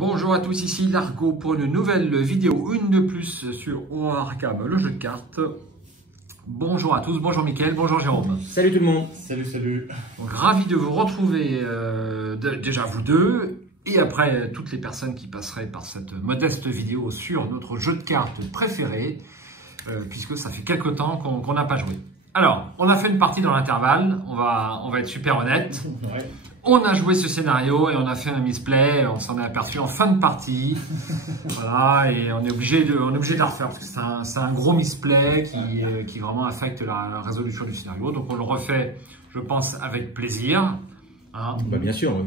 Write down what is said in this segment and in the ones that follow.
Bonjour à tous, ici Largo pour une nouvelle vidéo, une de plus sur Horror Arkham, le jeu de cartes. Bonjour à tous, bonjour Mickaël, bonjour Jérôme. Salut tout le monde. Salut. Donc, ravi de vous retrouver, déjà vous deux, et après toutes les personnes qui passeraient par cette modeste vidéo sur notre jeu de cartes préféré, puisque ça fait quelques temps qu'on n'a pas joué. Alors, on a fait une partie dans l'intervalle, on va être super honnête. Ouais. On a joué ce scénario et on a fait un misplay, on s'en est aperçu en fin de partie. Voilà, et on est obligé de la refaire parce que c'est un gros misplay qui vraiment affecte la résolution du scénario. Donc on le refait, je pense, avec plaisir. Hein. Bah bien sûr, oui.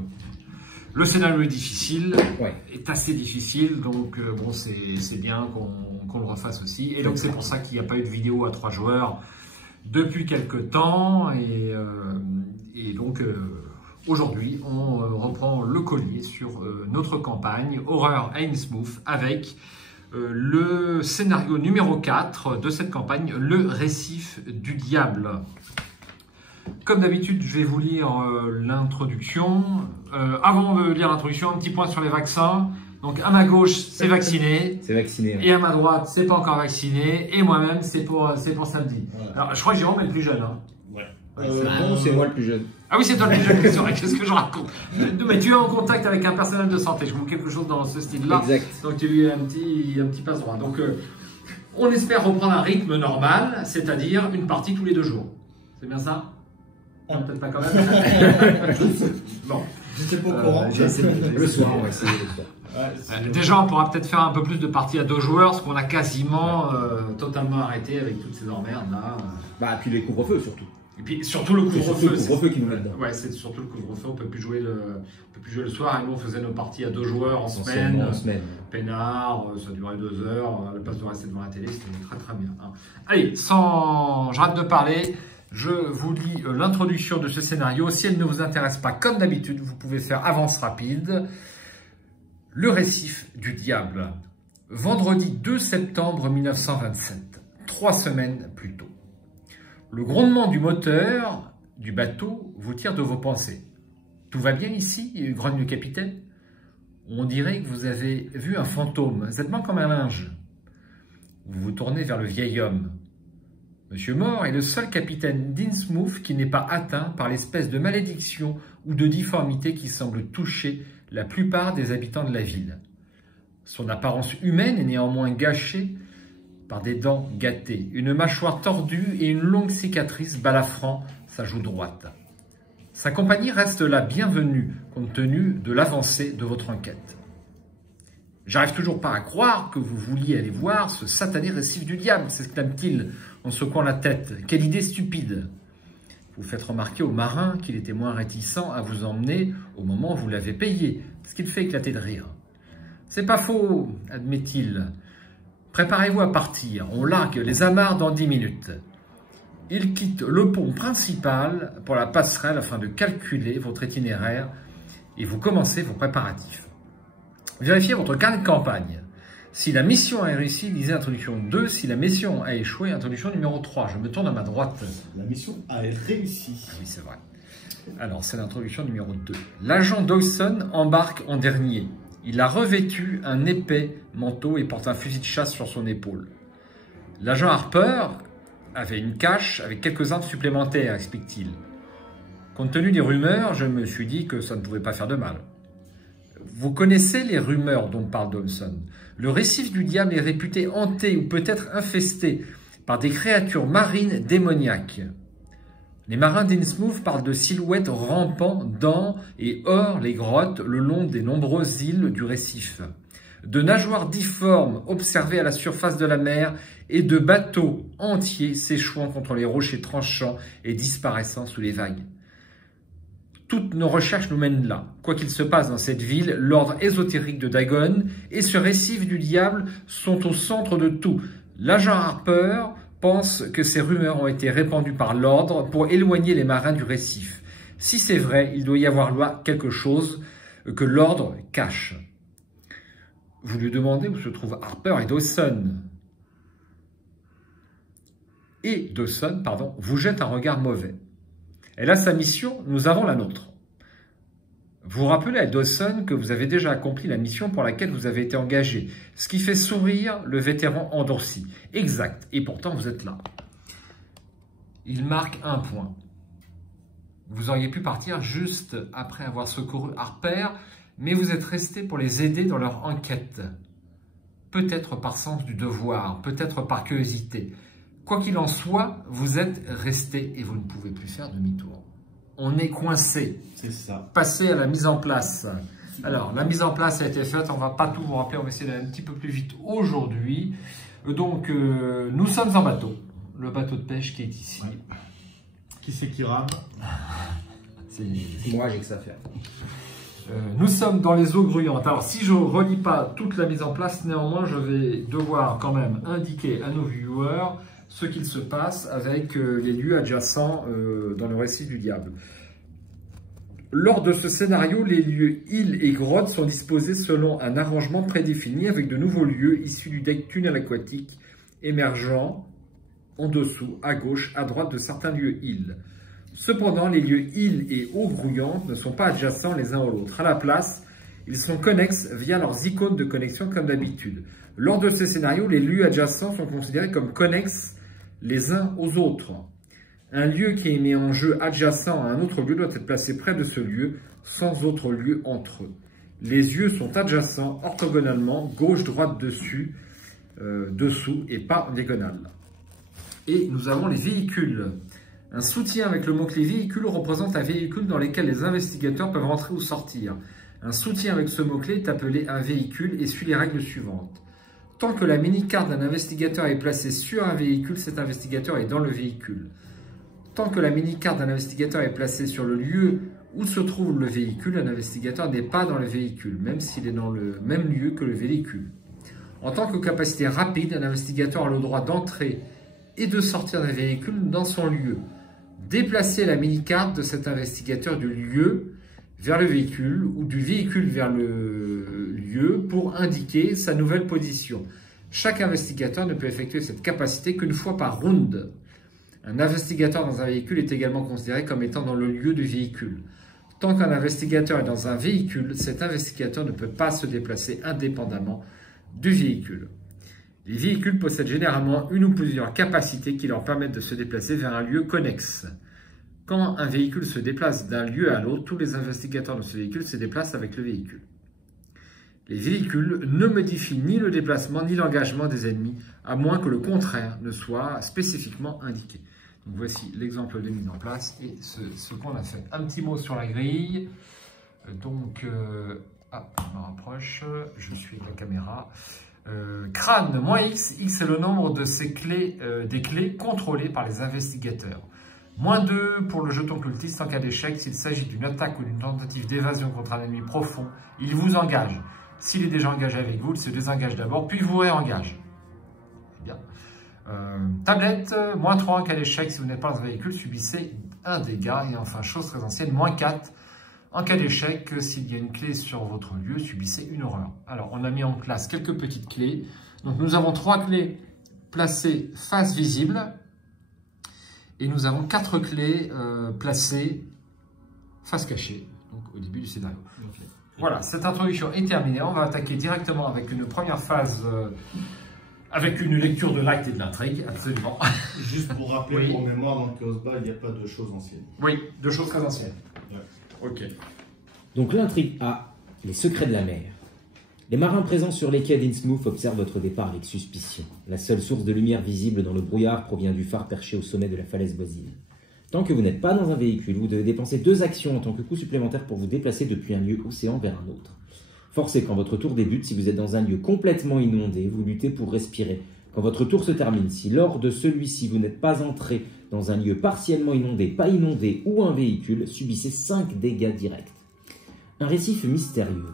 Le scénario est difficile, Ouais. est assez difficile, donc bon, c'est bien qu'on le refasse aussi. Et donc c'est pour ça qu'il n'y a pas eu de vidéo à 3 joueurs depuis quelques temps. Et donc... aujourd'hui, on reprend le collier sur notre campagne Horror à Innsmouth avec le scénario numéro 4 de cette campagne, le récif du diable. Comme d'habitude, je vais vous lire l'introduction. Avant de lire l'introduction, un petit point sur les vaccins. Donc à ma gauche, c'est vacciné. C'est vacciné. Et à ma droite, c'est pas encore vacciné. Et moi-même, c'est pour samedi. Voilà. Alors, je crois que Jérôme est le plus jeune. Hein. Ouais. Non, c'est moi le plus jeune. Ah oui, c'est toi le plus jeune, qu'est-ce que je raconte? Mais tu es en contact avec un personnel de santé, je vous quelque chose dans ce style-là. Exact. Donc tu as eu un petit passe-droit. Donc on espère reprendre un rythme normal, c'est-à-dire une partie tous les 2 jours. C'est bien ça? Peut-être pas quand même. Bon. J'étais pas au courant. Le soir, on va essayer le soir. Ouais, Déjà, on pourra peut-être faire un peu plus de parties à 2 joueurs, parce qu'on a quasiment totalement arrêté avec toutes ces emmerdes là. Bah, puis les couvre-feux surtout. Et puis surtout le C'est surtout couvre-feu. le couvre-feu qui nous met dedans. Ouais, c'est surtout le couvre-feu. On peut plus jouer le soir. Et nous, on faisait nos parties à 2 joueurs en semaine. En semaine. Peinard, ça durait 2 heures. À la place de rester devant la télé, c'était très bien. Hein. Allez, j'arrête de parler. Je vous lis l'introduction de ce scénario. Si elle ne vous intéresse pas, comme d'habitude, vous pouvez faire avance rapide. Le récif du diable. Vendredi 2 septembre 1927. 3 semaines plus tôt. Le grondement du moteur du bateau vous tire de vos pensées. « Tout va bien ici ?» grogne le capitaine. « On dirait que vous avez vu un fantôme, êtes-vous comme un linge. » Vous vous tournez vers le vieil homme. Monsieur Moore est le seul capitaine d'Innsmouth qui n'est pas atteint par l'espèce de malédiction ou de difformité qui semble toucher la plupart des habitants de la ville. Son apparence humaine est néanmoins gâchée par des dents gâtées, une mâchoire tordue et une longue cicatrice balafrant sa joue droite. Sa compagnie reste la bienvenue compte tenu de l'avancée de votre enquête. J'arrive toujours pas à croire que vous vouliez aller voir ce satané récif du diable, s'exclame-t-il en secouant la tête. Quelle idée stupide! Vous faites remarquer au marin qu'il était moins réticent à vous emmener au moment où vous l'avez payé, ce qui le fait éclater de rire. C'est pas faux, admet-il. Préparez-vous à partir, on largue les amarres dans 10 minutes. Il quitte le pont principal pour la passerelle afin de calculer votre itinéraire et vous commencez vos préparatifs. Vérifiez votre carnet de campagne. Si la mission a réussi, lisez introduction 2. Si la mission a échoué, introduction numéro 3. Je me tourne à ma droite. La mission a réussi. Ah oui, c'est vrai. Alors, c'est l'introduction numéro 2. L'agent Dawson embarque en dernier. Il a revêtu un épais manteau et porte un fusil de chasse sur son épaule. L'agent Harper avait une cache avec quelques armes supplémentaires, explique-t-il. Compte tenu des rumeurs, je me suis dit que ça ne pouvait pas faire de mal. Vous connaissez les rumeurs dont parle Dawson. Le récif du diable est réputé hanté ou peut-être infesté par des créatures marines démoniaques. Les marins d'Innsmouth parlent de silhouettes rampant dans et hors les grottes le long des nombreuses îles du récif, de nageoires difformes observées à la surface de la mer et de bateaux entiers s'échouant contre les rochers tranchants et disparaissant sous les vagues. Toutes nos recherches nous mènent là. Quoi qu'il se passe dans cette ville, l'ordre ésotérique de Dagon et ce récif du diable sont au centre de tout. L'agent Harper pense que ces rumeurs ont été répandues par l'ordre pour éloigner les marins du récif. Si c'est vrai, il doit y avoir là quelque chose que l'ordre cache. Vous lui demandez où se trouvent Harper et Dawson. Dawson vous jette un regard mauvais. Elle a sa mission, nous avons la nôtre. Vous rappelez à Dawson que vous avez déjà accompli la mission pour laquelle vous avez été engagé, ce qui fait sourire le vétéran endurci. Exact, et pourtant vous êtes là. Il marque 1 point. Vous auriez pu partir juste après avoir secouru Harper, mais vous êtes resté pour les aider dans leur enquête. Peut-être par sens du devoir, peut-être par curiosité. Quoi qu'il en soit, vous êtes resté et vous ne pouvez plus faire demi-tour. On est coincé. C'est ça. Passer à la mise en place. Alors, la mise en place a été faite. On ne va pas tout vous rappeler. On va essayer d'aller un petit peu plus vite aujourd'hui. Donc, nous sommes en bateau. Le bateau de pêche qui est ici. Ouais. Qui c'est qui rame? C'est... Moi, j'ai que ça à faire. Nous sommes dans les eaux gruyantes. Alors, si je ne relis pas toute la mise en place, néanmoins, je vais devoir quand même indiquer à nos viewers ce qu'il se passe avec les lieux adjacents dans le récit du diable. Lors de ce scénario, les lieux îles et grottes sont disposés selon un arrangement prédéfini avec de nouveaux lieux issus du deck tunnel aquatique émergeant en dessous, à gauche, à droite de certains lieux îles. Cependant, les lieux îles et eaux grouillantes ne sont pas adjacents les uns aux autres. À la place, ils sont connexes via leurs icônes de connexion comme d'habitude. Lors de ce scénario, les lieux adjacents sont considérés comme connexes les uns aux autres. Un lieu qui est mis en jeu adjacent à un autre lieu doit être placé près de ce lieu, sans autre lieu entre eux. Les yeux sont adjacents orthogonalement, gauche-droite dessus, dessous et pas diagonale. Et nous avons les véhicules. Un soutien avec le mot-clé véhicule représente un véhicule dans lequel les investigateurs peuvent entrer ou sortir. Un soutien avec ce mot-clé est appelé un véhicule et suit les règles suivantes. Tant que la mini-carte d'un investigateur est placée sur un véhicule, cet investigateur est dans le véhicule. Tant que la mini-carte d'un investigateur est placée sur le lieu où se trouve le véhicule, un investigateur n'est pas dans le véhicule, même s'il est dans le même lieu que le véhicule. En tant que capacité rapide, un investigateur a le droit d'entrer et de sortir d'un véhicule dans son lieu. Déplacer la mini-carte de cet investigateur du lieu vers le véhicule ou du véhicule vers le lieu pour indiquer sa nouvelle position. Chaque investigateur ne peut effectuer cette capacité qu'une fois par round. Un investigateur dans un véhicule est également considéré comme étant dans le lieu du véhicule. Tant qu'un investigateur est dans un véhicule, cet investigateur ne peut pas se déplacer indépendamment du véhicule. Les véhicules possèdent généralement une ou plusieurs capacités qui leur permettent de se déplacer vers un lieu connexe. Quand un véhicule se déplace d'un lieu à l'autre, tous les investigateurs de ce véhicule se déplacent avec le véhicule. Les véhicules ne modifient ni le déplacement ni l'engagement des ennemis, à moins que le contraire ne soit spécifiquement indiqué. Donc voici l'exemple de mise en place et ce qu'on a fait. Un petit mot sur la grille. Donc, je me rapproche, je suis avec la caméra. Crâne, moins X, X est le nombre de ces clés, des clés contrôlées par les investigateurs. Moins 2 pour le jeton cultiste en cas d'échec. S'il s'agit d'une attaque ou d'une tentative d'évasion contre un ennemi profond, il vous engage. S'il est déjà engagé avec vous, il se désengage d'abord, puis vous réengage. Bien. Tablette, moins 3 en cas d'échec. Si vous n'êtes pas dans un véhicule, subissez un dégât. Et enfin, chose très ancienne, moins 4. En cas d'échec, s'il y a une clé sur votre lieu, subissez une horreur. Alors, on a mis en place quelques petites clés. Donc, nous avons 3 clés placées face visible. Et nous avons 4 clés placées face cachée, donc au début du scénario. Okay. Voilà, cette introduction est terminée. On va attaquer directement avec une première phase, avec une lecture de l'acte et de l'intrigue, absolument. Juste pour rappeler, oui, pour mémoire, dans le Chaos Ball, il n'y a pas de choses anciennes. Oui, de choses très anciennes. Ouais. Ok. Donc l'intrigue A, les secrets de la mer. Les marins présents sur les quais d'Innsmouth observent votre départ avec suspicion. La seule source de lumière visible dans le brouillard provient du phare perché au sommet de la falaise voisine. Tant que vous n'êtes pas dans un véhicule, vous devez dépenser 2 actions en tant que coût supplémentaire pour vous déplacer depuis un lieu océan vers un autre. Force est quand votre tour débute, si vous êtes dans un lieu complètement inondé, vous luttez pour respirer. Quand votre tour se termine, si lors de celui-ci vous n'êtes pas entré dans un lieu partiellement inondé, pas inondé ou un véhicule, subissez 5 dégâts directs. Un récif mystérieux.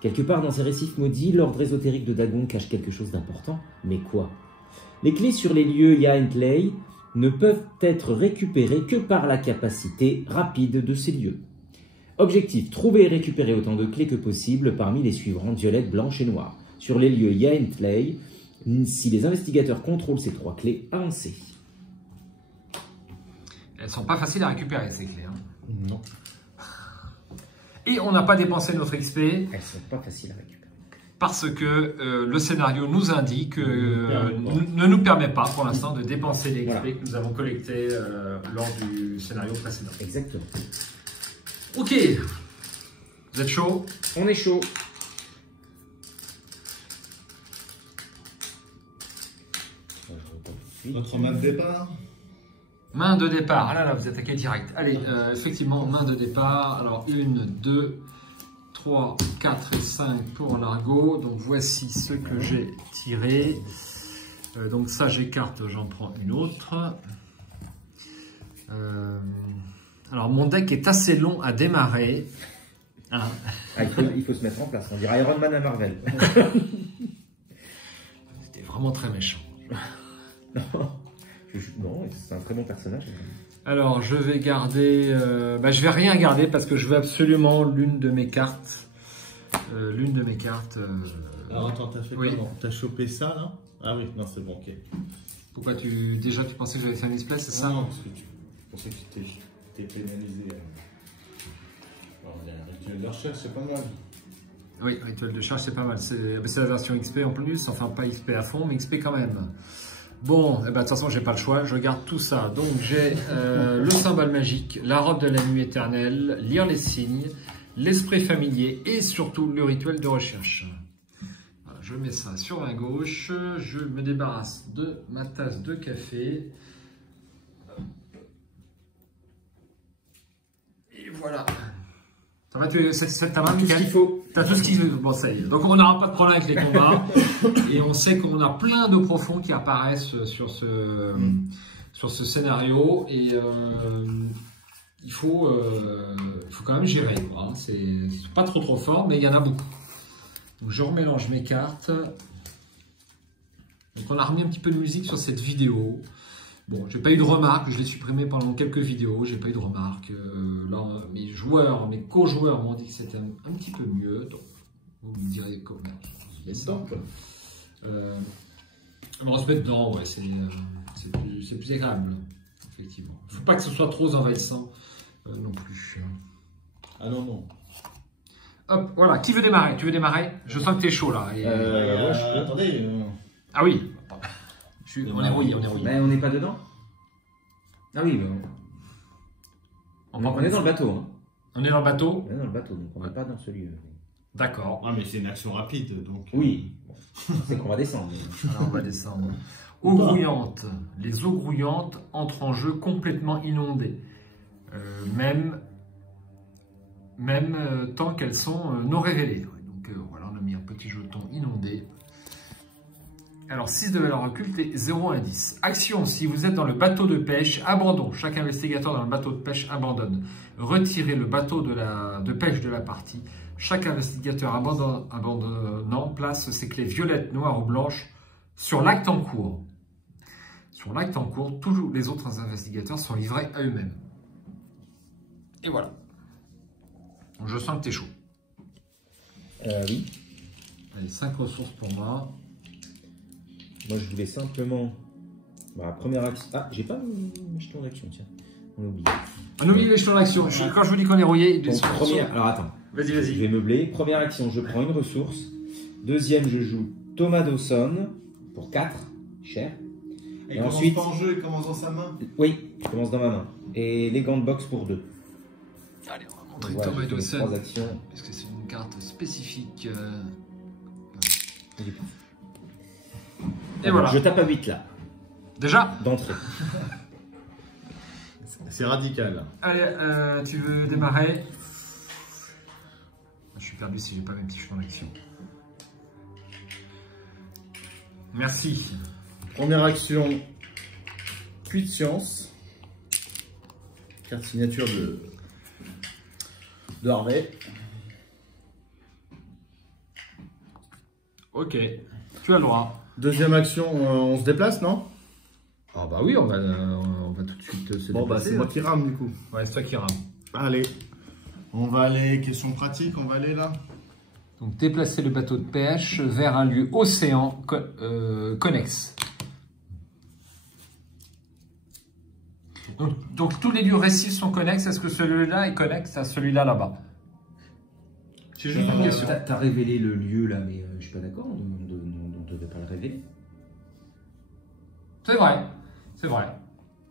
Quelque part dans ces récifs maudits, l'ordre ésotérique de Dagon cache quelque chose d'important. Mais quoi? Les clés sur les lieux Yaentley ne peuvent être récupérées que par la capacité rapide de ces lieux. Objectif, trouver et récupérer autant de clés que possible parmi les suivantes, violettes, blanches et noires. Sur les lieux Yaentley, si les investigateurs contrôlent ces 3 clés, avancez. Elles ne sont pas faciles à récupérer, ces clés. Hein. Non. Et on n'a pas dépensé notre XP Elles sont pas faciles à récupérer. parce que le scénario nous indique ne nous permet pas pour l'instant de dépenser les XP que nous avons collectés lors du scénario précédent. Exactement. Ok, vous êtes chaud? On est chaud. Notre main de départ. Main de départ. Ah là là, vous attaquez direct. Allez, effectivement, main de départ. Alors, 1, 2, 3, 4 et 5 pour l'argot. Donc, voici ce que j'ai tiré. Donc, ça, j'écarte, j'en prends une autre. Alors, mon deck est assez long à démarrer. Hein. Ah, il faut se mettre en place. On dirait Iron Man à Marvel. C'était vraiment très méchant. Non, c'est un très bon personnage. Alors, je vais garder... je vais rien garder parce que je veux absolument l'une de mes cartes. Alors attends, t'as fait quoi? Oui. T'as chopé ça là? Ah oui, non, c'est bon, ok. Pourquoi tu pensais que j'avais fait un display, c'est ça? Non, parce que tu pensais que tu t'es pénalisé. Alors, il y a un rituel de recherche, c'est pas mal. Oui, rituel de charge, c'est pas mal. C'est la version XP en plus, enfin pas XP à fond, mais XP quand même. Bon, de toute façon, j'ai pas le choix, je garde tout ça. Donc, j'ai le symbole magique, la robe de la nuit éternelle, lire les signes, l'esprit familier et surtout le rituel de recherche. Voilà, je mets ça sur ma gauche, je me débarrasse de ma tasse de café. Et voilà. Ça va, tu satisfait ta main, Tout ce qu'il faut. T'as tout ce qu'il faut. Bon, ça y est. Donc, on n'aura pas de problème avec les combats. Et on sait qu'on a plein de profonds qui apparaissent sur ce scénario. Et il faut quand même gérer. Hein. C'est pas trop fort, mais il y en a beaucoup. Donc, je remélange mes cartes. Donc, on a remis un petit peu de musique sur cette vidéo. Bon, j'ai pas eu de remarques, je l'ai supprimé pendant quelques vidéos, j'ai pas eu de remarques. Là, mes co-joueurs m'ont dit que c'était un petit peu mieux, donc vous me direz comment. Mais donc, On se met dedans, ouais, c'est plus agréable, effectivement. Il faut pas que ce soit trop envahissant non plus. ah non. Hop, voilà, qui veut démarrer? Tu veux démarrer? Je sens que tu es chaud là. Et... Ouais, attendez. Ah oui, on est rouillé, Mais on n'est pas dedans? Ah oui, mais on est dans le bateau. Hein. On est dans le bateau? On est dans le bateau, donc on n'est pas dans ce lieu. D'accord. Ah, mais c'est une action rapide, donc. Oui, c'est qu'on va descendre. Alors on va descendre. Eau grouillante. Les eaux grouillantes entrent en jeu complètement inondées. Même tant qu'elles sont non révélées. Donc voilà, on a mis un petit jeton inondé. Alors 6 de valeur occulte 0 à 10. Action, si vous êtes dans le bateau de pêche, abandon. Chaque investigateur dans le bateau de pêche abandonne. Retirez le bateau de pêche de la partie. Chaque investigateur abandonnant place ses clés violettes, noires ou blanches sur l'acte en cours. Sur l'acte en cours, tous les autres investigateurs sont livrés à eux-mêmes. Et voilà. Donc, je sens que tu es chaud. Oui. Allez, 5 ressources pour moi. Moi, je voulais simplement... première action... Ah, j'ai pas mes jetons d'action, tiens. On a oublié. On oublie les jetons d'action. Quand je vous dis qu'on est rouillé... Donc, alors, attends. Vas-y. Je vais meubler. Première action, je prends une ressource. Deuxième, je joue Thomas Dawson pour 4. Cher. Et ensuite... pas en jeu, il commence dans sa main. Oui, je commence dans ma main. Et les gants de boxe pour 2. Allez, on va montrer Voilà, Thomas Dawson. 3 actions. Est-ce que c'est une carte spécifique Et voilà. Je tape à 8 là. Déjà D'entrée. C'est radical. Allez, tu veux démarrer? Je suis perdu si j'ai pas mes petits jetons d'action. Merci. Première action, puits de science. Carte signature de Harvey. Ok, tu as le droit. Deuxième action, on se déplace, non? Ah bah oui, on va tout de suite se Bon, bah déplacer. c'est moi qui rame du coup. Ouais, c'est toi qui rame. Allez. On va aller, question pratique, on va aller là. Donc déplacer le bateau de pêche vers un lieu océan connexe. Donc tous les lieux récifs sont connexes. Est-ce que celui-là est connexe à celui-là là-bas? C'est juste une question. T'as révélé le lieu là, mais je suis pas d'accord, on ne devait pas le révéler. C'est vrai, c'est vrai.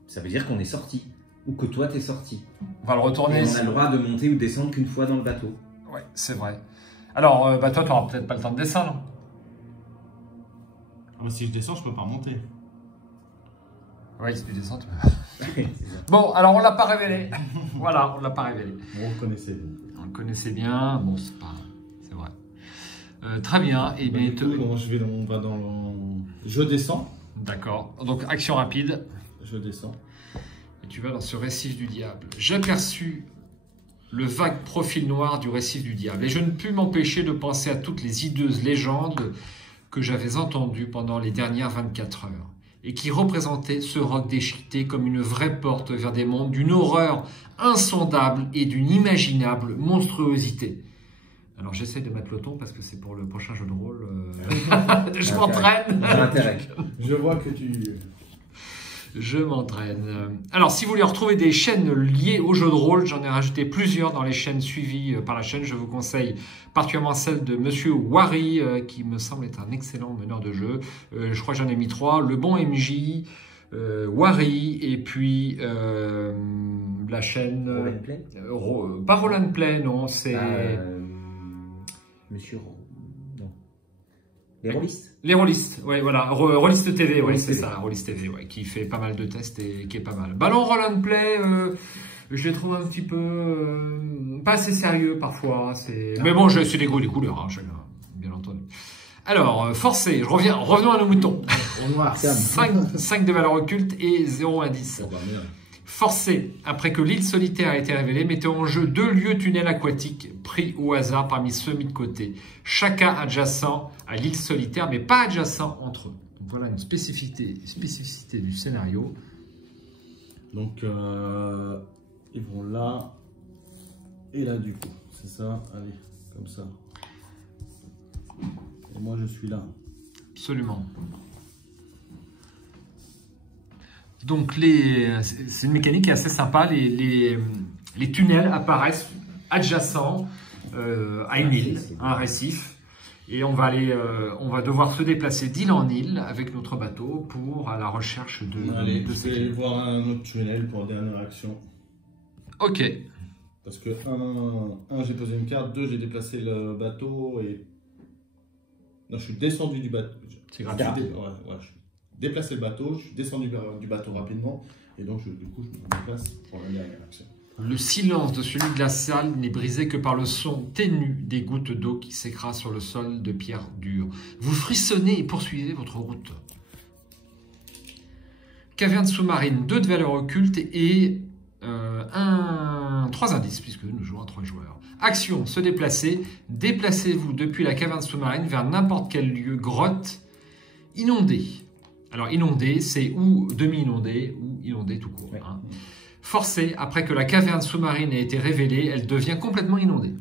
Ça veut dire qu'on est sorti, ou que toi t'es sorti. On va le retourner. Et on a le droit de monter ou descendre qu'une fois dans le bateau. Ouais, c'est vrai. Alors, toi, tu n'auras peut-être pas le temps de descendre. Ah bah, si je descends, je peux pas remonter. Oui, si tu descends, tu peux. Bon, alors on l'a pas révélé. Voilà, on l'a pas révélé. Bon, vous connaissez. On le connaissait bien. Bon, c'est pas... C'est vrai. Très bien. Et bien, On va dans le... Je descends. D'accord. Donc, action rapide. Je descends. Et tu vas dans ce récif du diable. J'aperçus le vague profil noir du récif du diable. Et je ne pus m'empêcher de penser à toutes les hideuses légendes que j'avais entendues pendant les dernières 24 heures. Et qui représentaient ce roc déchiqueté comme une vraie porte vers des mondes d'une horreur insondable et d'une inimaginable monstruosité. Alors j'essaie de mettre le ton parce que c'est pour le prochain jeu de rôle. Je m'entraîne. Je vois que tu... Je m'entraîne. Alors, si vous voulez retrouver des chaînes liées au jeu de rôle, j'en ai rajouté plusieurs dans les chaînes suivies par la chaîne. Je vous conseille particulièrement celle de Monsieur Wary, qui me semble être un excellent meneur de jeu. Je crois que j'en ai mis 3. Le bon MJ, Wary, et puis la chaîne... Roll and Play pas Roll and Play, non, c'est... Monsieur... Non. Les rôlistes. Les rôlistes, ouais, voilà. Rolliste TV, ouais, Rolliste c'est TV. ça, Rolliste TV, ouais, qui fait pas mal de tests et qui est pas mal. Ballon Roll and Play, je les trouve un petit peu pas assez sérieux parfois. Mais bon, c'est des goûts et des couleurs, hein, chacun, bien entendu. Alors, forcé, revenons à nos moutons. 5 de valeur occulte et 0 indice. Forcé, après que l'île solitaire a été révélée, mettez en jeu 2 lieux tunnels aquatiques pris au hasard parmi ceux mis de côté, chacun adjacent à l'île solitaire, mais pas adjacent entre eux. Donc voilà une spécificité du scénario. Donc, ils vont là et là du coup. C'est ça, allez, comme ça. Et moi, je suis là. Absolument. Donc, c'est une mécanique assez sympa. Les tunnels apparaissent adjacents à une île, à un récif. Et on va devoir se déplacer d'île en île avec notre bateau à la recherche Allez, de je vais voir un autre tunnel pour dernière action. Ok. Parce que, j'ai posé une carte, 2, j'ai déplacé le bateau et... Non, je suis descendu du bateau. C'est grave. Je suis déplacé le bateau, je suis descendu du bateau rapidement et donc du coup je me déplace pour la dernière action. Le silence de celui glacial n'est brisé que par le son ténu des gouttes d'eau qui s'écrasent sur le sol de pierre dure. Vous frissonnez et poursuivez votre route. Caverne sous-marine, 2 de valeur occulte et 3 indices puisque nous jouons à 3 joueurs. Action, se déplacer. Déplacez-vous depuis la caverne sous-marine vers n'importe quel lieu, grotte, inondé. Alors inondé, c'est ou demi-inondé ou inondé tout court. Ouais. Hein. Forcé, après que la caverne sous-marine ait été révélée, elle devient complètement inondée.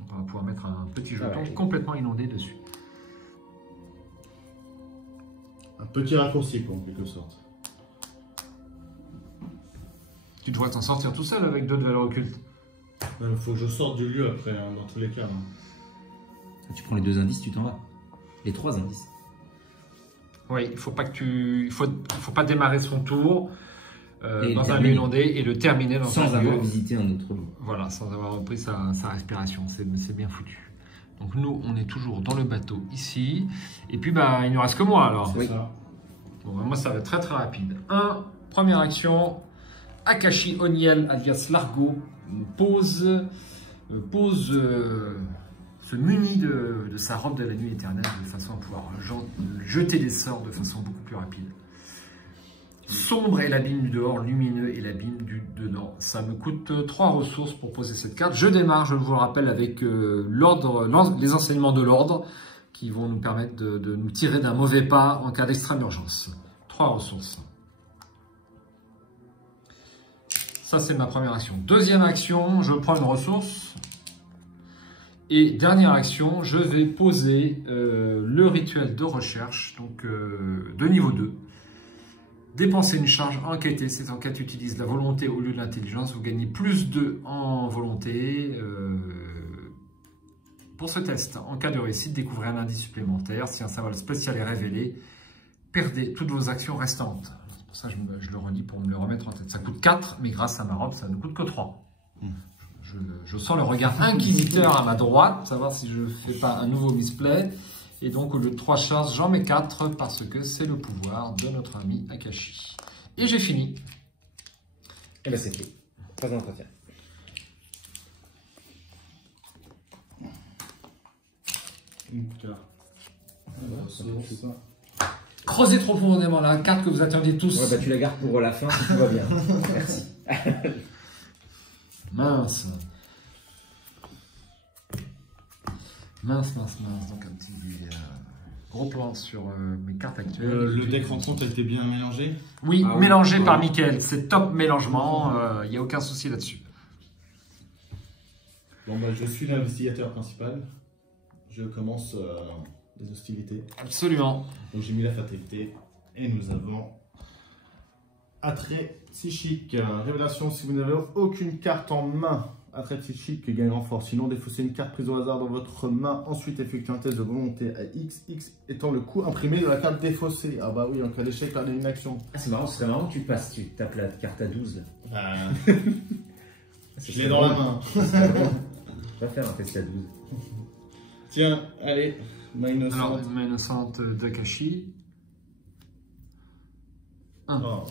On va pouvoir mettre un petit jeton complètement inondé dessus. Un petit raccourci quoi, en quelque sorte. Tu devrais t'en sortir tout seul avec 2 de valeur occulte. Il faut que je sorte du lieu après, hein, dans tous les cas. Hein. Tu prends les 2 indices, tu t'en vas. Les 3 indices. Oui, il faut pas démarrer son tour dans un lieu inondé et le terminer dans sans un avoir lieu... visité un autre lieu. Voilà, sans avoir repris sa respiration. C'est bien foutu. Donc nous, on est toujours dans le bateau ici. Et puis, il ne reste que moi alors. C'est ça. Bon, moi, ça va être très très rapide. Première action. Akashi Oniel alias Largo se munit de sa robe de la nuit éternelle de façon à pouvoir jeter des sorts de façon beaucoup plus rapide. Sombre est l'abîme du dehors, lumineux est l'abîme du dedans. Ça me coûte 3 ressources pour poser cette carte. Je démarre, je vous le rappelle, avec les enseignements de l'ordre qui vont nous permettre de nous tirer d'un mauvais pas en cas d'extrême urgence. 3 ressources. Ça, c'est ma première action. Deuxième action, je prends une ressource. Et dernière action, je vais poser le rituel de recherche, donc de niveau 2. Dépensez une charge, enquêtez. Cette enquête utilise la volonté au lieu de l'intelligence. Vous gagnez plus 2 en volonté. Pour ce test, en cas de réussite, découvrez un indice supplémentaire. Si un symbole spécial est révélé, perdez toutes vos actions restantes. C'est pour ça que je le redis pour me le remettre en tête. Ça coûte 4, mais grâce à ma robe, ça ne coûte que 3. Je sens le regard inquisiteur à ma droite, savoir si je ne fais pas un nouveau misplay. Et donc, au lieu de 3 charges, j'en mets 4 parce que c'est le pouvoir de notre ami Akashi. Et j'ai fini. Et bien, c'est fait. Pas d'entretien. Une carte. Alors, ça. Creusez trop profondément la carte que vous attendiez tous. Ouais, bah, tu la gardes pour la fin si tout va bien. Merci. Mince. Mince. Donc un petit gros plan sur mes cartes actuelles. Le deck rencontre était bien mélangé? Oui, mélangé par Mickaël. C'est top mélangement. Il n'y a aucun souci là-dessus. Bon, bah, je suis l'investigateur principal. Je commence les hostilités. Absolument. Donc j'ai mis la fatalité. Et nous avons attrait psychique. Révélation, si vous n'avez aucune carte en main. Attrait psychique gagne en force. Sinon, défaussez une carte prise au hasard dans votre main. Ensuite, effectuez un test de volonté à X. X étant le coût imprimé de la carte défaussée. Ah bah oui, en cas d'échec, perdez une action. Ah, c'est marrant, ce serait marrant que tu tapes la carte à 12. Là. Je l'ai dans la main. On va faire un test à 12. Tiens, allez, ma innocente. Alors, ma innocente d'Akashi. Oh,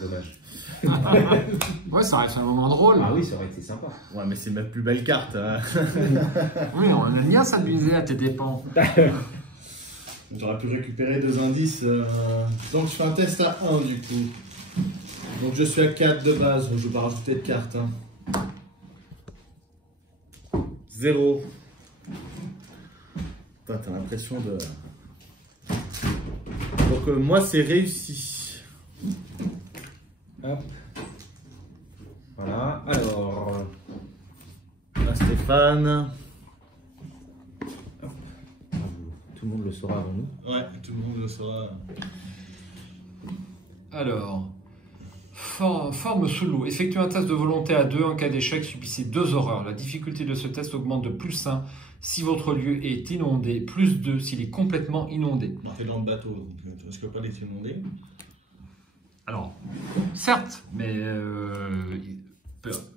Dommage. Ouais, ça aurait fait un moment drôle. Ah oui, ça aurait été sympa. ouais, mais c'est ma plus belle carte. Oui, on aime bien s'amuser à tes dépens. J'aurais pu récupérer 2 indices. Donc je fais un test à 1 du coup. Donc je suis à 4 de base, donc je vais pas rajouter de cartes. 0. T'as l'impression de... Donc moi c'est réussi. Hop. Voilà. Alors... À Stéphane. Hop. Tout le monde le saura avant nous. Ouais, tout le monde le saura. Alors, forme sous l'eau. Effectuez un test de volonté à 2. En cas d'échec, subissez 2 horreurs. La difficulté de ce test augmente de +1 si votre lieu est inondé, +2 s'il est complètement inondé. On est dans le bateau, donc est-ce que pas être inondé? Alors, certes, mais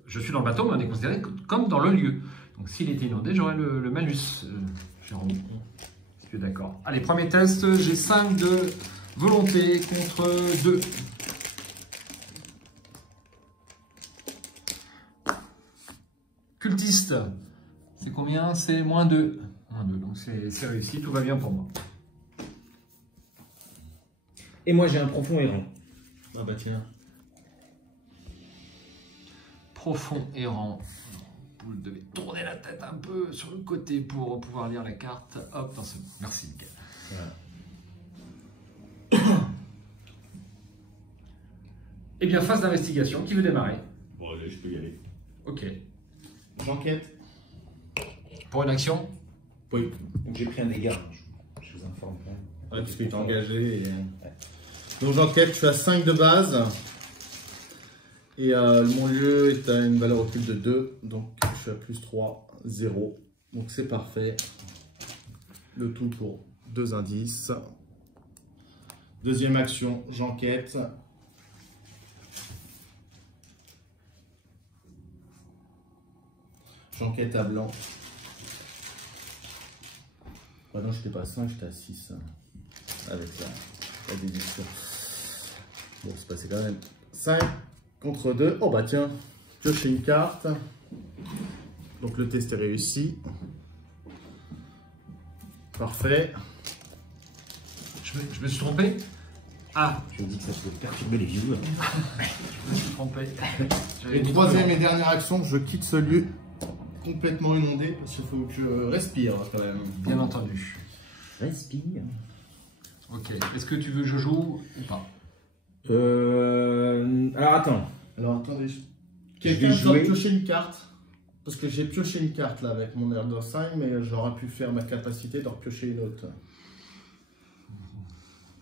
je suis dans le bateau, mais on est considéré comme dans le lieu. Donc s'il était inondé, j'aurais le malus. Jérôme, est-ce que tu es d'accord? Allez, premier test, j'ai 5 de volonté contre 2. Cultiste, c'est combien? C'est -2. -2, donc c'est réussi, tout va bien pour moi. Et moi j'ai un profond errant. Ah bah tiens. Profond errant. Vous devez tourner la tête un peu sur le côté pour pouvoir lire la carte. Hop, dans ce... Merci, Mickaël. Voilà. Eh bien, phase d'investigation. Qui veut démarrer? Bon, allez, je peux y aller. Ok. J'enquête. Pour une action? Oui. Donc j'ai pris un dégât. Je vous informe quand même. Ouais, parce que tu es engagé. Et... Donc j'enquête, je suis à 5 de base. Et mon lieu est à une valeur occulte de 2. Donc je suis à +3, 0. Donc c'est parfait. Le tout pour 2 indices. Deuxième action, j'enquête. J'enquête à blanc. Ah non, je n'étais pas à 5, j'étais à 6. Avec la déduction. Bon, c'est passé quand même. 5 contre 2. Oh bah tiens, piocher une carte. Donc le test est réussi. Parfait. Je me suis trompé? Ah, Je vous dis que ça peut perturber les viewers. je me suis trompé. Et troisième et dernière action, je quitte ce lieu complètement inondé parce qu'il faut que je respire quand même. Bien entendu. Respire. Ok. Est-ce que tu veux que je joue ou pas? Alors attends. Alors attendez, Je quelqu'un vais doit jouer. piocher une carte. Parce que j'ai pioché une carte là avec mon air d'Ossin, mais j'aurais pu faire ma capacité d'en piocher une autre.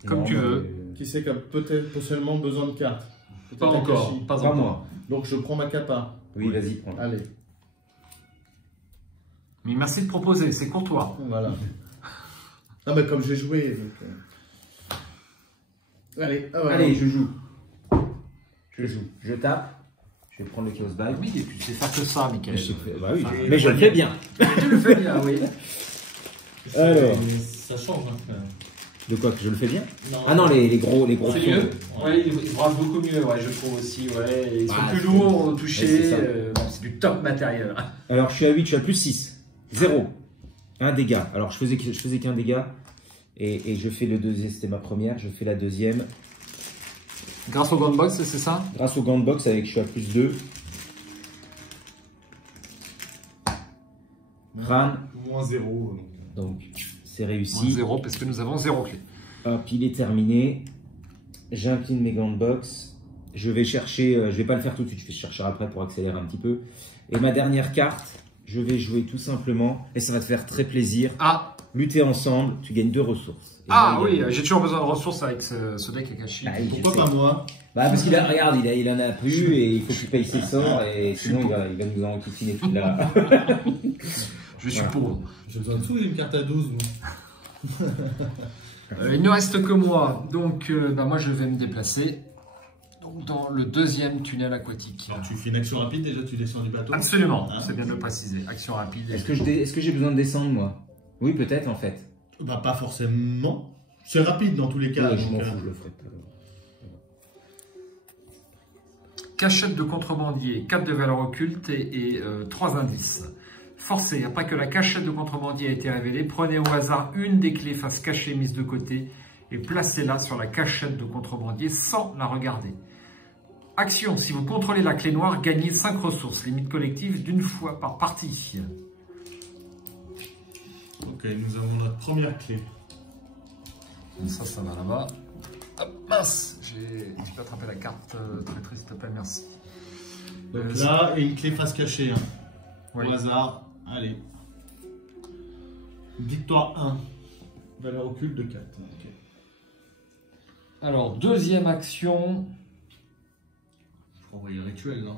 Comme Non, tu mais, veux. Qui c'est qui a peut-être potentiellement besoin de cartes? Pas Peut-être encore, Akashi. pas Pas encore. moi. Donc je prends ma capa. Oui, vas-y. prends. Allez, Mais merci de proposer, c'est courtois. voilà. Non mais comme j'ai joué, donc... Allez, ah ouais, Allez, je joue. Je joue. Je tape. Je vais prendre le chaos bag. Oui, et tu sais faire que ça, Michael. Bah oui, Ah, mais je le fais bien. Tu le fais bien, oui. Alors. Ça change, hein, quand même. De quoi que je le fais bien? Ah non, les gros C'est tours. mieux. Ouais, ils brassent beaucoup mieux, ouais, je trouve aussi. Ouais. Ils sont Ah, plus c'est- lourds au Ouais, toucher. c'est ça. Bon, c'est du top matériel. Alors je suis à 8, je suis à plus 6. 0. Un dégât. Alors je faisais qu'un dégât. Et je fais le deuxième, c'était ma première. Je fais la deuxième. Grâce au gunbox, c'est ça? Grâce au gant de box avec je suis à plus 2. Crâne. Moins 0. Donc c'est Moins réussi. 0 parce que nous avons 0 clé. Hop, il est terminé. J'incline mes gants de boxe. Je vais chercher, je vais pas le faire tout de suite, je vais chercher après pour accélérer un petit peu. Et ma dernière carte, je vais jouer tout simplement, et ça va te faire très plaisir. Ah, Lutter ensemble, tu gagnes 2 ressources. Et ah moi, il oui, gagne- j'ai toujours besoin de ressources avec ce deck Akashi. Ah, oui, je pourquoi sais. pas moi? Bah parce qu'il a, regarde, il en a plus et il faut qu'il paye ses sorts et sinon il va nous enquiquiner toute la... Je suis Voilà. pauvre. J'ai besoin de sous, une carte à 12. Moi. Il ne reste que moi, donc bah, moi je vais me déplacer donc, dans le deuxième tunnel aquatique. Alors tu fais une action rapide, déjà tu descends du bateau. Absolument, Ah. c'est bien de le préciser. Action rapide. Est-ce que j'ai besoin de descendre moi? Oui peut-être en fait. Bah pas forcément. C'est rapide dans tous les cas. Ouais, je donc, m'en fous, je le ferai pas. Cachette de contrebandier, 4 de valeur occulte et 3 indices. Forcé, après que la cachette de contrebandier a été révélée, prenez au hasard une des clés face cachée mise de côté et placez-la sur la cachette de contrebandier sans la regarder. Action, si vous contrôlez la clé noire, gagnez 5 ressources, limite collective d'une fois par partie. Ok, nous avons notre première clé. Ça va là-bas. Ah, mince, j'ai attrapé la carte, très triste, s'il te plaît, merci. Donc là, et une clé face cachée. Hein. Oui. Au hasard. Allez. Victoire 1. Valeur occulte de 4. Ok. Alors, deuxième action. Faut envoyer le rituel, non?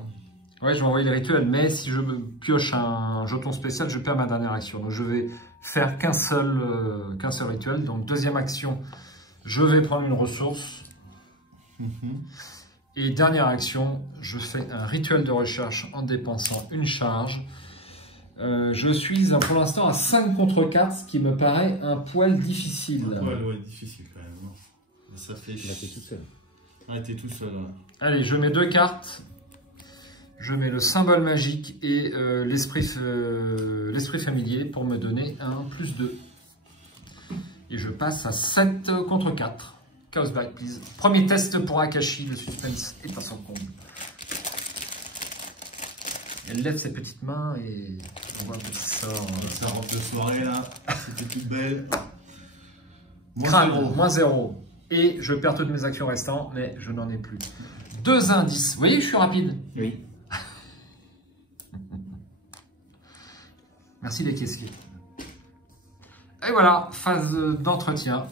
Ouais, je vais envoyer le rituel, mais si je me pioche un jeton spécial, je perds ma dernière action. Donc, je vais faire qu'un seul rituel. Donc, deuxième action, je vais prendre une ressource. Et dernière action, je fais un rituel de recherche en dépensant une charge. Je suis pour l'instant à 5 contre 4, ce qui me paraît un poil difficile. Ouais, difficile quand même. Non. Ça fait Là t'es tout seul. Ah, t'es tout seul. Ouais. Allez, je mets 2 cartes. Je mets le symbole magique et l'esprit familier pour me donner un +2. Et je passe à 7 contre 4. Chaos Black, please. Premier test pour Akashi, le suspense est à son comble. Elle lève ses petites mains et on voit un petit sort. Sa robe de soirée là, c'était toute belle. Crâne, zéro. moins 0. Et je perds toutes mes actions restantes, mais je n'en ai plus. 2 indices. Vous voyez, je suis rapide. Oui. Merci les caissiers. Et voilà, phase d'entretien.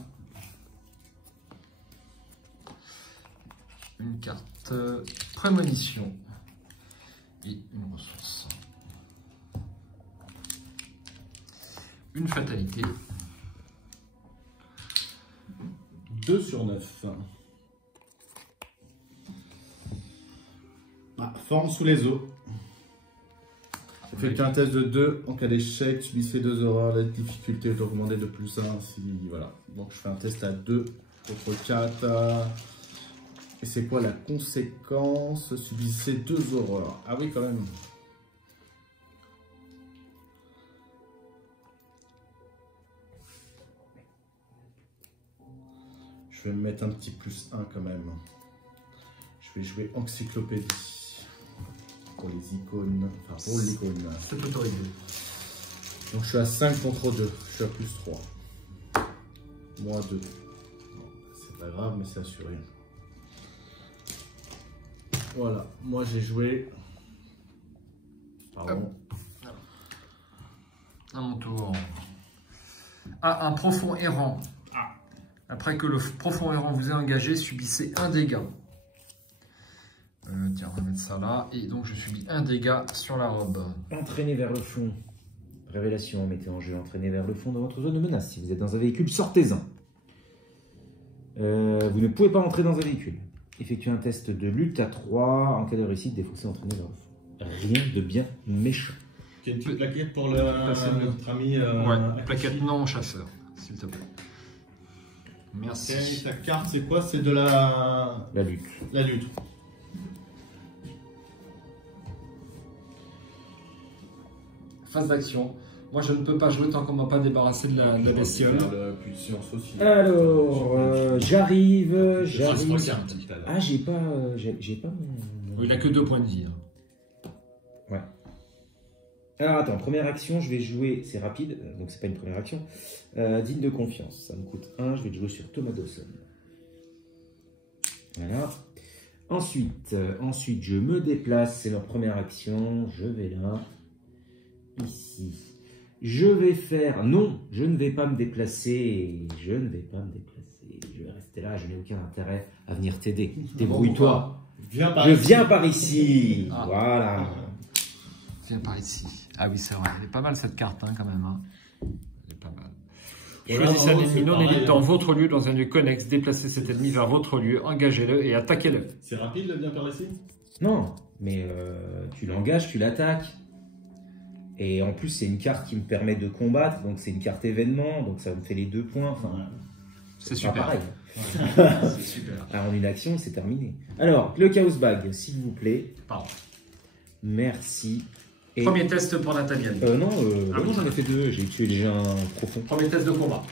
Une carte prémonition et une ressource. Une fatalité. 2 sur 9. Ah, forme sous les eaux. Effectuez un test de 2. En cas d'échec, subissez 2 horreurs. La difficulté est augmentée de +1. Si, voilà. Donc je fais un test à 2 contre 4. Et c'est quoi la conséquence? Subissez 2 horreurs. Ah oui, quand même. Je vais me mettre un petit +1 quand même. Je vais jouer encyclopédie. Pour les icônes. Enfin, pour l'icône. C'est autorisé. Donc je suis à 5 contre 2. Je suis à +3. Moins 2. C'est pas grave, mais c'est assuré. Voilà. Moi j'ai joué. Pardon. À mon tour. Ah, un profond errant. Après que le profond errant vous ait engagé, subissez un dégât. Tiens, on va mettre ça là. Et donc, je subis un dégât sur la robe. Entraîné vers le fond. Révélation, mettez en jeu entraîné vers le fond de votre zone de menace. Si vous êtes dans un véhicule, sortez-en. Vous ne pouvez pas entrer dans un véhicule. Effectuez un test de lutte à 3. En cas de réussite, défaussez entraîné vers le fond. Rien de bien méchant. Il y a une petite plaquette pour notre ami. Ouais, plaquette non chasseur, s'il te plaît. Merci. Et ta carte, c'est quoi? C'est de la lutte. La lutte. Phase d'action. Moi, je ne peux pas jouer tant qu'on m'a pas débarrassé de la bestiole. La puissance aussi. Alors, j'arrive. Regarde. Ah, j'ai pas mon... Il a que 2 points de vie. Ouais. Alors attends, première action, je vais jouer, c'est rapide, donc c'est pas une première action. Digne de confiance, ça me coûte 1, je vais jouer sur Thomas Dawson. Voilà. Ensuite, je me déplace, c'est leur première action, je vais là, ici. Je vais faire, non, je ne vais pas me déplacer, je vais rester là, je n'ai aucun intérêt à venir t'aider. Débrouille-toi. Je viens par ici. Ah. Voilà. Viens par ici. Ah oui, c'est vrai. Elle est pas mal cette carte, hein, quand même. Hein. Elle est pas mal. Voilà, Choisissez un bravo, ennemi c'est non pareil, élite dans hein. votre lieu, dans un lieu connexe. Déplacez cet ennemi vers votre lieu, engagez-le et attaquez-le. C'est rapide le bien par ici? Non, mais tu l'engages, tu l'attaques. Et en plus, c'est une carte qui me permet de combattre, donc c'est une carte événement, donc ça me fait les 2 points. Enfin, C'est pas super. pareil. C'est super. Alors, en une action, c'est terminé. Alors, le Chaos Bag, s'il vous plaît. Pardon. Merci. Et... Premier test pour Nathaniel. non, Ah oui. j'en ai fait 2. J'ai tué déjà un profond. Premier test de combat.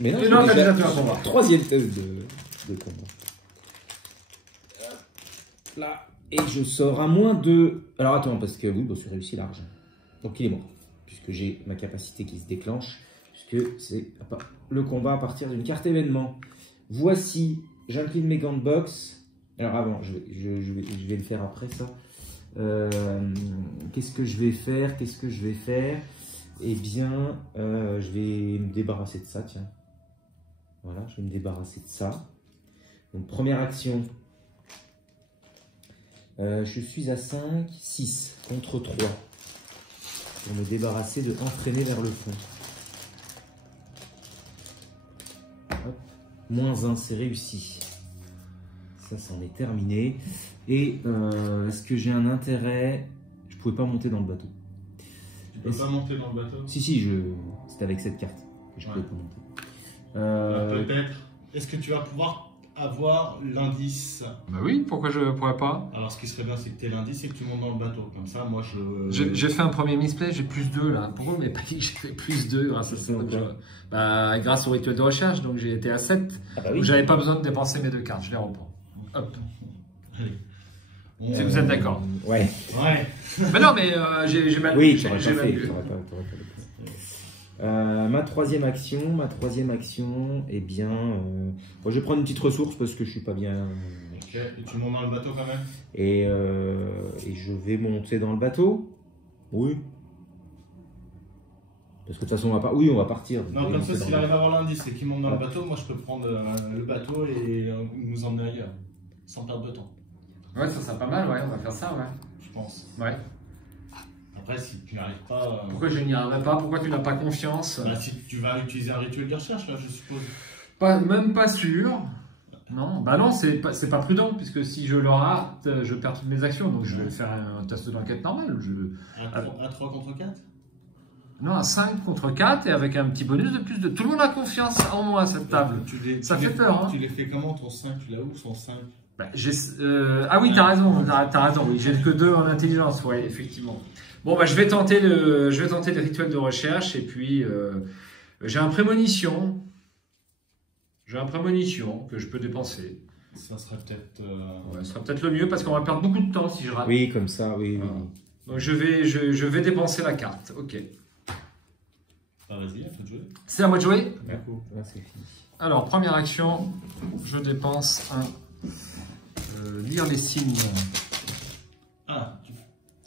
Mais non, Et non, j'ai t'as déjà déjà fait un combat. 3e test de combat. Là. Et je sors à moins de... Alors attends, parce que oui, c'est réussi large. Donc il est mort. Puisque j'ai ma capacité qui se déclenche. Puisque c'est le combat à partir d'une carte événement. Voici, j'incline mes gants de boxe. Alors avant, je vais le faire après ça. Qu'est-ce que je vais faire? Eh bien, je vais me débarrasser de ça, tiens. Voilà, je vais me débarrasser de ça. Donc, première action. Je suis à 5, 6 contre 3. Pour me débarrasser de entraîner vers le fond. Hop. -1, c'est réussi. Ça, c'en est terminé. Et est-ce que j'ai un intérêt? Je ne pouvais pas monter dans le bateau. Tu peux pas monter dans le bateau? Si, c'était avec cette carte que je ne pouvais pas monter. Peut-être. Est-ce que tu vas pouvoir avoir l'indice? Bah oui, pourquoi je pourrais pas? Alors, ce qui serait bien, c'est que tu aies l'indice et que tu montes dans le bateau. Comme ça, moi, J'ai fait un premier misplay, j'ai +2 là. Pourquoi on m'avait pas dit que j'ai fait +2 grâce à ça? Bah, grâce au rituel de recherche, donc j'ai été à 7. Ah bah oui. Donc j'avais pas besoin de dépenser mes 2 cartes, je les reprends. Hop. Allez. Si vous êtes d'accord. Ouais. Ouais. Mais non, mais j'ai mal Oui, vu. tu n'aurais J'ai pas mal fait. vu. T'aurais pas ma troisième action, eh bien, bon, je vais prendre une petite ressource parce que je suis pas bien. Ok. Et tu montes dans le bateau quand même? Et je vais monter dans le bateau. Oui. Parce que de toute façon, on va partir. Non, comme ça, s'il arrive à avoir l'indice et qu'il monte dans le bateau, moi, je peux prendre le bateau et nous emmener ailleurs. Sans perdre de temps. Ouais, ça serait pas mal, ouais, on va faire ça, ouais. Je pense. Ouais. Après, si tu n'arrives pas... Pourquoi je n'y arriverai pas? Pourquoi tu n'as pas confiance? Bah, si tu vas utiliser un rituel de recherche, là, je suppose. Même pas sûr. Non, bah non, c'est pas prudent, puisque si je le rate, je perds toutes mes actions, donc je vais faire un test d'enquête normal. À 3 contre 4? Non, à 5 contre 4, et avec un petit bonus de plus de... Tout le monde a confiance en moi à cette table. Ça fait peur, hein. Tu les fais comment, ton 5? Tu l'as où, son 5? Bah, ah oui, t'as raison, oui, j'ai que 2 en intelligence, ouais, effectivement. Bon, bah, je vais tenter le rituel de recherche, et puis j'ai un prémonition. J'ai un prémonition que je peux dépenser. Ça serait peut-être... Ouais, ce sera peut-être le mieux, parce qu'on va perdre beaucoup de temps si je rate. Oui, comme ça, oui. Donc je vais dépenser la carte, ok. Ah, vas-y, à toi de jouer. C'est à moi de jouer? D'accord. Là, c'est fini. Alors, première action, je dépense un... lire les signes. Ah,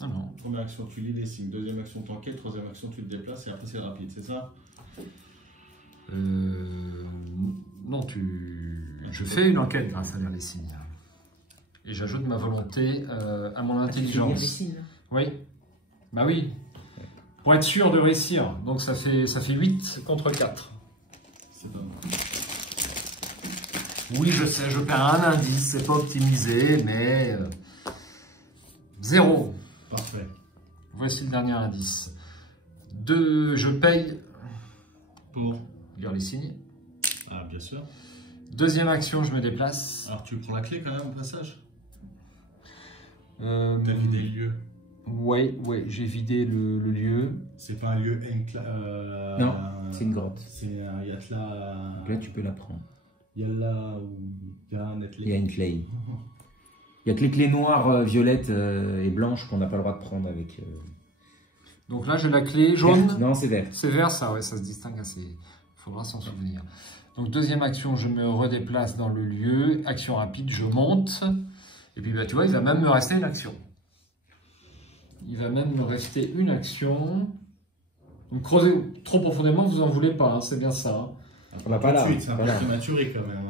Ah non. première action, tu lis les signes. Deuxième action, t'enquêtes. Troisième action, tu te déplaces. Et après, c'est rapide, c'est ça? Non, je fais une enquête grâce à lire les signes. Et j'ajoute ma volonté à mon intelligence. Oui. Bah oui. Pour être sûr de réussir. Donc ça fait 8 contre 4. C'est pas mal. Oui, je sais, je perds un indice, c'est pas optimisé, mais 0. Parfait. Voici le dernier indice. 2, je paye Pour. lire les signes. Ah, bien sûr. Deuxième action, je me déplace. Alors, tu prends la clé quand même au passage? T'as vidé le lieu. Ouais, j'ai vidé le lieu. C'est pas un lieu Non, c'est une grotte. C'est un Yatla. Donc là, tu peux la prendre. Yalla ou Yanetla. Il y a une clé. Il n'y a que les clés noires, violettes et blanches qu'on n'a pas le droit de prendre avec. Donc là, j'ai la clé jaune. Verte. Non, c'est vert. C'est vert, ça, ouais, ça se distingue assez. Il faudra s'en souvenir. Donc, deuxième action, je me redéplace dans le lieu. Action rapide, je monte. Et puis, bah, tu vois, il va même me rester une action. Il va même me rester une action. Donc, creusez trop profondément, vous en voulez pas, hein, c'est bien ça. Hein. On n'a pas là. C'est un peu Voilà. prématuré quand même.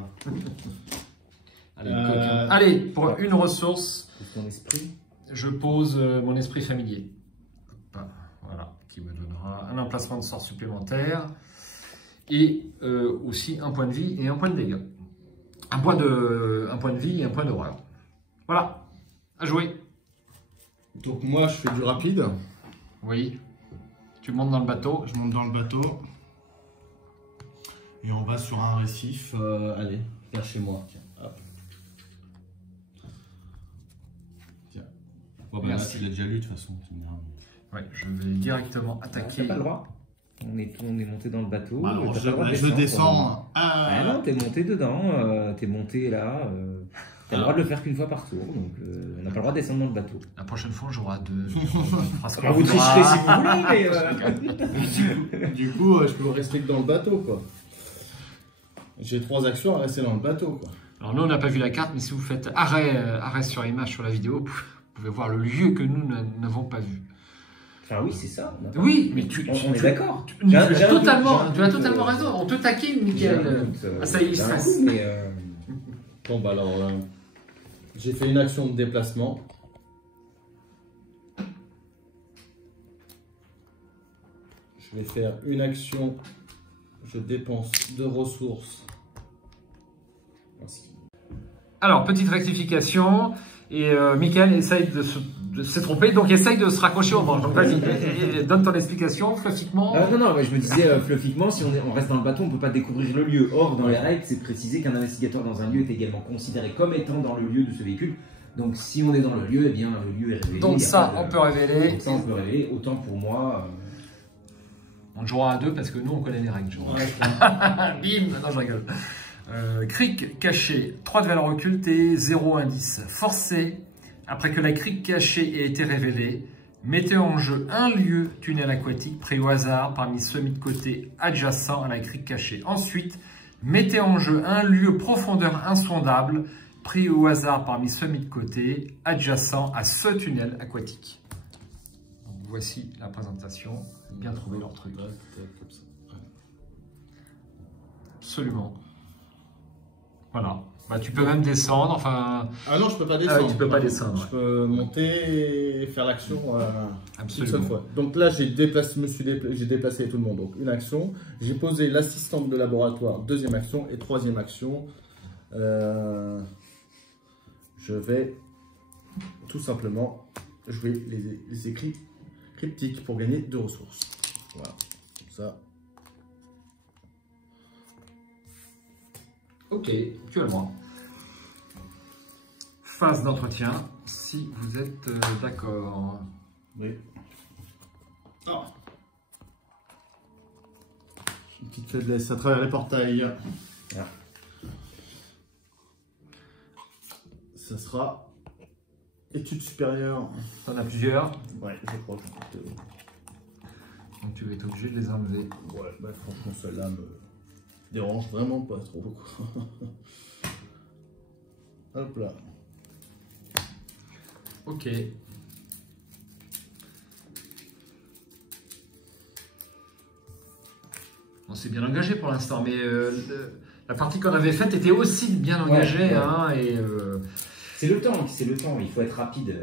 Allez, coquin. Allez, pour une ressource, Ton esprit. je pose mon esprit familier. Hop, voilà, qui me donnera un emplacement de sort supplémentaire. Et aussi un point de vie et un point de dégâts. Un point de vie et un point d'horreur. Voilà, à jouer. Donc moi je fais du rapide. Oui, tu montes dans le bateau. Je monte dans le bateau. Et on va sur un récif. Allez, vers chez moi. Tiens, hop. Tiens. Bon, bah là, Merci. tu l'as déjà lu de toute façon. Ouais, je vais directement attaquer. T'as pas le droit. On est monté dans le bateau. Bah alors, t'as pas le droit de je descendre. descends. Ah non, t'es monté dedans, t'es monté là. T'as le droit de le faire qu'une fois par tour, donc on n'a pas le droit de descendre dans le bateau. La prochaine fois, j'aurai 2. Vous tricherez si vous voulez, mais. Du coup, je peux rester que dans le bateau, quoi. J'ai 3 actions à rester dans le bateau, quoi. Alors nous, on n'a pas vu la carte, mais si vous faites arrêt sur image sur la vidéo, vous pouvez voir le lieu que nous n'avons pas vu. Enfin oui, c'est ça. Oui, mais on est d'accord. Tu as totalement raison. On te taquine, Mickaël. Ah, ça y est, il stresse. Bon, bah alors, j'ai fait une action de déplacement. Je vais faire une action. Je dépense 2 ressources. Alors, petite rectification. Et Mickaël essaye de se tromper, donc essaye de se raccrocher au manche. Donc vas-y, donne ton explication, fluffiquement. Non, mais je me disais, fluffiquement, si on reste dans le bateau, on ne peut pas découvrir le lieu. Or, dans les règles, c'est précisé qu'un investigateur dans un lieu est également considéré comme étant dans le lieu de ce véhicule. Donc, si on est dans le lieu, eh bien, le lieu est révélé. Donc ça, on peut révéler. Donc ça, on peut révéler. Autant pour moi... On jouera à 2 parce que nous, on connaît les règles. Bim. Non, je rigole. Crique cachée, 3 de valeur occulte et 0 indice. Forcé, après que la crique cachée ait été révélée, mettez en jeu un lieu tunnel aquatique pris au hasard parmi ceux mis de côté adjacents à la crique cachée. Ensuite, mettez en jeu un lieu profondeur insondable pris au hasard parmi ceux mis de côté adjacents à ce tunnel aquatique. Donc, voici la présentation. Bien trouvé leur truc. Absolument. Voilà. Bah, tu peux même descendre, enfin... Ah non, je peux pas descendre. tu peux pas descendre. Je peux monter et faire l'action une Absolument. seule fois. Donc là, j'ai déplacé tout le monde. Donc une action. J'ai posé l'assistante de laboratoire, deuxième action. Et troisième action, je vais tout simplement jouer les écrits cryptiques pour gagner 2 ressources. Voilà. Comme ça. Ok, tu as le droit. Phase d'entretien, si vous êtes d'accord. Oui. Oh. Une petite faiblesse à travers les portails. Ah. Ça sera études supérieures. T'en as plusieurs, Ouais, je crois que donc tu vas être obligé de les enlever. ouais, bah, franchement, celle-là me dérange vraiment pas trop. Quoi. Hop là. Ok. On s'est bien engagé pour l'instant, mais La partie qu'on avait faite était aussi bien engagée. Ouais. Hein, et, C'est le temps, il faut être rapide.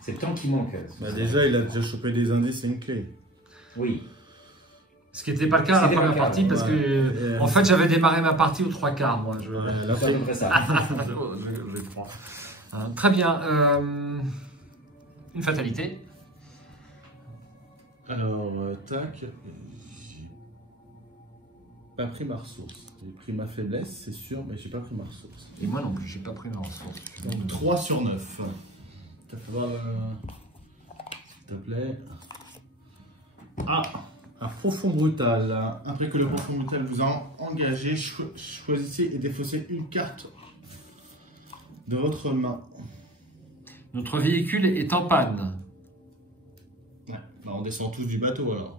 C'est le temps qui manque. Bah déjà, il a déjà chopé des indices et une clé. Oui. ce qui n'était pas le cas à la C'était pas première le cas, partie parce ouais. que, en fait, j'avais démarré ma partie aux 3/4. Moi, je C'est à peu près ça. prends. Hein, très bien. Une fatalité. Alors, tac. J'ai pas pris ma ressource. J'ai pris ma faiblesse, c'est sûr, mais j'ai pas pris ma ressource. Et moi non plus, j'ai pas pris ma ressource. Donc 3 sur 9. T'as fait voir s'il te plaît. Ah, un profond brutal. Après que le profond brutal vous a engagé, choisissez et défaussez une carte de votre main. Notre véhicule est en panne. Ouais, bah on descend tous du bateau alors.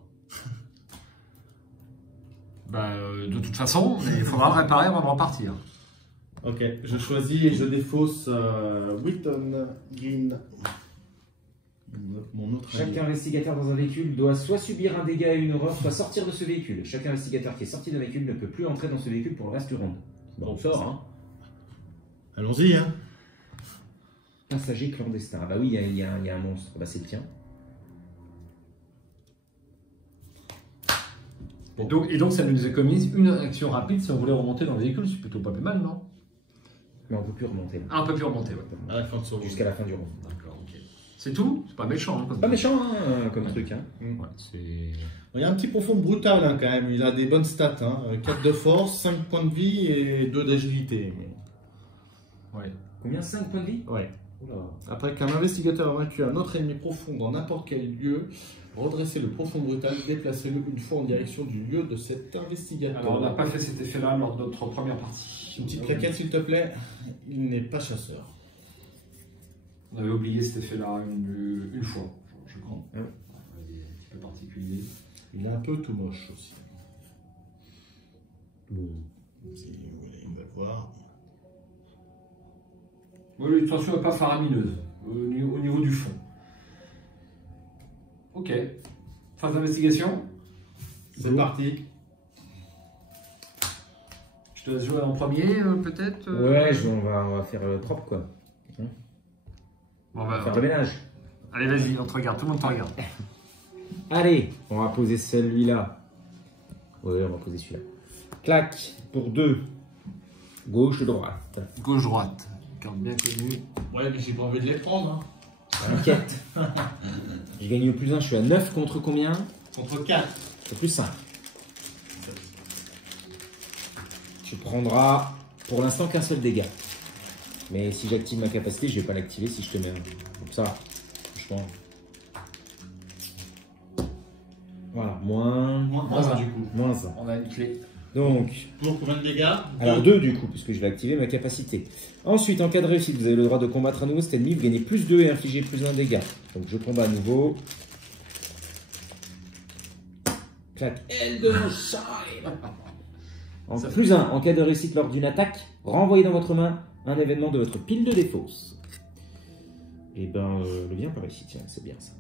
Bah, de toute façon, mais il faudra le réparer avant de repartir. Ok, je choisis et je défausse Witton Green. Mon autre Chaque allié. investigateur dans un véhicule doit soit subir un dégât et une horreur, soit sortir de ce véhicule. Chaque investigateur qui est sorti d'un véhicule ne peut plus entrer dans ce véhicule pour le reste du round. Bon, on sort, hein. Allons-y, hein. Passager clandestin. Ah bah oui, il y a un monstre. Bah c'est le tien. Et donc, ça nous économise une action rapide si on voulait remonter dans le véhicule. C'est plutôt pas plus mal, non? Mais on peut plus remonter. Là. Ah, on peut plus remonter, ouais. À la fin de ce round. Jusqu'à la fin du round. D'accord, ok. C'est tout? C'est pas méchant. Hein, comme C'est pas méchant hein, comme truc. Hein. Ouais, c'est... Il y a un petit profond brutal hein, quand même. Il a des bonnes stats. Hein. 4 de force, 5 points de vie et 2 d'agilité. Ouais. Combien? 5 points de vie? Ouais. Oula. Après qu'un investigateur a vaincu un autre ennemi profond dans n'importe quel lieu, redressez le profond brutal, déplacez-le une fois en direction du lieu de cet investigateur. Alors, on n'a pas fait cet effet-là lors de notre première partie. Une petite plaquette s'il te plaît. Il n'est pas chasseur. On avait oublié cet effet-là une fois, je crois. Ouais. Il est un petit peu particulier. Il est un peu tout moche aussi. Bon. Si vous voulez, on va voir. Oui, l'illustration n'est pas faramineuse au niveau du fond. Ok. Phase d'investigation. C'est parti. Je te laisse jouer en premier, peut-être Ouais, on va faire propre quoi. Bon, On va faire bah, le ménage. allez, vas-y, on te regarde, tout le monde te regarde. Allez, on va poser celui-là. Ouais, on va poser celui-là. Clac, pour 2. Gauche, droite. Gauche-droite, carte bien connue. Ouais, mais j'ai pas envie de les prendre. Hein. Enquête. J'ai gagné au plus 1, je suis à 9 contre combien? Contre 4. Au plus 5. Tu prendras pour l'instant qu'un seul dégât. Mais si j'active ma capacité, je vais pas l'activer si je te mets un. Donc ça va. Franchement. Voilà, Moins 1 du coup. moins 1. On a une clé. Donc, Pour combien de dégâts? alors 2 du coup, puisque je vais activer ma capacité. Ensuite, en cas de réussite, vous avez le droit de combattre à nouveau cet ennemi, vous gagnez plus 2 et infligez plus 1 dégât. Donc je combats à nouveau. Clac. Eldershire. En plus 1, en cas de réussite lors d'une attaque, renvoyez dans votre main un événement de votre pile de défausse. Et ben, le bien par réussite, tiens, c'est bien ça.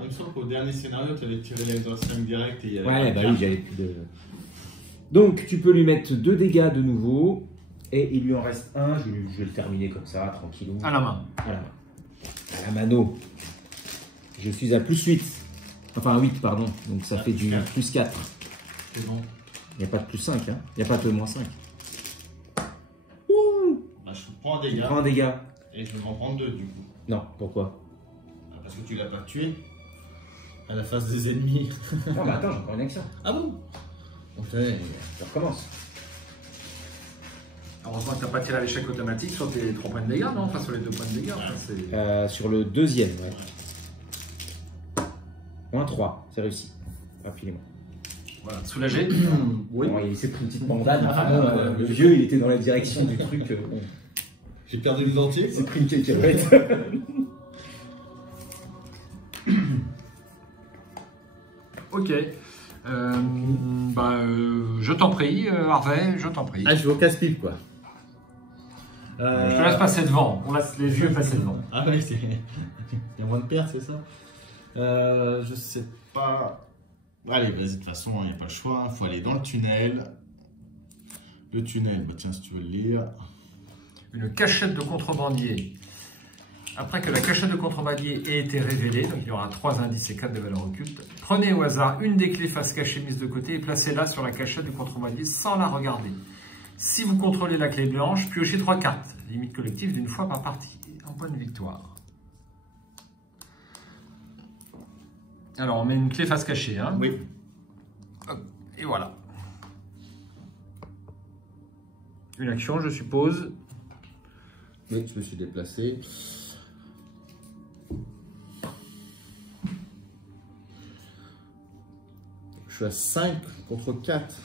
Il me semble qu'au dernier scénario, tu allais tirer les 5 direct et il y avait Ouais, pas bah de oui, carte. j'avais plus de... Donc, tu peux lui mettre 2 dégâts de nouveau, et il lui en reste 1, je vais le terminer comme ça, tranquillou. À la main. À la main. À la mano. Je suis à plus 8. Enfin, à 8, pardon. Donc, ça fait du 4. plus 4. C'est bon. Il n'y a pas de plus 5, hein. Il n'y a pas de moins 5. Bah, je prends un Tu dégât prends un dégât. et je vais m'en prendre 2 du coup. Non, pourquoi? Ah, parce que tu l'as pas tué à la face des ennemis. Non, bah attends, j'ai encore une action. Ah bon? Ok. Je recommence. Heureusement que tu n'as pas tiré à l'échec automatique sur tes 3 points de dégâts, non? Enfin, sur les 2 points de dégâts. Enfin, c'est... Sur le deuxième, ouais. Moins 3, c'est réussi. Rapidement. Voilà, soulagé. Oui. Bon, il s'est pris une petite bandade. Enfin, bon, le vieux, il était dans la direction du truc. Bon, J'ai perdu le dentier. il s'est pris une cacahuète. Ok. Je t'en prie, Harvey, je t'en prie. Ah, je vais au casse-pipe quoi. Je te laisse passer devant. On laisse les vieux passer devant. Ah oui, c'est. Il y a moins de pertes, c'est ça? Je sais pas. Allez, vas-y, de toute façon, il n'y a pas le choix. Il faut aller dans le tunnel. Le tunnel, bah tiens, si tu veux le lire. Une cachette de contrebandier. Après que la cachette de contrebandier ait été révélée, donc il y aura 3 indices et 4 de valeur occulte, prenez au hasard une des clés face cachée mise de côté et placez-la sur la cachette du contrebandier sans la regarder. Si vous contrôlez la clé blanche, piochez 3 cartes, limite collective d'une fois par partie, en point de victoire. Alors on met une clé face cachée, hein? Oui. Et voilà. Une action, je suppose. Oui, je me suis déplacé. Je suis à 5 contre 4.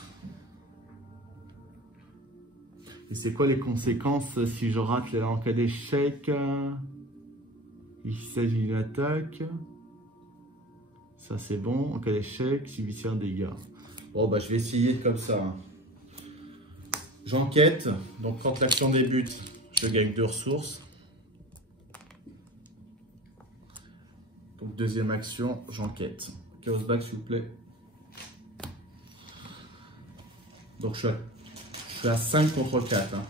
Et c'est quoi les conséquences si je rate en cas d'échec? Il s'agit d'une attaque. Ça c'est bon. En cas d'échec, subissez un dégât. Bon bah je vais essayer comme ça. J'enquête. Donc quand l'action débute, je gagne 2 ressources. Donc deuxième action, j'enquête. Chaos back s'il vous plaît. Donc je suis à 5 contre 4. Hein.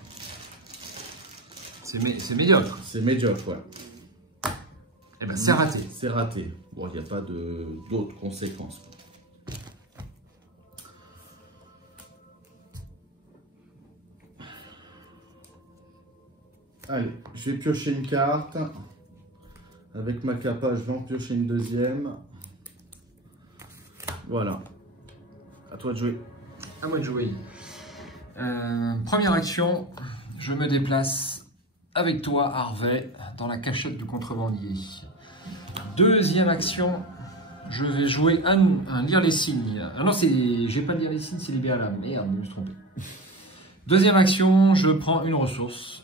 C'est médiocre. C'est médiocre, ouais. Eh ben c'est raté. C'est raté. Bon, il n'y a pas d'autres conséquences. Allez, je vais piocher une carte. Avec ma capa, je vais en piocher une deuxième. Voilà. À toi de jouer. À moi de jouer. Première action, je me déplace avec toi, Harvey, dans la cachette du contrebandier. Deuxième action, je vais jouer un lire les signes. Ah non, j'ai pas lire les signes, c'est libéral. Ah, merde, je me suis trompé. Deuxième action, je prends une ressource.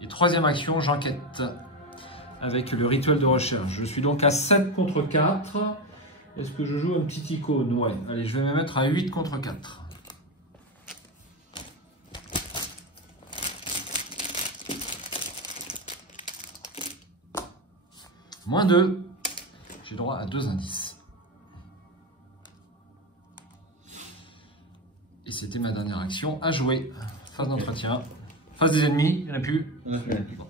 Et troisième action, j'enquête avec le rituel de recherche. Je suis donc à 7 contre 4. Est-ce que je joue un petit icône? Ouais. Allez, je vais me mettre à 8 contre 4. Moins 2. J'ai droit à 2 indices. Et c'était ma dernière action à jouer. Phase d'entretien. Phase des ennemis, il n'y en a plus. Bon.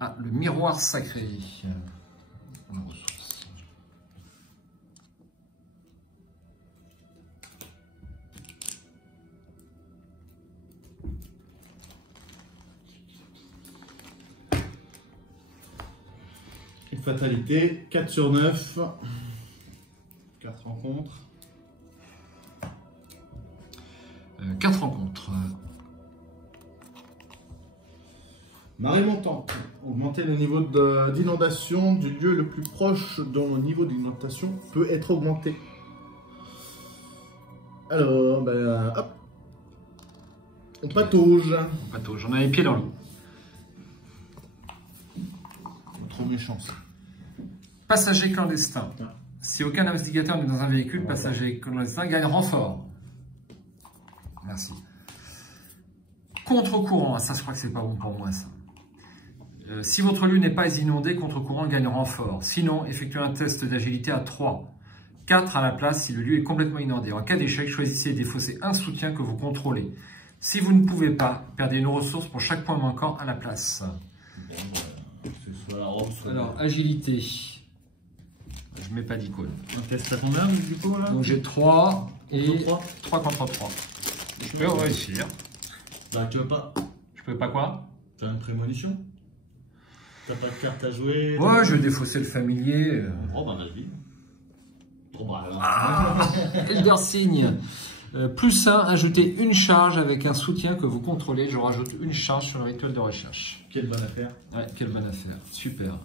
Ah, le miroir sacré. Une ressource. Une fatalité, 4 sur 9. 4 rencontres. 4 rencontres. Marée montante. Augmenter le niveau d'inondation du lieu le plus proche dont le niveau d'inondation peut être augmenté. Alors, ben, hop. On patauge. On patauge. J'en ai les pieds dans l'eau. Trop méchant ça. Passager clandestin. Si aucun investigateur n'est dans un véhicule, passager clandestin gagne renfort. Merci. Contre-courant. Ça, je crois que c'est pas bon pour moi, ça. Si votre lieu n'est pas inondé, contre-courant gagne renfort. Sinon, effectuez un test d'agilité à 3. 4 à la place si le lieu est complètement inondé. En cas d'échec, choisissez et défaussez un soutien que vous contrôlez. Si vous ne pouvez pas, perdez une ressource pour chaque point manquant à la place. Bon, ce soit la robe, soit alors, agilité. Je mets pas d'icône. Un test à combien du coup là? Donc j'ai 3 et 3. 3 contre 3. Je peux réussir. Bah tu veux pas? Je peux pas quoi? T'as une prémonition? T'as pas de carte à jouer? Ouais, je vais défausser le familier. Oh bah vas-y. Oh bah alors. Ah, Elder Signe. Plus 1, ajoutez une charge avec un soutien que vous contrôlez. Je rajoute une charge sur le rituel de recherche. Quelle bonne affaire. Ouais, quelle bonne affaire. Super.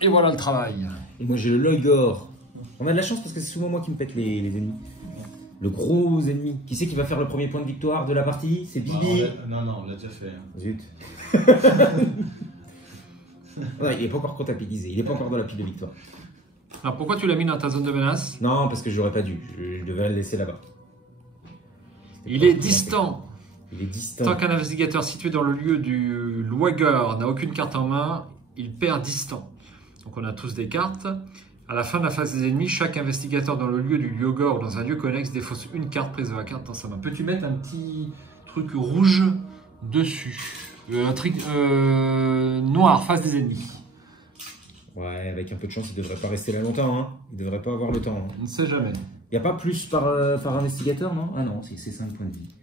Et voilà le travail. Et moi j'ai le Logor. On a de la chance parce que c'est souvent moi qui me pète les ennemis. Le gros ennemi. Qui c'est qui va faire le premier point de victoire de la partie? C'est Bibi. Non, non, on l'a déjà fait. Zut. Ouais, il n'est pas encore comptabilisé. Il n'est pas encore dans la pile de victoire. Alors pourquoi tu l'as mis dans ta zone de menace? Non, parce que j'aurais pas dû. Je devais le laisser là-bas. Il est distant. Il est distant. Tant qu'un investigateur situé dans le lieu du Loiger n'a aucune carte en main, il perd distant. Donc on a tous des cartes. À la fin de la phase des ennemis, chaque investigateur dans le lieu du Lyogor ou dans un lieu connexe défausse une carte prise de la carte dans sa main. Peux-tu mettre un petit truc rouge dessus? Un truc noir, face des ennemis. Ouais, avec un peu de chance, il devrait pas rester là longtemps. Hein. Il devrait pas avoir le temps. Hein. On ne sait jamais. Il n'y a pas plus par investigateur, non? Ah non, c'est 5 points de vie.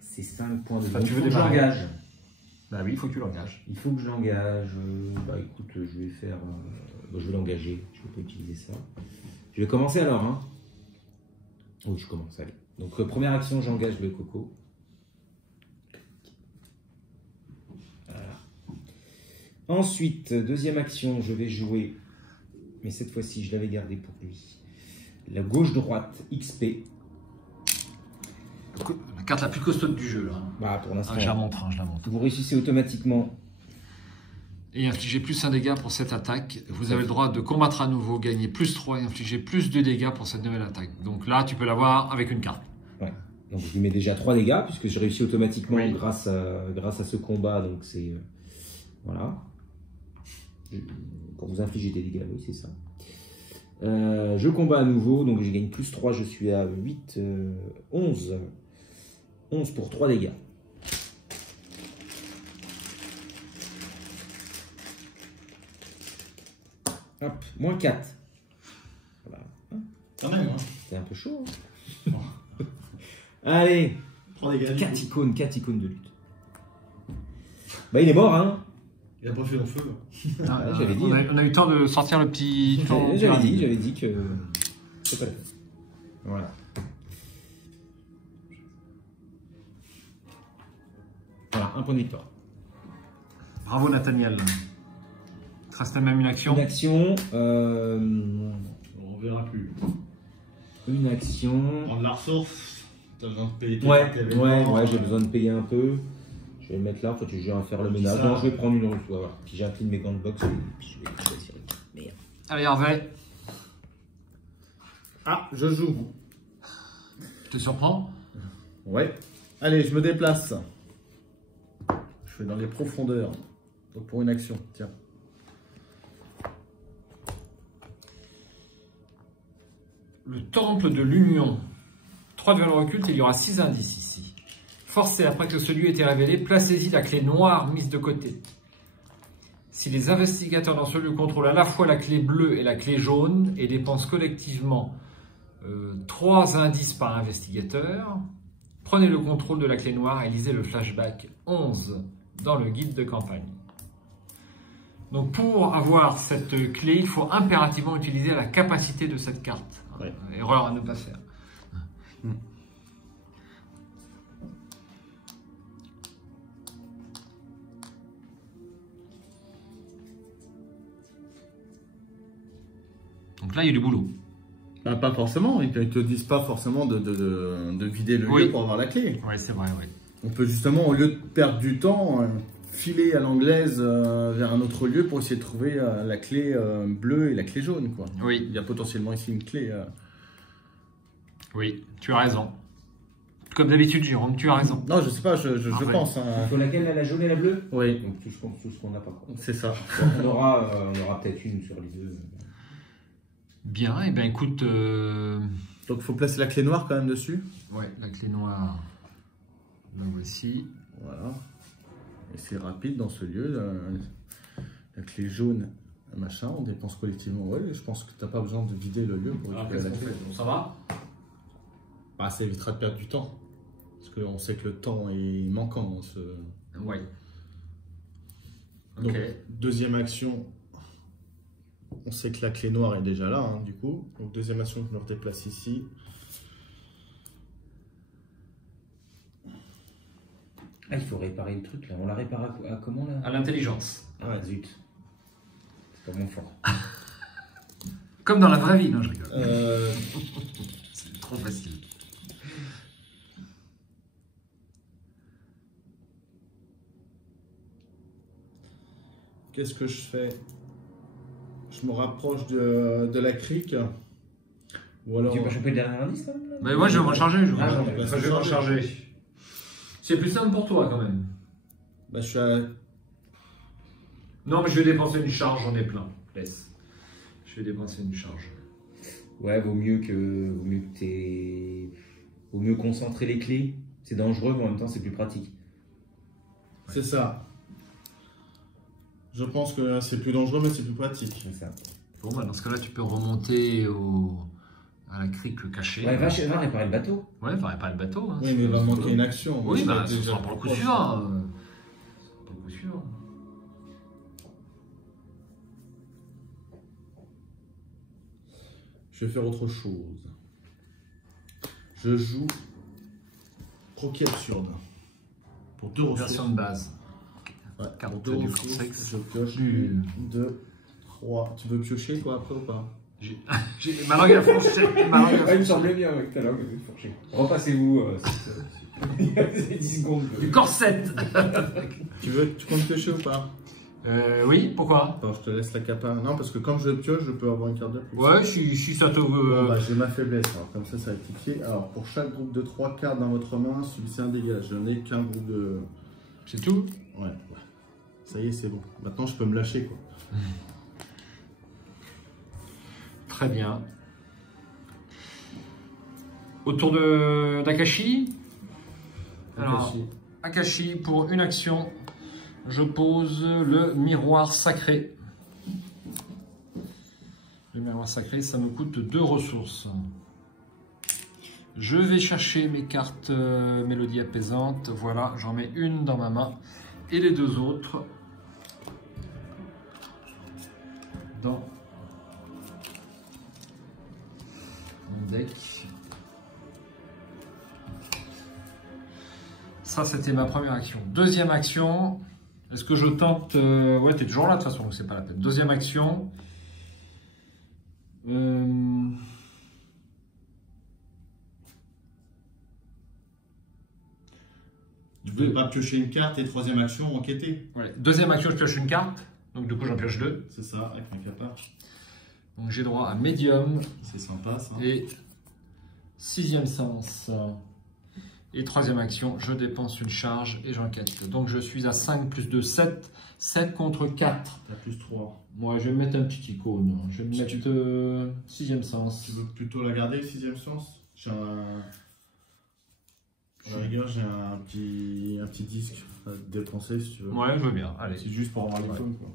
C'est 5 points de vie. Enfin, tu veux que je démarrer. l'engage. Bah oui, il faut que tu l'engages. Il faut que je l'engage. Bah écoute, je vais faire. Je vais l'engager. Je vais pas utiliser ça. Je vais commencer alors. Hein. Oui, je commence. Allez. Donc, première action, j'engage le coco. Voilà. Ensuite, deuxième action, je vais jouer. Mais cette fois-ci, je l'avais gardé pour lui. La gauche-droite XP. La carte la plus costaud du jeu, là. Bah, pour l'instant. Ah, je la montre, je la montre. Vous réussissez automatiquement. Et infligez plus 1 dégât pour cette attaque. Vous avez le droit de combattre à nouveau, gagner plus 3 et infliger plus 2 dégâts pour cette nouvelle attaque. Donc là, tu peux l'avoir avec une carte. Ouais. Donc je lui mets déjà 3 dégâts, puisque j'ai réussi automatiquement Oui. grâce à ce combat. Donc c'est. Voilà. Pour vous infliger des dégâts, oui, c'est ça. Je combats à nouveau, donc je gagne plus 3, je suis à 8, 11. 11 pour 3 dégâts. Hop, moins 4. Voilà. Quand même, hein. C'est un peu chaud. Hein. Allez, 3 dégâts. 4 icônes de lutte. Bah il est mort, hein. Il a pas fait long feu. Ah, j'avais dit, on a eu le temps de sortir le petit... J'avais dit que c'est pas la peine. Voilà. Voilà, un point de victoire. Bravo Nathaniel. Il te reste même une action. Une action. On verra plus. Une action. Prendre la ressource. T'as besoin de payer tes Ouais, cartes événements, j'ai besoin de payer un peu. Je vais le mettre là, en fait, je vais faire le ménage. ça. Non, je vais prendre une ressource. Voilà. Puis j'incline mes gants de boxe et puis je vais choisir une carte. Merde. Allez Hervé, Ah, je joue. je te surprends. Ouais. Allez, je me déplace. Je vais dans les profondeurs. Donc pour une action, tiens. Le temple de l'Union. 3 de valeur occulte, il y aura 6 indices ici. Forcez, après que ce lieu ait été révélé, placez-y la clé noire mise de côté. Si les investigateurs dans ce lieu contrôlent à la fois la clé bleue et la clé jaune et dépensent collectivement 3 indices par investigateur, prenez le contrôle de la clé noire et lisez le flashback 11 dans le guide de campagne. Donc pour avoir cette clé, il faut impérativement utiliser la capacité de cette carte. Ouais. Erreur à ne pas faire. Donc là, il y a du boulot. Bah, pas forcément, ils te disent pas forcément de vider le Oui. lieu pour avoir la clé. Oui, c'est vrai, oui. On peut justement, au lieu de perdre du temps, filer à l'anglaise vers un autre lieu pour essayer de trouver la clé bleue et la clé jaune, quoi. Oui, Il y a potentiellement ici une clé. oui, tu as raison. Comme d'habitude, Jérôme, tu as raison. Non, je sais pas, je ouais. pense. hein. Il faut laquelle, la jaune et la bleue? Oui, Donc tout ce qu'on n'a pas. c'est ça. On aura peut-être une sur les deux. Bien, et bien écoute, Donc il faut placer la clé noire quand même dessus. ouais, la clé noire, la voici. Voilà. Et c'est rapide dans ce lieu. La clé jaune, machin, on dépense collectivement. Ouais, je pense que tu n'as pas besoin de vider le lieu pour Alors, récupérer qu'est-ce la qu'on clé. fait? Bon, ça va? Bah, ça évitera de perdre du temps. Parce qu'on sait que le temps est manquant dans ce. Oui. Ok. Donc, deuxième action, on sait que la clé noire est déjà là, hein, du coup. Donc, deuxième action, je me redéplace ici. Ah, il faut réparer le truc là. On l'a réparé à comment là? À l'intelligence. Ah zut. C'est pas mon fort. Comme dans la vraie vie, non, je rigole. C'est trop facile. Qu'est-ce que je fais? Je me rapproche de la crique. Ou alors. Tu veux pas choper le dernier indice là? Mais moi, je vais m'en charger. Je vais Ah, m'en non, charger. bah, Enfin, je vais m'en charger. C'est plus simple pour toi, quand même. Bah, je suis à. Non, mais je vais dépenser une charge, j'en ai plein. Laisse. Je vais dépenser une charge. Ouais, vaut mieux concentrer les clés. C'est dangereux, mais en même temps, c'est plus pratique. C'est ça. Je pense que c'est plus dangereux, mais c'est plus pratique. C'est ça. Bon, bah, dans ce cas-là, tu peux remonter à la crique cachée. Ouais, va réparer le bateau. Ouais, va réparer le bateau. Hein, Oui, mais il va manquer une action. Oui, Moi, bah, je ce l'ai sera déjà pour le coup proche. suivant. Pour le coup suivant. Je vais faire autre chose. Je joue croquis absurde. Pour 2 ressources. Version de base. Ouais, Carte pour 2 du ressources, Cortex. je pioche Du- 2, 3. Tu veux piocher toi après ou pas? Ma langue a fourché. Ma langue a Il me fourché. semblait bien avec ta langue fourchée. Repassez-vous. C'est 10 secondes. Du corset. Tu comptes piocher ou pas? Oui, pourquoi? Alors, je te laisse la capa. Non, parce que quand je pioche, je peux avoir une carte de plus. Ouais, si ça te veut. Bon, bah, j'ai ma faiblesse, alors comme ça va être tiqué. Alors pour chaque groupe de 3 cartes dans votre main, subissez un dégât. Je n'ai qu'un groupe de... C'est tout? Ouais. Ça y est, c'est bon. Maintenant je peux me lâcher quoi. Très bien. Autour d'Akashi. Alors, Akashi. Akashi, pour une action, je pose le miroir sacré. Le miroir sacré, ça me coûte 2 ressources. Je vais chercher mes cartes mélodie apaisante. Voilà, j'en mets une dans ma main. Et les 2 autres dans mon deck. Ça, c'était ma première action. Deuxième action, est-ce que je tente... Ouais, t'es toujours là de toute façon, donc c'est pas la peine. Deuxième action. Tu peux pas piocher une carte et troisième action enquêter. Ouais. Deuxième action, je pioche une carte. Donc du coup, j'en pioche 2. C'est ça, avec ma capa. Donc j'ai droit à médium C'est sympa ça. et sixième sens. Et troisième action, je dépense une charge et j'enquête. Donc je suis à 5 plus 2, 7. 7 contre 4. T'as plus 3. Moi, je vais me mettre un petit icône. Je vais me mettre sixième sens. Tu veux plutôt la garder, sixième sens? J'ai un... À la rigueur, j'ai un petit disque à dépenser si tu veux. Ouais, je veux bien. Allez. C'est juste pour avoir l'icône quoi.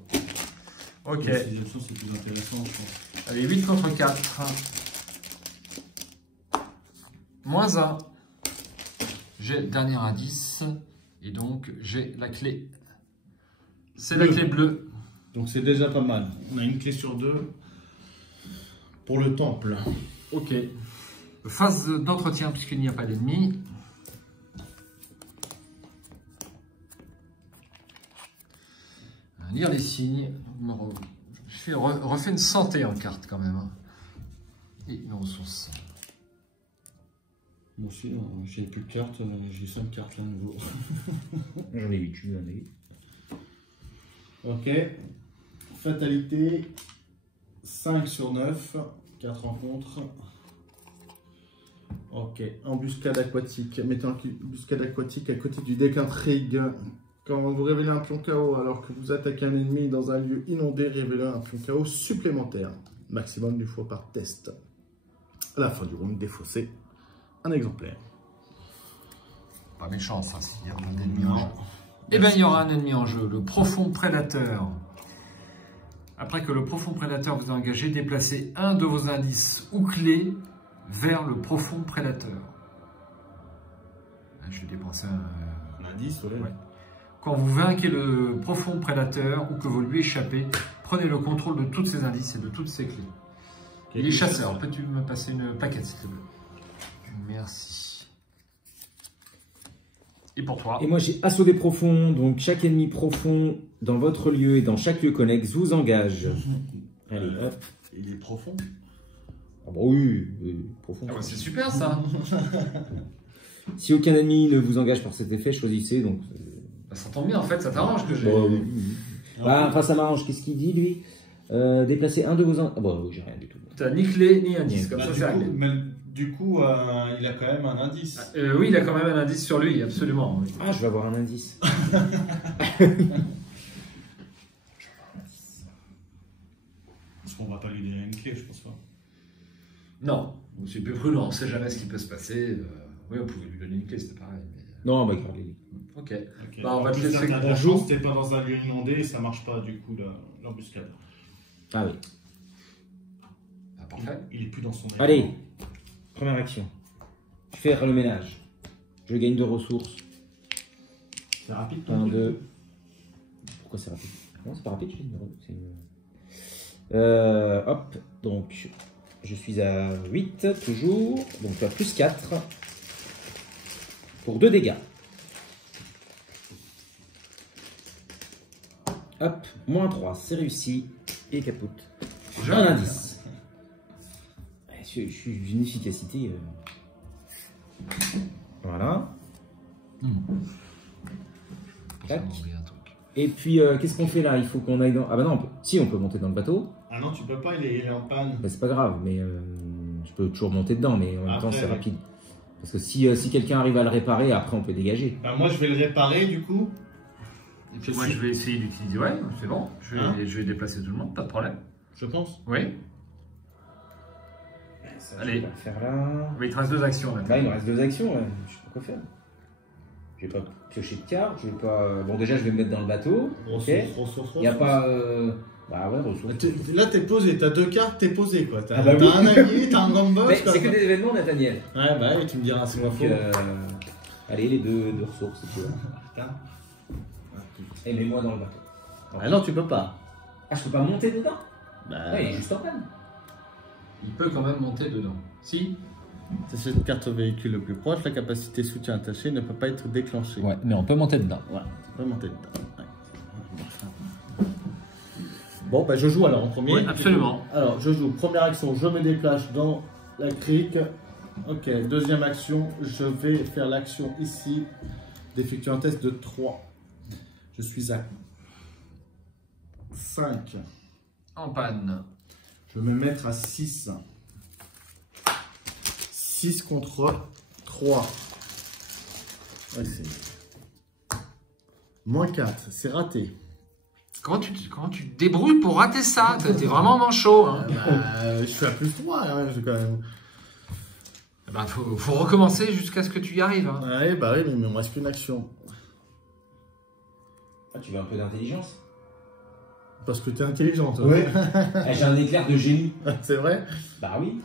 Ok. Le sixième sens c'est plus intéressant je pense. Allez, 8 contre 4. Moins 1. J'ai le dernier indice. Et donc, j'ai la clé. C'est la Bleu. clé bleue. Donc c'est déjà pas mal. On a une clé sur 2 pour le temple. Ok. Phase d'entretien puisqu'il n'y a pas d'ennemi. Lire les signes. Je refais une santé en carte quand même. Hein. Et une ressource. Moi aussi, j'ai plus de cartes, j'ai 5 cartes là à nouveau. J'en ai 8, tu en as 8. Ok. Fatalité. 5 sur 9. 4 rencontres. Ok. Embuscade aquatique. Mettez en embuscade aquatique à côté du deck intrigue. Quand vous révélez un pion KO alors que vous attaquez un ennemi dans un lieu inondé, révélez un pion KO supplémentaire. Maximum d'une fois par test. À la fin du round, défaussez un exemplaire. Pas méchant ça, s'il n'y a pas d'ennemi en jeu. Eh bien, il y aura un ennemi en jeu, le profond prédateur. Après que le profond prédateur vous a engagé, déplacez un de vos indices ou clés vers le profond prédateur. Je vais dépenser un... Un indice, ouais. Ouais. Quand vous vainquez le profond prédateur ou que vous lui échappez, prenez le contrôle de tous ces indices et de toutes ces clés. Il est chasseur. Peux-tu me passer une plaquette, s'il te plaît? Merci. Et pour toi? Et moi j'ai assaut des profonds, donc chaque ennemi profond dans votre lieu et dans chaque lieu connexe vous engage. Allez, hop. Il est profond. Ah bah oui, profond. Ah bah, c'est super ça. Si aucun ennemi ne vous engage par cet effet, choisissez donc. Bah, ça tombe bien en fait, ça t'arrange que j'ai... Bah, oui. Bah, enfin ça m'arrange, qu'est-ce qu'il dit lui? Déplacer un de vos... Ah bah oui, j'ai rien du tout. T'as ni clé ni indice, comme Bah, ça c'est réglé. du coup, il a quand même un indice. Oui, il a quand même un indice sur lui, absolument. Oui. Ah, je vais avoir un indice. qu'on va pas lui donner une clé, je pense pas. Non, c'est plus prudent, on ne sait jamais ce qui peut se passer. Oui, on pouvait lui donner une clé, c'était pareil. Mais... Non, bah garde-les. Ok. Ok. Bah, on va te laisser t'as de qu'on la joue. chance, t'es pas dans un lieu inondé et ça marche pas du coup l'embuscade. Ah oui. Ah, parfait. Il est plus dans son Allez, première action. Faire le ménage. Je gagne 2 ressources. C'est rapide 1, ton 2. Pourquoi c'est rapide? Non, c'est pas rapide, hop, donc je suis à 8 toujours. Donc tu as plus 4 pour 2 dégâts. Hop, moins 3, c'est réussi. Et capote. J'ai un indice. Je suis d'une efficacité. Voilà. Tac. Et puis, qu'est-ce qu'on fait là? Il faut qu'on aille dans... Ah bah non, si, on peut monter dans le bateau. Ah non, tu peux pas, il est en panne. Bah, c'est pas grave, mais je peux toujours monter dedans, mais en même temps, c'est rapide. Parce que si quelqu'un arrive à le réparer, après, on peut dégager. Bah moi, je vais le réparer du coup. Et puis moi, je vais essayer d'utiliser. Ouais, c'est bon. Je vais déplacer tout le monde, pas de problème. Je pense. Oui. Ça, Allez. je vais le faire là. Oui, il te reste 2 actions maintenant. Là, il me reste 2 actions, ouais. Je sais pas quoi faire. Je vais pas piocher de cartes, je vais pas... Bon, déjà, je vais me mettre dans le bateau. Ok. Il n'y a pas... Bah ouais, ressources. Là, t'es posé, t'as 2 cartes, t'es posé quoi. T'as Ah bah oui. un allié, t'as un gambos. Mais c'est que des événements, Nathaniel. Ouais, bah oui, tu me diras, c'est pas Donc, faux. allez, les deux ressources, si tu veux. Putain. Et mets-moi dans le bateau. Ah non, tu peux pas. Ah, je peux pas monter dedans? Bah, Ouais, il est juste en panne. Il peut quand même monter dedans. Si. c'est cette carte au véhicule le plus proche, la capacité soutien attachée ne peut pas être déclenchée. Ouais, mais on peut monter dedans. Ouais, tu peux monter dedans. Ouais. Bon, bah je joue alors en premier. Oui, absolument. Alors, je joue. Première action, je me déplace dans la crique. Ok, deuxième action, je vais faire l'action ici d'effectuer un test de 3. Je suis à 5. En panne. Je vais me mettre à 6. 6 contre 3. Ouais, c'est... Moins 4, c'est raté. Comment tu te débrouilles pour rater ça? T'es vraiment manchot. Hein. Je suis à plus 3, hein, quand même. Eh ben, faut recommencer jusqu'à ce que tu y arrives. Hein. Ouais, bah oui, mais il me reste qu'une action. Ah, tu veux un peu d'intelligence? Parce que t'es intelligent, toi. Ouais. J'ai un éclair de génie. C'est vrai? Bah oui.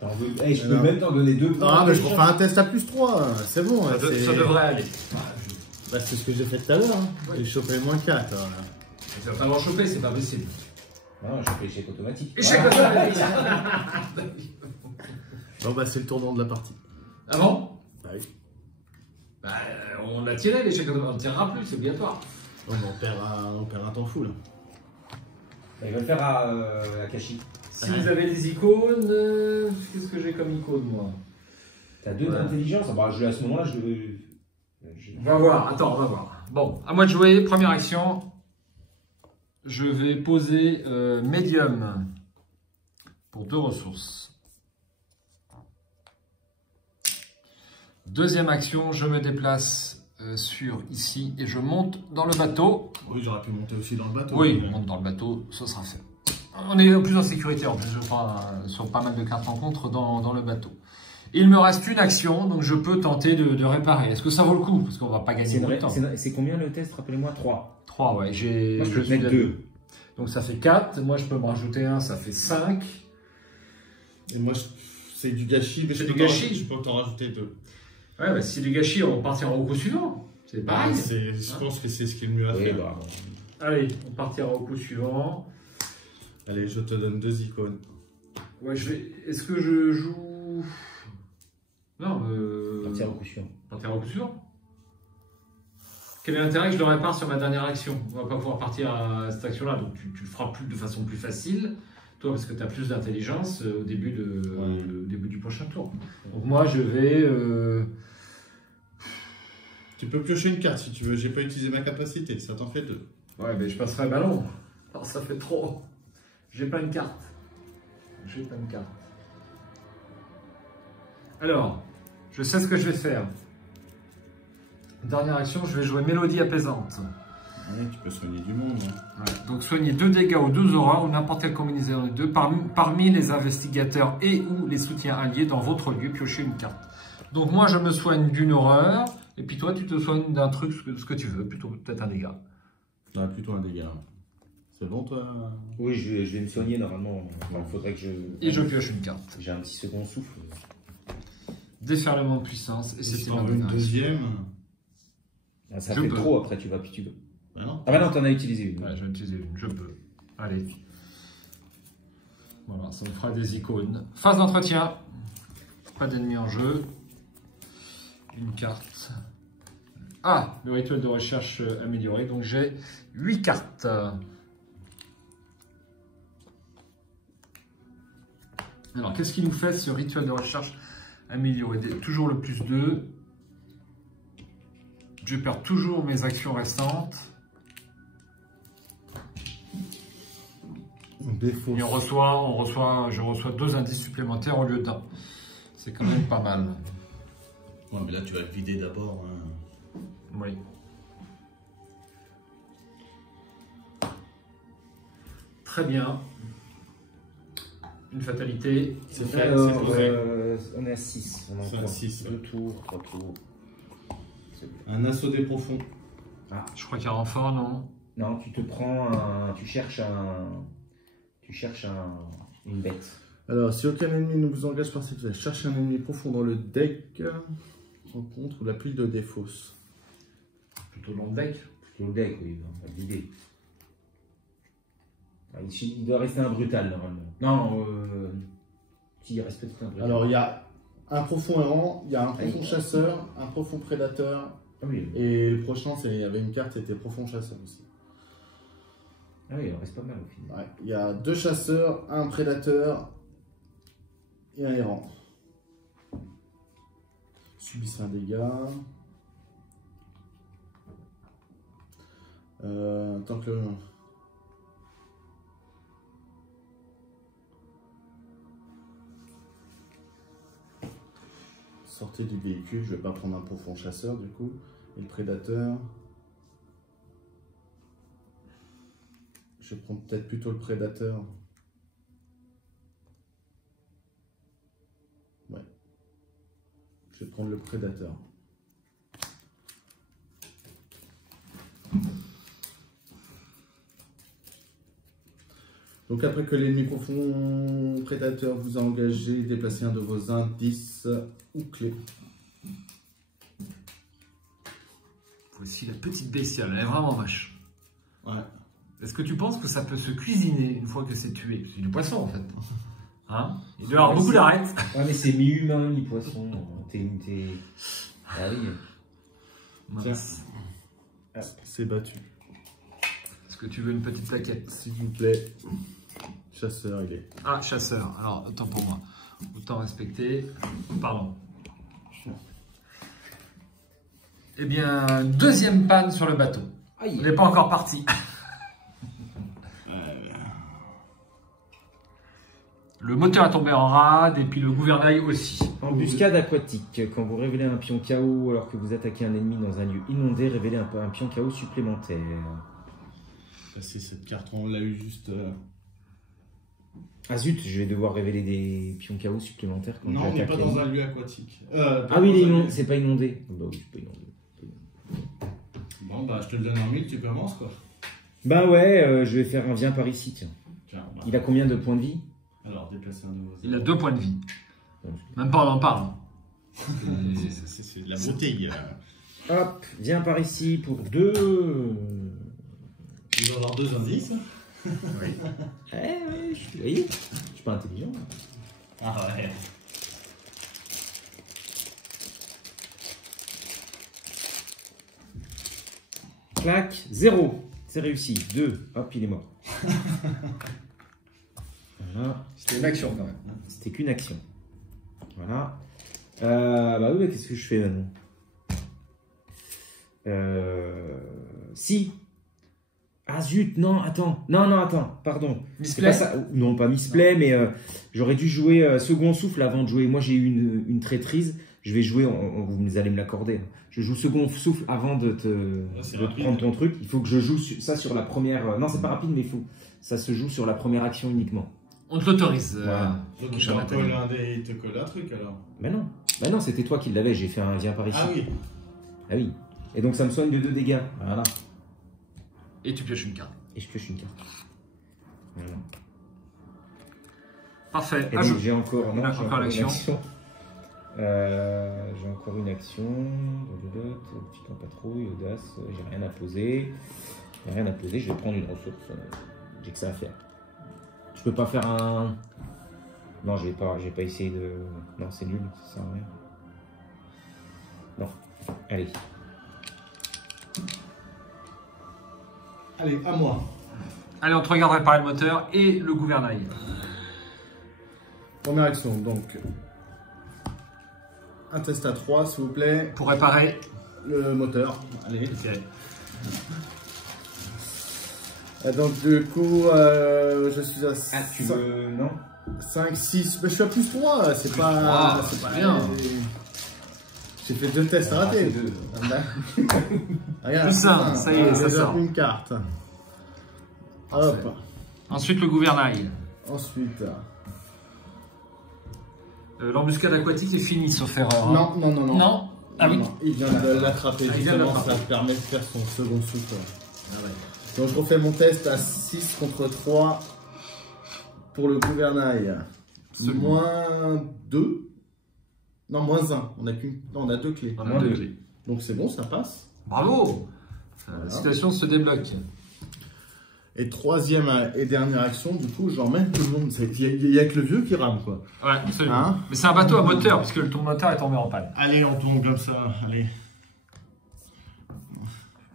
T'en veux... je peux même t'en donner 2 points. Ah, mais je refais un test à plus 3. C'est bon. Ça c'est... devrait aller. Bah, c'est ce que j'ai fait tout à l'heure. Hein. Ouais. J'ai chopé moins 4. C'est vraiment chopé, c'est pas possible. Non, je fais échec automatique. Échec Voilà. automatique. Bon, bah, c'est le tournant de la partie. Ah bon? Bah oui. Bah, on l'a tiré l'échec automatique, on ne tirera plus, c'est obligatoire. Bon, bah, on perd un temps fou, là. Il va le faire à Kashi. Si vous avez des icônes, qu'est-ce que j'ai comme icône moi? T'as 2 d'intelligence. Bah, à ce moment-là, On va voir, attends, on va voir. Bon, à moi de jouer, première action. Je vais poser médium pour 2 ressources. Deuxième action, je me déplace sur ici et je monte dans le bateau. Oui, j'aurais pu monter aussi dans le bateau. Oui, on monte dans le bateau, ce sera fait. On est plus en sécurité en plus, je crois, sur pas mal de cartes rencontres dans le bateau. Il me reste une action, donc je peux tenter de réparer. Est-ce que ça vaut le coup? Parce qu'on va pas gagner beaucoup de temps. C'est combien le test? Rappelez-moi, 3. 3, ouais. Moi, je peux te mettre 2. Donc ça fait 4. Moi, je peux me rajouter 1, ça fait 5. Et moi, c'est du gâchis. Mais C'est je du peux gâchis. Je peux t'en rajouter 2. Ouais, bah, si c'est du gâchis, on partira au coup suivant. C'est pareil. Je pense que c'est ce qui est le mieux à faire. Bah, Allez, on partira au coup suivant. Allez, je te donne 2 icônes. Ouais, est-ce que je joue... Non, partir au coup suivant. Partir au coup suivant. Quel est l'intérêt que je le répare sur ma dernière action? On va pas pouvoir partir à cette action-là, donc tu le feras plus de façon plus facile. Toi, parce que tu as plus d'intelligence au début du prochain tour. Donc moi, je vais... Tu peux piocher une carte si tu veux. J'ai pas utilisé ma capacité. Ça t'en fait 2. Ouais, mais je passerai ballon. Alors ça fait trop. J'ai pas une carte. J'ai pas une carte. Alors, je sais ce que je vais faire. Dernière action, je vais jouer Mélodie apaisante. Ouais, tu peux soigner du monde. Hein. Ouais. Donc soigner 2 dégâts ou 2 horreurs ou n'importe quelle combinaison des deux parmi les investigateurs et ou les soutiens alliés dans votre lieu, piochez une carte. Donc moi je me soigne d'une horreur et puis toi tu te soignes d'un truc, ce que tu veux, plutôt peut-être un dégât. Ouais, plutôt un dégât. C'est bon toi? Oui, je vais me soigner normalement. Enfin, il faudrait que je... Et je pioche une carte. J'ai un petit second souffle. Déferlement de puissance et Si c'était t'en veux une deuxième. Ah, ça Je fait peux. trop après, tu vas puis tu veux. Bah non. Ah bah non, t'en as utilisé une. Ouais, je vais utiliser une, je peux. Allez. Voilà, ça me fera des icônes. Phase d'entretien. Pas d'ennemis en jeu. Une carte. Ah, le rituel de recherche amélioré. Donc j'ai 8 cartes. Alors, qu'est-ce qu'il nous fait ce rituel de recherche amélioré? Toujours le plus 2. Je perds toujours mes actions restantes. Défaut. Et je reçois 2 indices supplémentaires au lieu d'un. C'est quand même pas mal. Ouais, mais là tu vas le vider d'abord. Hein. Oui. Très bien. Une fatalité. C'est fait, Alors, c'est posé. on est à 6. On a C'est à encore 6, 2 tours, 3 tours. Un assaut des profonds. Je crois qu'il y a renfort, non? Non, tu te prends un... Tu cherches une bête. Alors, si aucun ennemi ne vous engage par cette flèche, cherchez un ennemi profond dans le deck. Rencontre la pile de défausse. Plutôt dans le deck. Plutôt le deck, oui, on va vider. Ah, il doit rester un brutal normalement. Non, si, il reste peut-être un brutal. Alors, il y a un profond errant, il y a un profond chasseur, un profond prédateur. Ah oui, Et le prochain, il y avait une carte, c'était profond chasseur aussi. ah oui, il en reste pas mal au final. Ouais, il y a 2 chasseurs, un prédateur et un errant. Subissez un dégât. Tant que le... Sortez du véhicule, je vais pas prendre un profond chasseur du coup. Et le prédateur. Je vais prendre peut-être plutôt le prédateur. Ouais. Je vais prendre le prédateur. Donc après que l'ennemi profond prédateur vous a engagé, déplacez un de vos indices ou clés. Voici la petite bestiole, elle est vraiment moche. Ouais. Est-ce que tu penses que ça peut se cuisiner une fois que c'est tué? C'est du poisson en fait. Hein? Il doit y avoir beaucoup d'arêtes. Ouais, mais c'est mi-humain, mi-poisson. Ah oui. Mince. C'est battu. Est-ce que tu veux une petite plaquette? S'il vous plaît. Chasseur, il est. Ah, chasseur. Alors, autant pour moi. Autant respecter. Pardon. Eh bien, deuxième panne sur le bateau. Aïe. On n'est pas encore parti. Le moteur a tombé en rade et puis le gouvernail aussi. Embuscade aquatique. Quand vous révélez un pion KO alors que vous attaquez un ennemi dans un lieu inondé, révélez un pion KO supplémentaire. C'est cette carte, on l'a eu juste. Ah zut, je vais devoir révéler des pions KO supplémentaires quand Non, je on n'est attaque pas dans l'ennemi. un lieu aquatique. Ah oui, c'est pas inondé. Bah oui, c'est pas inondé. Bon, bah je te le donne en 1000, tu commences quoi. Bah ouais, je vais faire un viens par ici, tiens. Tiens, bah. Il a combien de points de vie? Alors, déplacer un de vos. Il a 2 points de vie. Même pas on en parle. C'est de la bouteille. Hop, viens par ici pour 2. Il va avoir 2 indices. Oui. Ouais, vous voyez, je suis pas intelligent. Ah ouais. Clac, 0. C'est réussi. 2. Hop, il est mort. Voilà. C'était une action quand même. C'était qu'une action. Voilà. Bah oui, qu'est-ce que je fais maintenant? Si. Ah zut, non, attends. Non, attends, pardon. Misplay. C'est pas ça. Non, pas misplay, mais j'aurais dû jouer second souffle avant de jouer. Moi, j'ai eu une traîtrise. Je vais jouer, vous allez me l'accorder. Je joue second souffle avant de te prendre ton truc. Il faut que je joue ça sur la première... Non, c'est pas rapide, mais ça se joue sur la première action uniquement. On te l'autorise. Voilà. Donc Mon il cher te Nathalie. colle un truc alors. Mais non. Bah non, c'était toi qui l'avais. J'ai fait un viens par ici. Ah oui. Ah oui. Et donc ça me soigne de 2 dégâts. Voilà. Et tu pioches une carte. Et je pioche une carte. Voilà. Parfait. Et Ah, donc j'ai encore, non, Ah, j'ai encore encore une l'action. action. J'ai encore une action. Petite en patrouille, audace. J'ai rien à poser. J'ai rien à poser. Je vais prendre une ressource. J'ai que ça à faire. Je peux pas faire un. Non, je vais pas essayer de. Non, c'est nul. Ça sert à rien. Non. Allez. Allez, à moi. Allez, on te regarde réparer le moteur et le gouvernail. Première action, donc. Un test à 3, s'il vous plaît. Pour réparer. Le moteur. Allez. Ok. Donc, du coup, je suis à Ah, tu veux. Non. 5, 6. Je suis à plus 3. C'est Plus pas. 3, C'est pas bien. J'ai fait 2 tests On va ratés. rater 2. Regarde, Plus un, ça y est, ça déjà sort. une carte. Parfait. Hop. Ensuite, le gouvernail. Ensuite. L'embuscade aquatique est finie, sauf erreur. hein. Non, non, non, non. Non. Ah oui. Non, il vient de l'attraper. Ah, il vient de Justement, l'attraper. ça permet de faire son second souffle. Ah ouais. Donc, je refais mon test à 6 contre 3 pour le gouvernail. Absolument. Moins 2. Non, moins 1. On a qu'une. Non, on a 2 clés. On a deux clés. Donc, c'est bon, ça passe. Bravo. La situation se débloque. Et troisième et dernière action, du coup, j'emmène tout le monde. Il y a que le vieux qui rame, quoi. Ouais, absolument. Hein? Mais c'est un bateau à moteur, puisque ton moteur est tombé en panne. Allez, on tombe comme ça. Allez.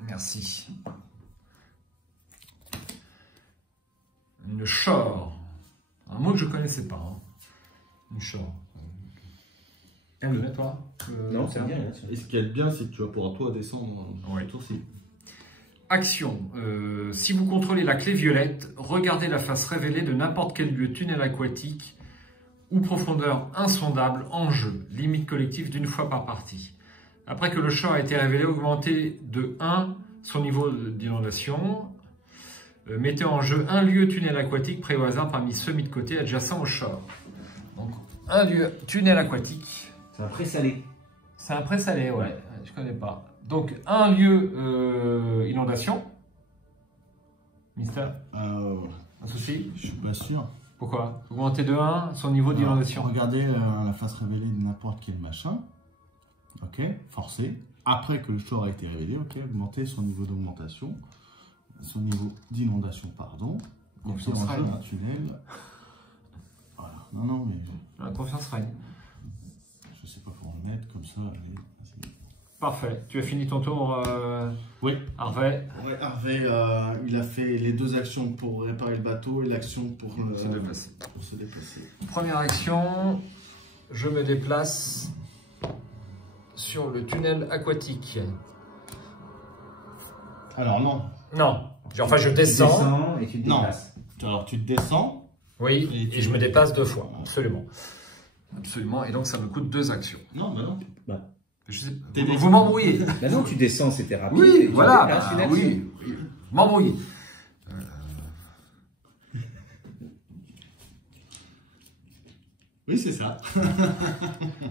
Merci. Une shore. Un mot que je connaissais pas. hein. Une shore. Ah oui. Connais toi Non, c'est bien. Et ce qui est bien, c'est que tu vas pouvoir toi descendre Ouais. tour-ci. Action. Si vous contrôlez la clé violette, regardez la face révélée de n'importe quel lieu tunnel aquatique ou profondeur insondable en jeu. Limite collective d'une fois par partie. Après que le champ a été révélé, augmentez de 1 son niveau d'inondation. Mettez en jeu un lieu tunnel aquatique prêt au hasard parmi ceux mis de côté adjacents au shore. Donc, un lieu tunnel aquatique. C'est un présalé. C'est un présalé, ouais. Je connais pas. Donc, un lieu inondation. Mystère, un souci? Je suis pas sûr. Pourquoi? Augmenter de 1 son niveau d'inondation. Regardez la face révélée de n'importe quel machin. Ok, forcé. Après que le shore a été révélé, ok, augmenter son niveau d'augmentation. Son niveau d'inondation, pardon. Confiance Mettez en jeu règne. un tunnel. Voilà. Non, non, mais La confiance règne. je sais pas comment le mettre, comme ça. Allez, vas-y. Parfait. Tu as fini ton tour, Oui. Harvey. Ouais, Harvey, il a fait les 2 actions pour réparer le bateau et l'action pour Se déplacer. pour se déplacer. Première action, je me déplace sur le tunnel aquatique. Alors non. Non. Enfin, je Tu descends. descends et tu te Non. déplaces. Alors tu descends. Oui, Et et je me déplace 2 fois. Absolument. Absolument. Et donc, ça me coûte 2 actions. Non, bah non. Je sais, T'es vous m'embrouillez. Bah non, tu descends, c'était rapide. Oui, Et tu voilà. déplaces une bah, action. oui, oui. M'embrouillez. Oui, c'est ça.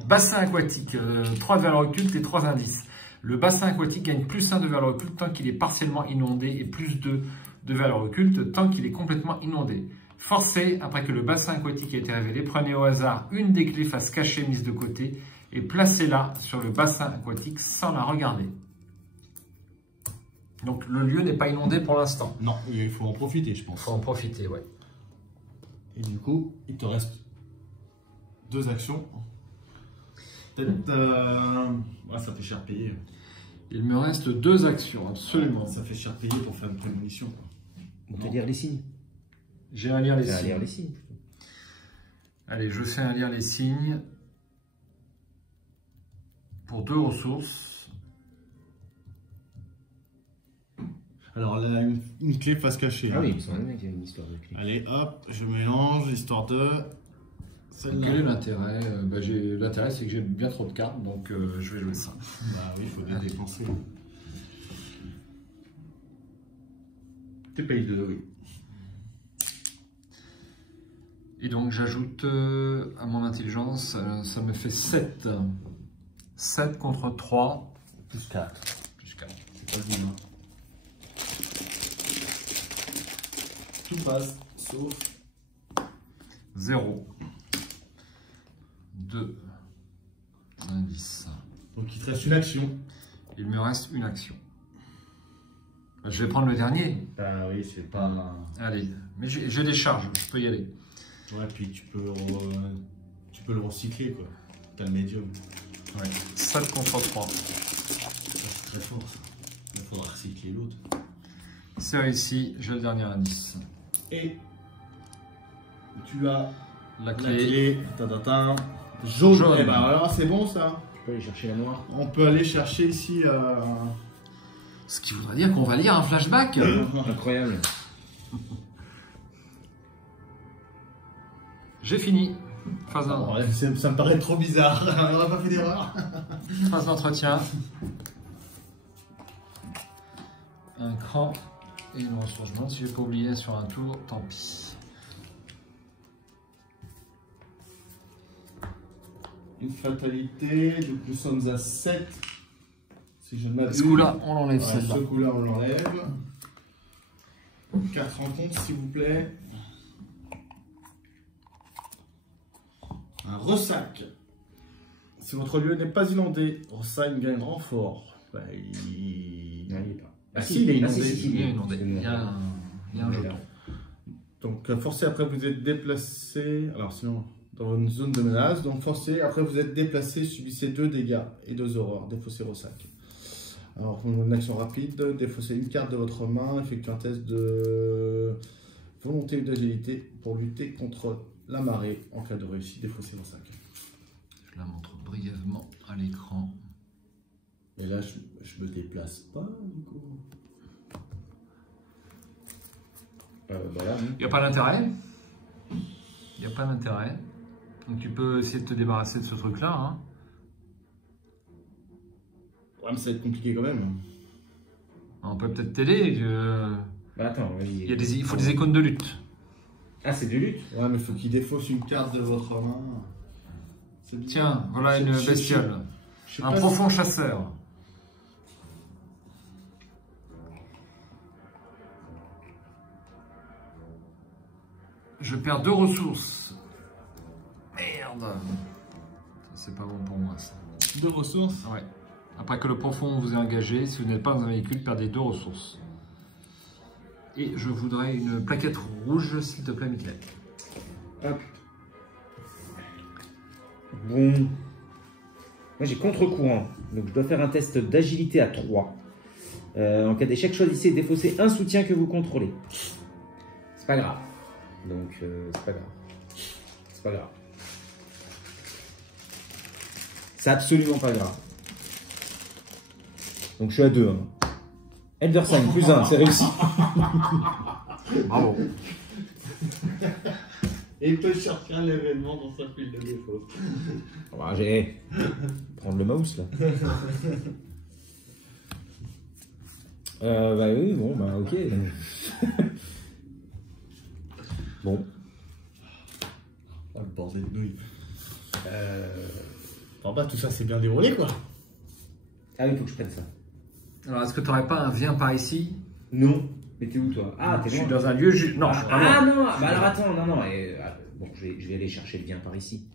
Bassin aquatique, 3 de valeur occulte et 3 indices. Le bassin aquatique gagne plus 1 de valeur occulte tant qu'il est partiellement inondé et plus 2 de valeur occulte tant qu'il est complètement inondé. Forcé, après que le bassin aquatique a été révélé, prenez au hasard une des clés face cachée mise de côté et placez-la sur le bassin aquatique sans la regarder. Donc le lieu n'est pas inondé pour l'instant. Non, il faut en profiter, je Il pense. faut en profiter, ouais. Et du coup, il te reste 2 actions. Peut-être. Ouais, ça fait cher payer. Il me reste 2 actions, absolument. Ça fait cher payer pour faire une prémonition. Quoi. On va lire les signes. J'ai à lire les C'est à signes. lire les signes. Allez, je fais un lire les signes pour 2 ressources. Alors là, une clé face cachée. Ah hein. oui, il me semblait qu'il y avait une histoire de clé. Allez, hop, je mélange, histoire de. Quel est l'intérêt? L'intérêt, c'est que j'ai bien trop de cartes, donc je vais jouer ça. Bah oui, il faut les dépenser. Tu payes 2, oui. Et donc, j'ajoute à mon intelligence, ça me fait 7. 7 contre 3. Plus 4. Plus 4. C'est pas bien. Tout passe, sauf 0. 2. Indice. Donc il te reste une action. Il me reste une action. Je vais prendre le dernier. Ah oui, c'est pas... Allez, mais j'ai des charges, je peux y aller. Ouais, puis tu peux le recycler, quoi. T'as le médium. Ouais. 7 contre 3. C'est très fort, ça. Il faudra recycler l'autre. C'est réussi, j'ai le dernier indice. Et tu as La la clé. clé. Tadadam. Jaune. Jaune. Eh ben alors c'est bon ça. Tu peux aller chercher la noire. On peut aller chercher ici. Ce qui voudrait dire qu'on va lire un flashback. Incroyable. J'ai fini. Phase Ça me paraît trop bizarre. On n'a pas fait d'erreur. phase d'entretien. Un cran et une ressource. Je me demande si je vais pas oublier sur un tour, tant pis. Une fatalité. Donc nous sommes à 7. Si je ne m'abuse. Ce coup-là, on l'enlève Ouais, celle-là. ce coup-là, on l'enlève. 4 rencontres, s'il vous plaît. Un ressac. Si votre lieu n'est pas inondé, Rosheim gagne renfort. Bah, il... Non, il est pas. Ah, si, il est inondé. Il y a inondé. Il y a un jeton. Donc, forcé, après vous êtes déplacé. Alors, sinon, dans une zone de menace. Donc, forcé, après vous êtes déplacé, subissez 2 dégâts et 2 horreurs. Défaussez Rossac. Alors, une action rapide. Défaussez une carte de votre main. Effectuez un test de volonté ou d'agilité pour lutter contre la marée. En cas de réussite, défaussez Rossac. Je la montre brièvement à l'écran. Et là, je me déplace pas, du coup. Voilà. Il n'y a pas d'intérêt. Il n'y a pas d'intérêt. Donc tu peux essayer de te débarrasser de ce truc-là. Hein. Ouais, mais ça va être compliqué quand même. On peut peut-être t'aider. Bah attends, vas-y. Il faut des icônes de lutte. Ah, c'est de lutte. Ouais, mais il faut qu'il défausse une carte de votre main. C'est bizarre. Tiens, voilà une bestiole. Je sais Un pas profond chasseur. Je perds 2 ressources. Merde. C'est pas bon pour moi ça. si- 2 ressources. Ouais. Après que le profond vous ait engagé, si vous n'êtes pas dans un véhicule, perdez 2 ressources. Et je voudrais une plaquette rouge, s'il te plaît, Michael. Hop. Bon. Moi j'ai contre-courant, donc je dois faire un test d'agilité à 3. En cas d'échec, choisissez et défaussez un soutien que vous contrôlez. C'est pas grave. Donc c'est pas grave. C'est pas grave. C'est absolument pas grave. Donc je suis à 2. Hein. Elder 5 plus 1, c'est réussi. Bravo. Et il peut chercher un événement dans sa file de défaut. Bah, j'ai prendre le mouse là. Bah oui, bon, bah ok. Bon. Oh, le bordel de nouilles. En bas, tout ça s'est bien déroulé, quoi. Ah oui, il faut que je prenne ça. Alors, est-ce que tu n'aurais pas un viens par ici? Non. Mais t'es où toi? Ah, t'es Je suis loin. dans un lieu juste. Non, je suis pas Ah loin. non, bah alors attends, non, non. Bon, je vais aller chercher le bien par ici.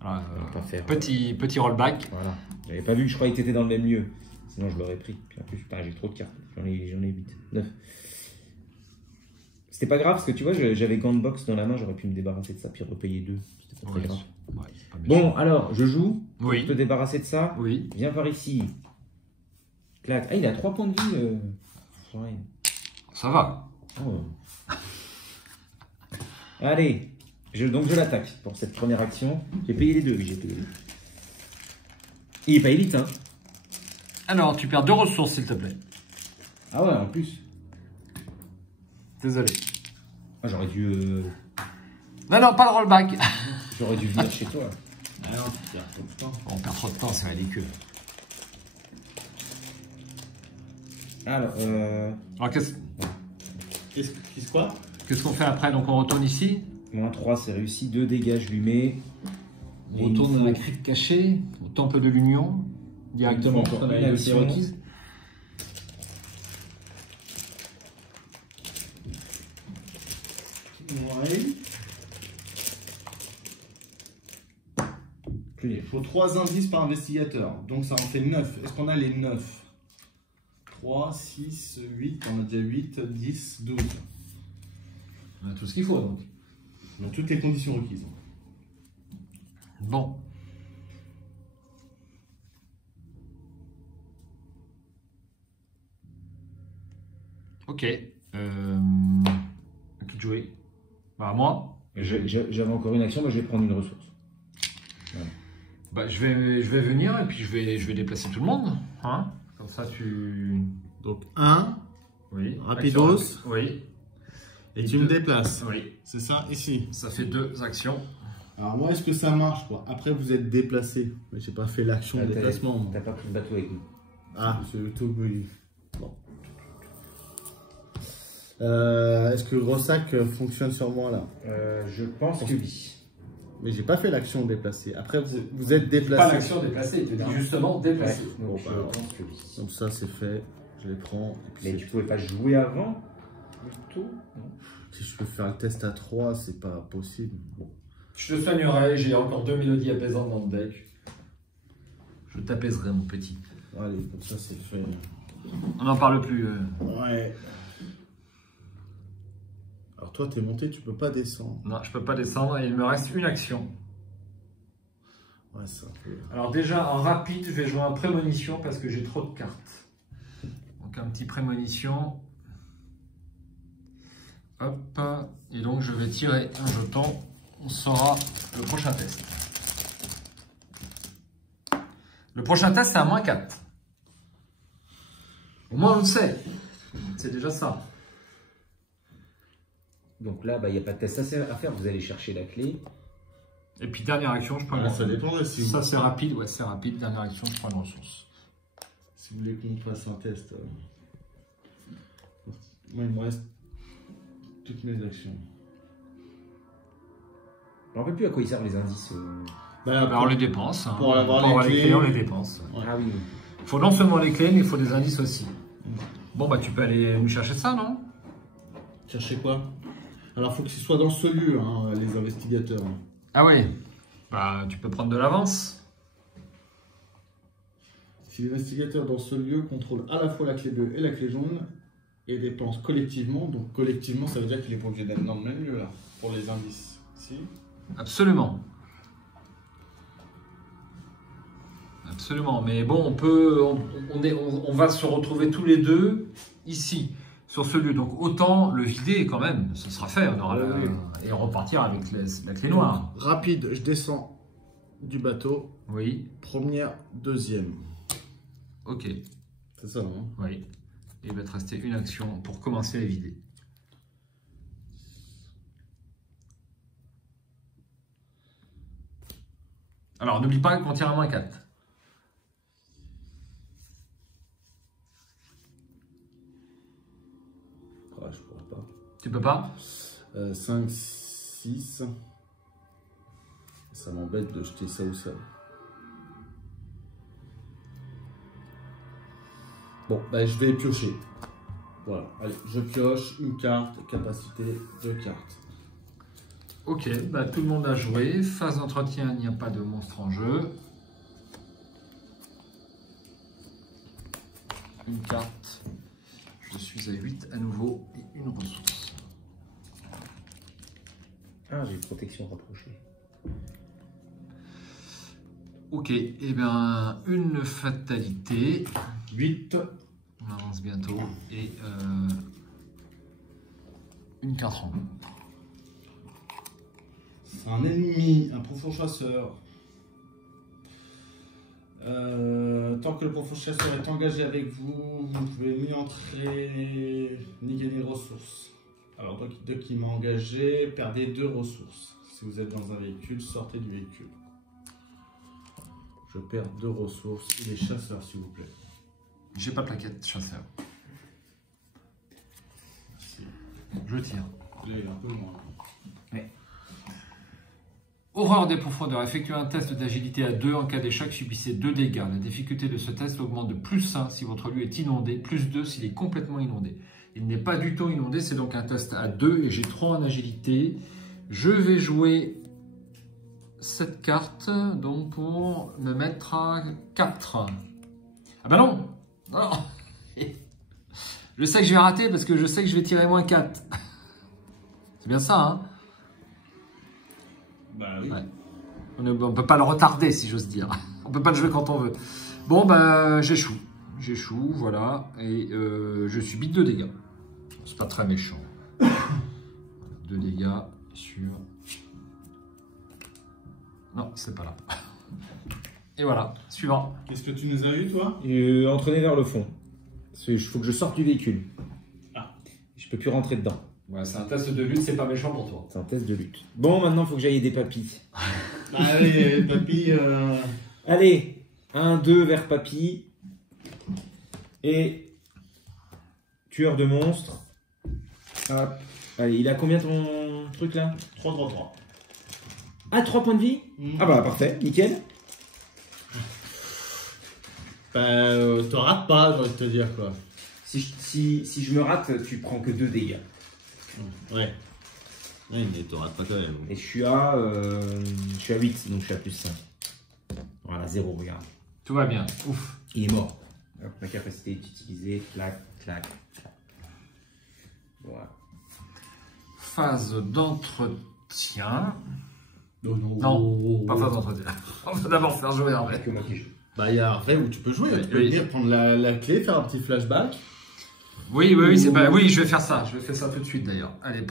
Alors, On va pas faire. petit rollback. Voilà. J'avais pas vu, je croyais que t'étais dans le même lieu. Sinon, je l'aurais pris. Puis en plus, putain, j'ai trop de cartes. J'en ai 8, 9. C'était pas grave parce que tu vois, j'avais Gantbox dans la main, j'aurais pu me débarrasser de ça puis repayer 2. C'était pas très Ouais, grave. ouais, c'est pas méchant. Bon, alors, je joue. Oui. Pour te débarrasser de ça. Oui. Viens par ici. Clac. Ah, il a 3 points de vie. Ouais. Ça va. Oh. Allez. Donc je l'attaque pour cette première action. J'ai payé les 2, oui, j'ai payé les 2. Il est pas élite, hein. Alors, tu perds 2 ressources, s'il te plaît. Ah ouais, en plus. Désolé. Ah, j'aurais dû Non, non, pas le rollback. J'aurais dû venir chez toi. Ah non, tu perds trop de temps. On perd trop de temps, c'est ridicule. Alors, Alors, Qu'est-ce quoi? qu'est-ce qu'on fait après? Donc, on retourne ici. moins 3, c'est réussi. 2 dégâts, je lui mets. On retourne dans la crypte cachée, au temple de l'Union, directement. Encore On a une une action. requise. Ouais. Plus Il faut 3 indices par investigateur. Donc ça en fait 9. Est-ce qu'on a les 9? 3, 6, 8, on a déjà 8, 10, 12. On a tout ce qu'il faut, donc. Dans toutes les conditions requises. Bon. Ok. À qui de jouer? Bah, moi. J'avais encore une action, mais je vais prendre une ressource. Voilà. Bah, je vais venir et puis je vais déplacer tout le monde. Hein, comme ça, tu. Donc 1, Oui. Rapidos. Action oui. et tu me déplaces. Oui. C'est ça, ici. Ça fait 2 actions. Alors moi, est-ce que ça marche quoi? Après, vous êtes déplacé. Mais j'ai pas fait l'action de déplacement. moi. T'as pas pris le bateau avec nous. Ah, c'est tout, oui. Bon. Est-ce que Rossac fonctionne sur moi là? Je pense que oui. Mais j'ai pas fait l'action déplacée. Après, vous êtes Pas déplacé. l'action déplacée, il te dit justement déplacer. Donc Bon, je alors. pense que oui. Donc ça, c'est fait. Je les prends. Et puis Mais c'est tu pouvais pas jouer avant plutôt non. Si je peux faire le test à 3, c'est pas possible. Bon. Je te soignerai, j'ai encore 2 mélodies apaisantes dans le deck. Je t'apaiserai, mon petit. Allez, comme ça, c'est fait. On n'en parle plus. Ouais. Alors toi, t'es monté, tu peux pas descendre. Non, je peux pas descendre et il me reste une action. Ouais, ça fait... Alors déjà, en rapide, je vais jouer un prémonition parce que j'ai trop de cartes. Donc un petit prémonition. Hop. Et donc je vais tirer un jeton. On saura le prochain test. Le prochain test, c'est un -4. Au moins, on le sait. C'est déjà ça. Donc là, il n'y a pas de test à faire. Vous allez chercher la clé. Et puis, dernière action, je prends une Ouais, ça ressource. dépend si vous... Ça, c'est rapide. Ouais, c'est rapide. Dernière action, je prends une ressource. Si vous voulez qu'on fasse un test. Moi, il me reste toutes mes actions. Je ne me rappelle plus à quoi ils servent les indices. Bah, on les dépense. Hein. Pour avoir les clés, on les dépense. Ouais. Ah oui. Il faut non seulement les clés, mais il faut des indices aussi. Bon, bah, tu peux aller nous chercher ça, non? Cherchez quoi? Alors, il faut que ce soit dans ce lieu, hein, les investigateurs. Ah oui. Bah, tu peux prendre de l'avance. Si l'investigateur dans ce lieu contrôle à la fois la clé bleue et la clé jaune et dépense collectivement, donc collectivement, ça veut dire qu'il est pas obligé d'être dans le même lieu, là, pour les indices. Si? Absolument. Absolument. Mais bon, on va se retrouver tous les deux ici, sur ce lieu. Donc autant le vider quand même. Ce sera fait. On aura et repartir avec la clé noire. Rapide, je descends du bateau. Oui. Première, deuxième. Ok. C'est ça, hein? Oui. Et il va te rester une action pour commencer à vider. Alors, n'oublie pas qu'on tire à -4. Ouais, je pourrais pas. Tu peux pas? 5, 6. Ça m'embête de jeter ça ou ça. Bon, bah, je vais piocher. Voilà, allez, je pioche une carte, capacité, 2 cartes. Ok, bah, tout le monde a joué. Phase d'entretien, il n'y a pas de monstre en jeu. Une carte. Je suis à 8 à nouveau et une ressource. Ah, j'ai une protection rapprochée. Ok, et bien une fatalité. 8. On avance bientôt. Et une carte en main. C'est un ennemi, un profond chasseur. Tant que le profond chasseur est engagé avec vous, vous ne pouvez ni entrer ni gagner de ressources. Alors, donc qui m'a engagé, perdez 2 ressources. Si vous êtes dans un véhicule, sortez du véhicule. Je perds 2 ressources. Il est chasseur, s'il vous plaît. J'ai pas de plaquette chasseur. Merci. Je tire. Là, il est un peu moins. Horreur des profondeurs. Effectuez un test d'agilité à 2. En cas d'échec, subissez 2 dégâts. La difficulté de ce test augmente de +1 si votre lieu est inondé, +2 s'il est complètement inondé. Il n'est pas du tout inondé, c'est donc un test à 2 et j'ai 3 en agilité. Je vais jouer cette carte donc pour me mettre à 4. Ah bah non, non. Je sais que je vais rater parce que je sais que je vais tirer -4. C'est bien ça, hein? Bah oui. Ouais. On ne peut pas le retarder, si j'ose dire. On peut pas le jouer quand on veut. Bon, bah, j'échoue. J'échoue, voilà. Et je subis 2 dégâts. C'est pas très méchant. 2 dégâts sur... Non, c'est pas là. Et voilà, suivant. Qu'est-ce que tu nous as eu, toi? Entraîner vers le fond. Il faut que je sorte du véhicule. Ah. Je peux plus rentrer dedans. Ouais, c'est un test de lutte, c'est pas méchant pour toi. C'est un test de lutte. Bon, maintenant, il faut que j'aille aider papy. Allez, papy. Allez, 1, 2 vers papy. Et tueur de monstres. Hop. Allez, il a combien ton truc là? 3, 3, 3. Ah, 3 points de vie. Ah bah parfait, nickel. Bah, te rate pas, j'ai envie de te dire, quoi. Si je me rate, tu prends que 2 dégâts. Ouais. Ouais, mais te rate pas quand même. Et je suis à 8, donc je suis à +5. Voilà, 0, regarde. Tout va bien. Ouf. Il est mort. Hop, ma capacité est utilisée. Clac, clac, clac. Voilà. Phase d'entretien. Oh non. Non, pas phase d'entretien. On va d'abord faire jouer Hervé. Que moi qui joue. Bah, il y a Hervé où tu peux jouer. Tu peux Oui. venir prendre la clé, faire un petit flashback. Oui, oui, je vais faire ça. Je vais faire ça tout de suite d'ailleurs. Allez,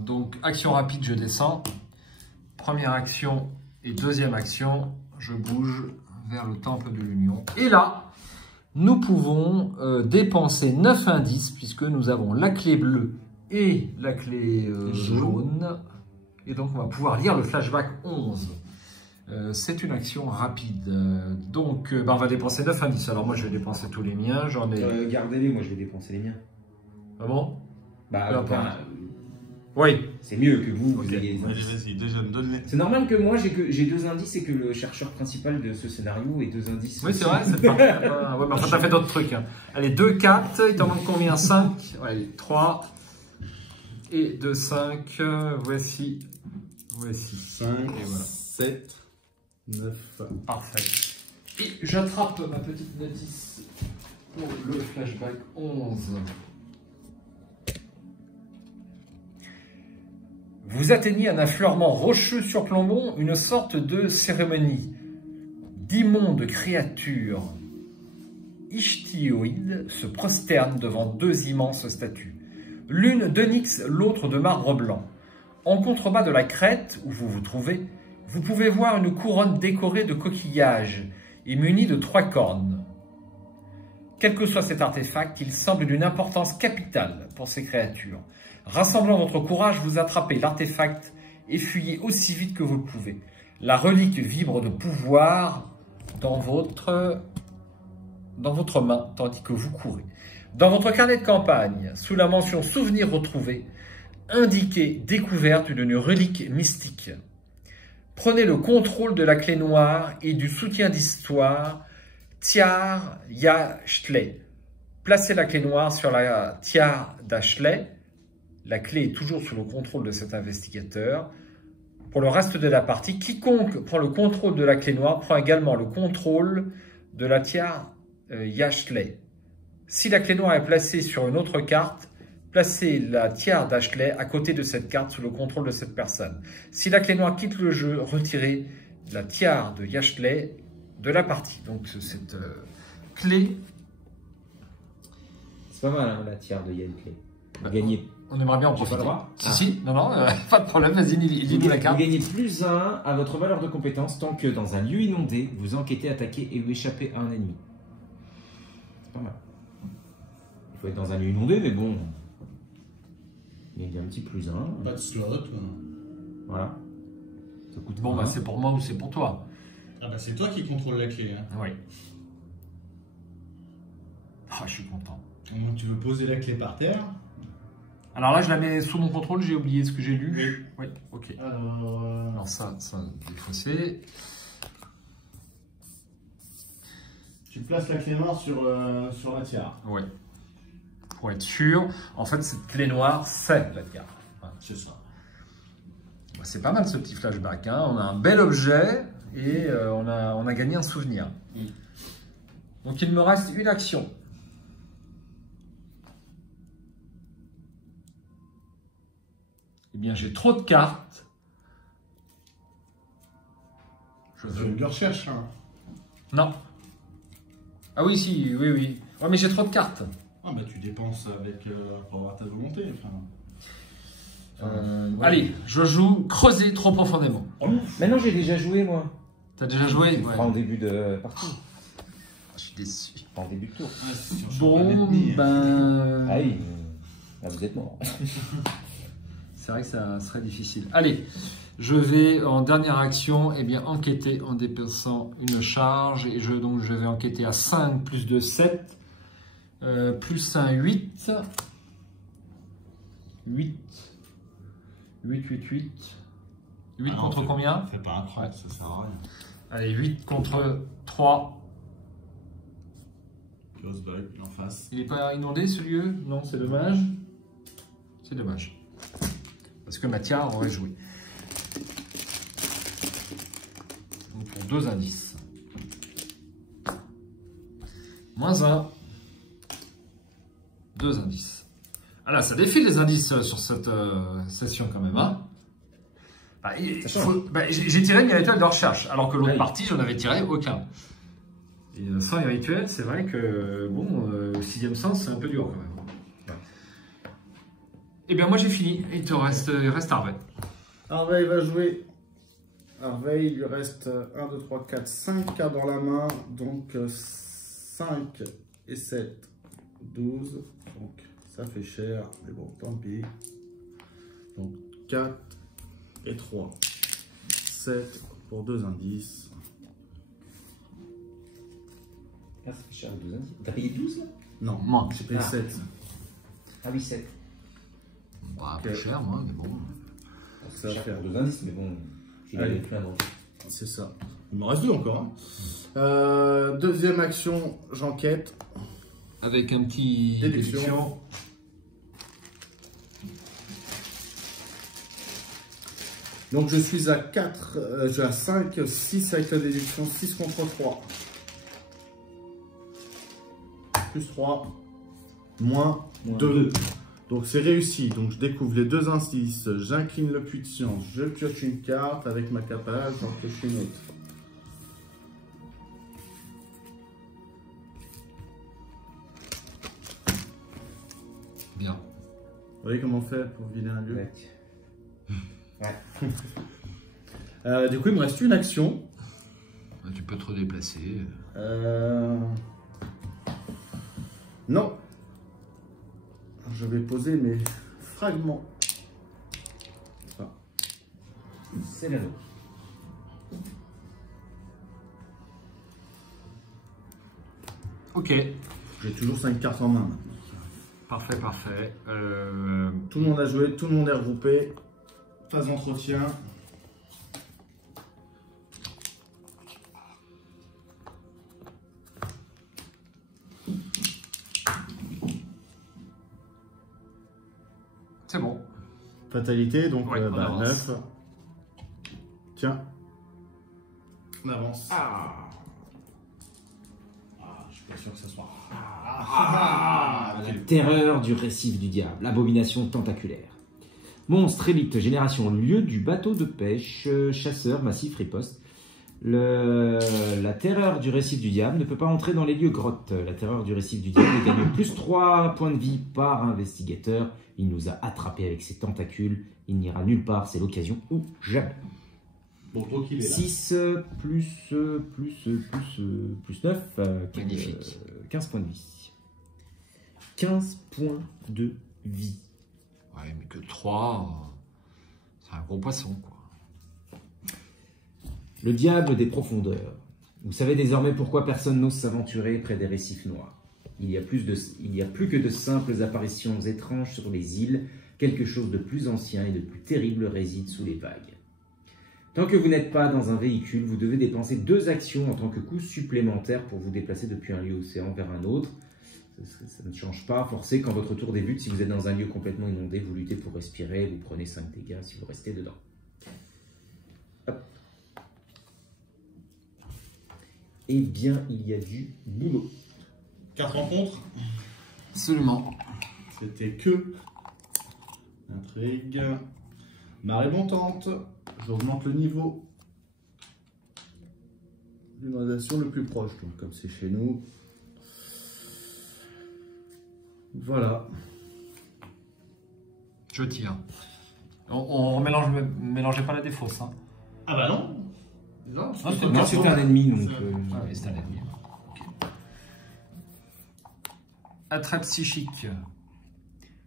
donc action rapide, je descends. Première action et deuxième action, je bouge vers le temple de l'Union. Et là, nous pouvons dépenser 9 indices puisque nous avons la clé bleue et la clé jaune. Et donc, on va pouvoir lire le flashback 11. C'est une action rapide. Donc, on va dépenser 9 indices. Alors, moi, je vais dépenser tous les miens. J'en ai... Gardez-les, moi je vais dépenser les miens. Ah bon? Bah, Oui. c'est mieux que vous Ok. ayez les Allez, indices. vas-y, déjà, donne-les. C'est normal que moi j'ai 2 indices et que le chercheur principal de ce scénario ait 2 indices. Oui, c'est aussi. vrai. C'est pas... ouais, mais enfin, t'as fait d'autres trucs. Hein. Allez, 2, 4. Il t'en manque combien? 5. Ouais, allez, 3. Et 2, 5. Voici. 5, Et voilà. 7, 9. Parfait. Et j'attrape ma petite notice pour le flashback 11. Vous atteignez un affleurement rocheux surplombant une sorte de cérémonie. D'immondes créatures ichthyoïdes se prosternent devant 2 immenses statues. L'une d'onyx, l'autre de marbre blanc. En contrebas de la crête où vous vous trouvez, vous pouvez voir une couronne décorée de coquillages et munie de 3 cornes. Quel que soit cet artefact, il semble d'une importance capitale pour ces créatures. Rassemblant votre courage, vous attrapez l'artefact et fuyez aussi vite que vous le pouvez. La relique vibre de pouvoir dans votre main, tandis que vous courez. Dans votre carnet de campagne, sous la mention « Souvenirs retrouvés », indiquez « Découverte d'une relique mystique ». Prenez le contrôle de la clé noire et du soutien d'histoire Tiar Yashley. Placez la clé noire sur la Tiar d'Ashley. La clé est toujours sous le contrôle de cet investigateur. Pour le reste de la partie, quiconque prend le contrôle de la clé noire prend également le contrôle de la Tiar Yashley. Si la clé noire est placée sur une autre carte, placez la Tiar d'Ashley à côté de cette carte sous le contrôle de cette personne. Si la clé noire quitte le jeu, retirez la Tiar de Yashley de la partie. Donc cette clé... C'est pas mal, hein, la tiare de Yashley. Vous gagnez. On aimerait bien en J'ai pas profiter. le droit. Si, non, pas de problème, vas-y, lis-nous la carte. Vous gagnez +1 à votre valeur de compétence tant que dans un lieu inondé, vous enquêtez, attaquez et vous échappez à un ennemi. C'est pas mal. Il faut être dans un lieu inondé, mais bon. Il y a un petit plus 1. Pas de slot. Voilà. Ça coûte Bon, bah, 1. c'est pour moi ou c'est pour toi? Ah bah c'est toi qui contrôle la clé. Hein. Oui. Ah, je suis content. Donc tu veux poser la clé par terre. Alors là, je la mets sous mon contrôle, j'ai oublié ce que j'ai lu. Oui, ok. Alors ça défaussé. Tu places la clé noire sur la tiare. Oui. Pour être sûr, en fait, cette clé noire, c'est la tiare. Voilà. C'est ça. C'est pas mal ce petit flashback. Hein. On a un bel objet et on a gagné un souvenir. Donc il me reste une action. Eh bien, j'ai trop de cartes. Je Je le recherche. Hein. Non. Ah oui, si, oui, oui. Ouais, mais j'ai trop de cartes. Ah bah tu dépenses avec pour avoir ta volonté. Allez, je joue creuser trop profondément. Maintenant, j'ai déjà joué, moi. T'as déjà joué? Je prends en début de partie. Je suis déçu. Je prends en début de tour. Bon, ben... Ah oui. Là, vous êtes mort. C'est vrai que ça serait difficile. Allez, je vais en dernière action enquêter en dépensant une charge. Et donc je vais enquêter à 5 plus 2, 7. Plus 1, 8. 8. 8 contre combien? Fais pas un cran, ça sert à rien. Allez, 8 contre 3. Close bug, en face. Il n'est pas inondé ce lieu? Non, c'est dommage. C'est dommage. Parce que Mathia aurait joué. Donc pour 2 indices. Moins 1. 2 indices. Ah là, ça défile les indices sur cette session quand même. Hein. J'ai tiré une rituel de recherche, alors que l'autre partie, j'en avais tiré aucun. Et sans les rituels, c'est vrai que bon, le 6e sens, c'est un peu dur quand même. Eh bien, moi j'ai fini. Il reste Harvey. Harvey va jouer. Harvey, il lui reste 1, 2, 3, 4, 5 cartes dans la main. Donc 5 et 7, 12. Donc ça fait cher, mais bon, tant pis. Donc 4 et 3. 7 pour 2 indices. Ah, ça fait cher, 12 indices. T'as payé 12 là? Non, Moi. j'ai payé 7. Ah oui, 7. Bah, plus cher, moi, mais bon. Ça va faire 2 indices, mais bon, il Allez. avait plein d'autres. C'est ça. Il m'en reste 2 encore. Hein. Deuxième action, j'enquête. Avec un petit Déduction. Donc je suis à 4, je suis à 5, 6 avec la déduction, 6 contre 3. Plus 3, moins 2. Donc c'est réussi. Donc je découvre les 2 indices, j'incline le puits de science, je pioche une carte avec ma capable, j'en pioche une autre. Bien. Vous voyez comment on fait pour vider un lieu? Ouais. Du coup il me reste une action. Tu peux te redéplacer. Non. Je vais poser mes fragments. C'est l'anneau. Ok. J'ai toujours 5 cartes en main maintenant. Parfait, parfait. Tout le monde a joué, tout le monde est regroupé. Phase d'entretien. C'est bon. Fatalité, donc Ouais, on avance. 9. Tiens. On avance. Je suis pas sûr que ça soit. La terreur du récif du diable, l'abomination tentaculaire. Monstre élite génération, lieu du bateau de pêche, chasseur, massif, riposte. La terreur du récif du diable ne peut pas entrer dans les lieux grottes. La terreur du récif du diable gagne plus 3 points de vie par investigateur. Il nous a attrapés avec ses tentacules. Il n'ira nulle part, c'est l'occasion ou jamais. Bon, donc il est là. 6 plus 9, Magnifique. 15 points de vie. 15 points de vie. Ouais, mais que 3, c'est un gros poisson, quoi. Le diable des profondeurs. Vous savez désormais pourquoi personne n'ose s'aventurer près des récifs noirs. Il y a plus que de simples apparitions étranges sur les îles. Quelque chose de plus ancien et de plus terrible réside sous les vagues. Tant que vous n'êtes pas dans un véhicule, vous devez dépenser 2 actions en tant que coût supplémentaire pour vous déplacer depuis un lieu océan vers un autre. Ça ne change pas. Forcé quand votre tour débute, si vous êtes dans un lieu complètement inondé, vous luttez pour respirer, vous prenez 5 dégâts si vous restez dedans. Hop. Eh bien, il y a du boulot. 4 rencontres. Absolument. C'était que intrigue. Marée montante. J'augmente le niveau d'inondation le plus proche, donc comme c'est chez nous. Voilà. Je tire. On mélangeait pas la défausse. Hein. Ah bah non. Non, Non, c'était un ennemi, donc... Ah oui, c'est un ennemi. Okay. Attrape psychique.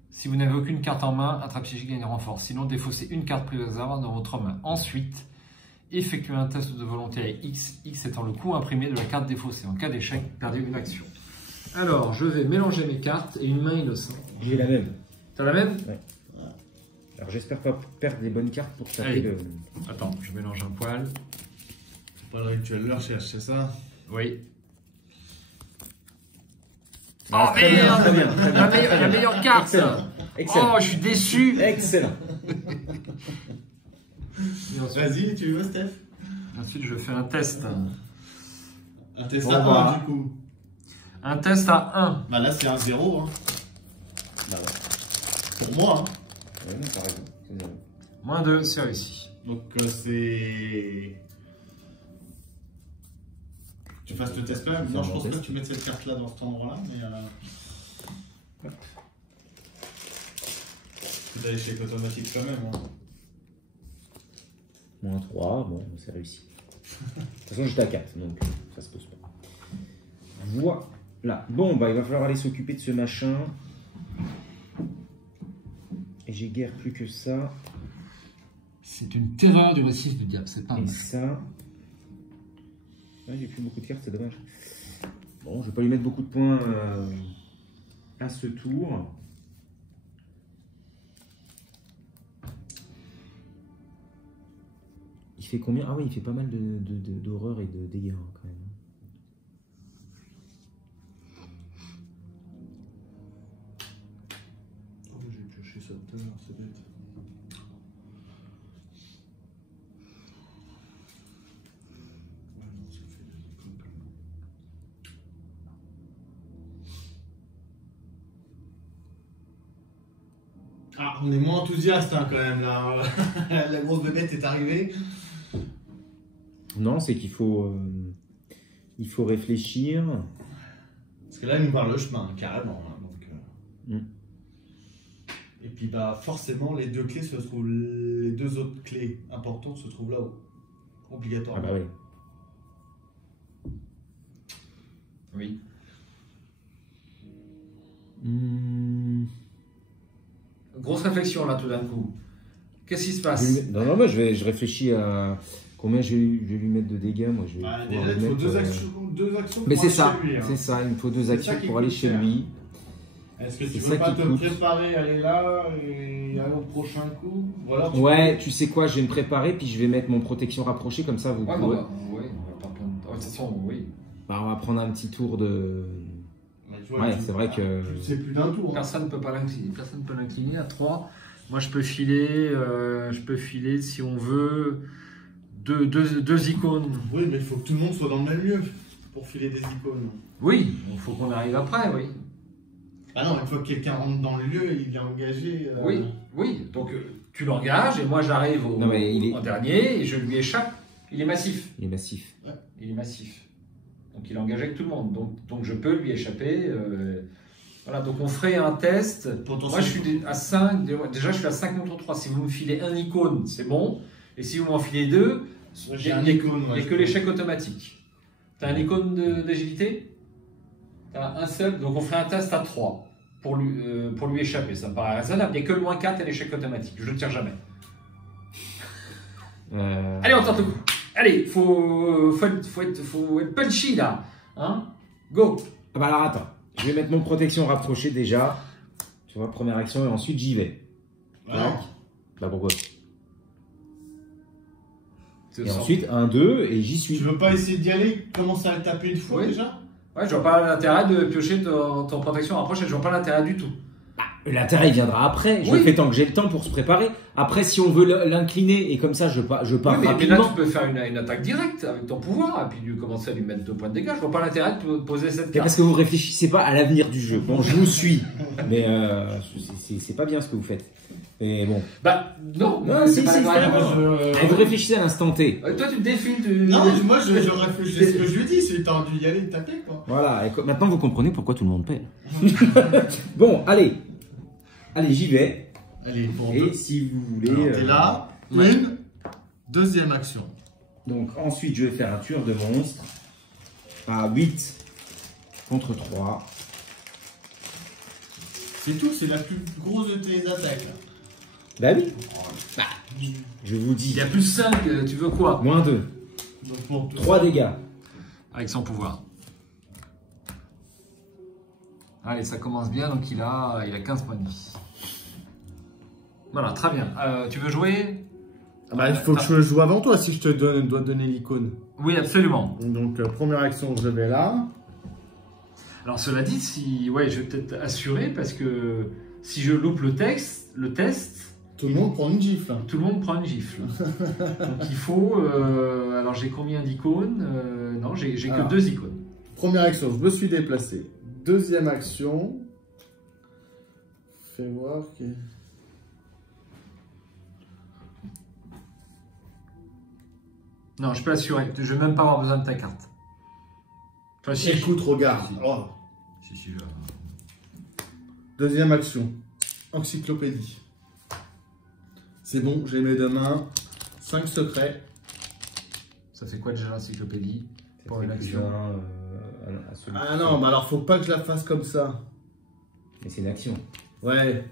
Si vous n'avez aucune carte en main, attrape psychique gagne renfort. Sinon, défaussez une carte prise au hasard dans votre main. Ensuite, effectuez un test de volonté à X, X étant le coût imprimé de la carte défaussée. En cas d'échec, perdez une action. Alors, je vais mélanger mes cartes et une main innocente. J'ai la même. T'as la même? Ouais. Alors, j'espère pas perdre les bonnes cartes pour taper le... Attends, je mélange un poil. C'est pas le rituel leur cherche, c'est ça? Oui. Ah, Oh très bien, merde, très bien, très bien. la meilleure carte. Excellent. Excellent. Oh, je suis déçu. Excellent. Vas-y, tu veux, Steph? Ensuite, je fais un test. Un test Bon, à bah. 1 du coup. Un test à 1. Bah là, c'est un 0. Hein. Bah ouais. Pour moi. Hein. Ouais, non, t'as raison. C'est 0. Moins 2, c'est réussi. Donc c'est... Tu fasses le test quand même? Non, je pense pas que tu mettes cette carte-là dans cet endroit-là, mais... C'est un échec automatique quand même. Hein. Moins 3, bon, c'est réussi. De toute façon, j'étais à 4, donc ça se pose pas. Voilà. Bon, bah, il va falloir aller s'occuper de ce machin. Et j'ai guère plus que ça. C'est une terreur du récif du diable, c'est pas Et mal. ça... Ouais, j'ai plus beaucoup de cartes, c'est dommage. Bon, je vais pas lui mettre beaucoup de points à ce tour. Il fait combien? Ah oui, il fait pas mal d'horreur et de dégâts hein, quand même. Oh, j'ai pioché ça tout à l'heure, c'est bête. Ouais, non, ça fait des icônes quand même. Ah, on est moins enthousiaste hein, quand même là. La grosse bébête est arrivée. Non, c'est qu'il faut, il faut réfléchir. Parce que là, il nous parle le chemin, carrément. Hein, donc, Et puis, bah, forcément, les 2 clés se trouvent. Les 2 autres clés importantes se trouvent là-haut. Ah Obligatoirement. bah oui. Oui. Grosse réflexion là tout d'un coup. Qu'est-ce qui se passe? Non, moi je réfléchis à combien je vais lui mettre de dégâts. Moi, je vais Bah, pouvoir déjà, lui il faut mettre, deux actions pour Mais c'est aller ça, chez lui, hein. c'est ça. Il me faut 2 C'est actions ça qui pour aller coûte chez cher. lui. Est-ce que C'est tu ça veux pas qui te coûte. préparer, aller là et aller au prochain coup? Ou alors Ouais, tu sais quoi, je vais me préparer, puis je vais mettre mon protection rapprochée, comme ça vous Ouais, pourrez... on va pas prendre. De toute façon, oui. Bah, on va prendre un petit tour de... Ouais, tu vois, Ouais, c'est vrai que... Tu sais plus d'un tour. Hein. Personne ne peut pas l'incliner. Personne ne peut l'incliner à 3. Moi, je peux filer, si on veut, deux icônes. Oui, mais il faut que tout le monde soit dans le même lieu pour filer des icônes. Oui, il faut qu'on arrive après, oui. Ah non, une fois que quelqu'un rentre dans le lieu, il est engagé. Oui. Donc, tu l'engages et moi, j'arrive Non, mais il est- en dernier et je lui échappe. Il est massif. Il est massif. Il est massif. Donc, il est engagé avec tout le monde. Donc je peux lui échapper. Voilà, donc on ferait un test. Moi, je suis à 5. Déjà, je suis à 5 contre 3. Si vous me filez un icône, c'est bon. Et si vous m'en filez 2, il n'y a, que l'échec automatique. Tu as un icône d'agilité? Tu as un seul. Donc, on ferait un test à 3 pour lui échapper. Ça me paraît raisonnable. Il n'y a que le moins 4 et l'échec automatique. Je ne tire jamais. Allez, on tente le coup. Allez, faut être punchy là. Hein? Go. Ah bah alors attends, je vais mettre mon protection rapprochée déjà. Tu vois, première action et ensuite j'y vais. Alors, Bah pourquoi? C'est Et ça. ensuite 1, 2 et j'y suis. tu veux pas essayer d'y aller, commencer à le taper une fois Oui. déjà? Ouais, je vois pas l'intérêt de piocher ton protection rapprochée. Je vois pas l'intérêt du tout. L'intérêt il viendra après, je Oui. le fais tant que j'ai le temps pour se préparer. Après si on veut l'incliner et comme ça je pars Oui, mais là, rapidement. tu peux faire une attaque directe avec ton pouvoir et puis lui commencer à lui mettre 2 points de dégâts. Je vois pas l'intérêt de poser cette C'est carte. parce que vous réfléchissez pas à l'avenir du jeu. Bon, je vous suis, mais c'est pas bien ce que vous faites. Mais bon. Bah, non, Non, c'est si, pas si, d'accord. Et vous réfléchissez à l'instant T. Toi, tu me défiles. Non, mais moi je réfléchis à ce que je lui dis, c'est temps d'y aller et de taper quoi. Voilà, et maintenant vous comprenez pourquoi tout le monde paie. Bon, allez. Allez, j'y vais. Allez, pour Et deux. si vous voulez. Alors, t'es là, ouais. une, deuxième action. Donc ensuite, je vais faire un tueur de monstre à 8 contre 3. C'est tout, c'est la plus grosse de tes attaques. Là. Bah oui. Bah, je vous dis. Il y a plus 5, tu veux quoi? Moins 2. Donc pour tout 3 ça, dégâts. Avec son pouvoir. Allez, ça commence bien, donc il a 15 points de vie. Voilà, très bien. Tu veux jouer? Ah bah, il faut que je joue avant toi si je te dois donner l'icône. Oui, absolument. Donc première action, je vais là. Alors cela dit, ouais, je vais peut-être assurer parce que si je loupe le test, Tout le monde prend une gifle. tout le monde prend une gifle. Donc il faut. Alors j'ai combien d'icônes? Non, j'ai que Alors. 2 icônes. Première action, je me suis déplacé. Deuxième action. Fais voir. Non, je peux assurer. Je vais même pas avoir besoin de ta carte. Enfin, si. Écoute, regarde. Oh. Si, Deuxième action. Encyclopédie. C'est bon, j'ai mes deux mains. 5 secrets. Ça fait quoi déjà l'encyclopédie? Pour une C'est action. plus à celui Ah non, bah alors faut pas que je la fasse comme ça. Mais c'est une action. Ouais.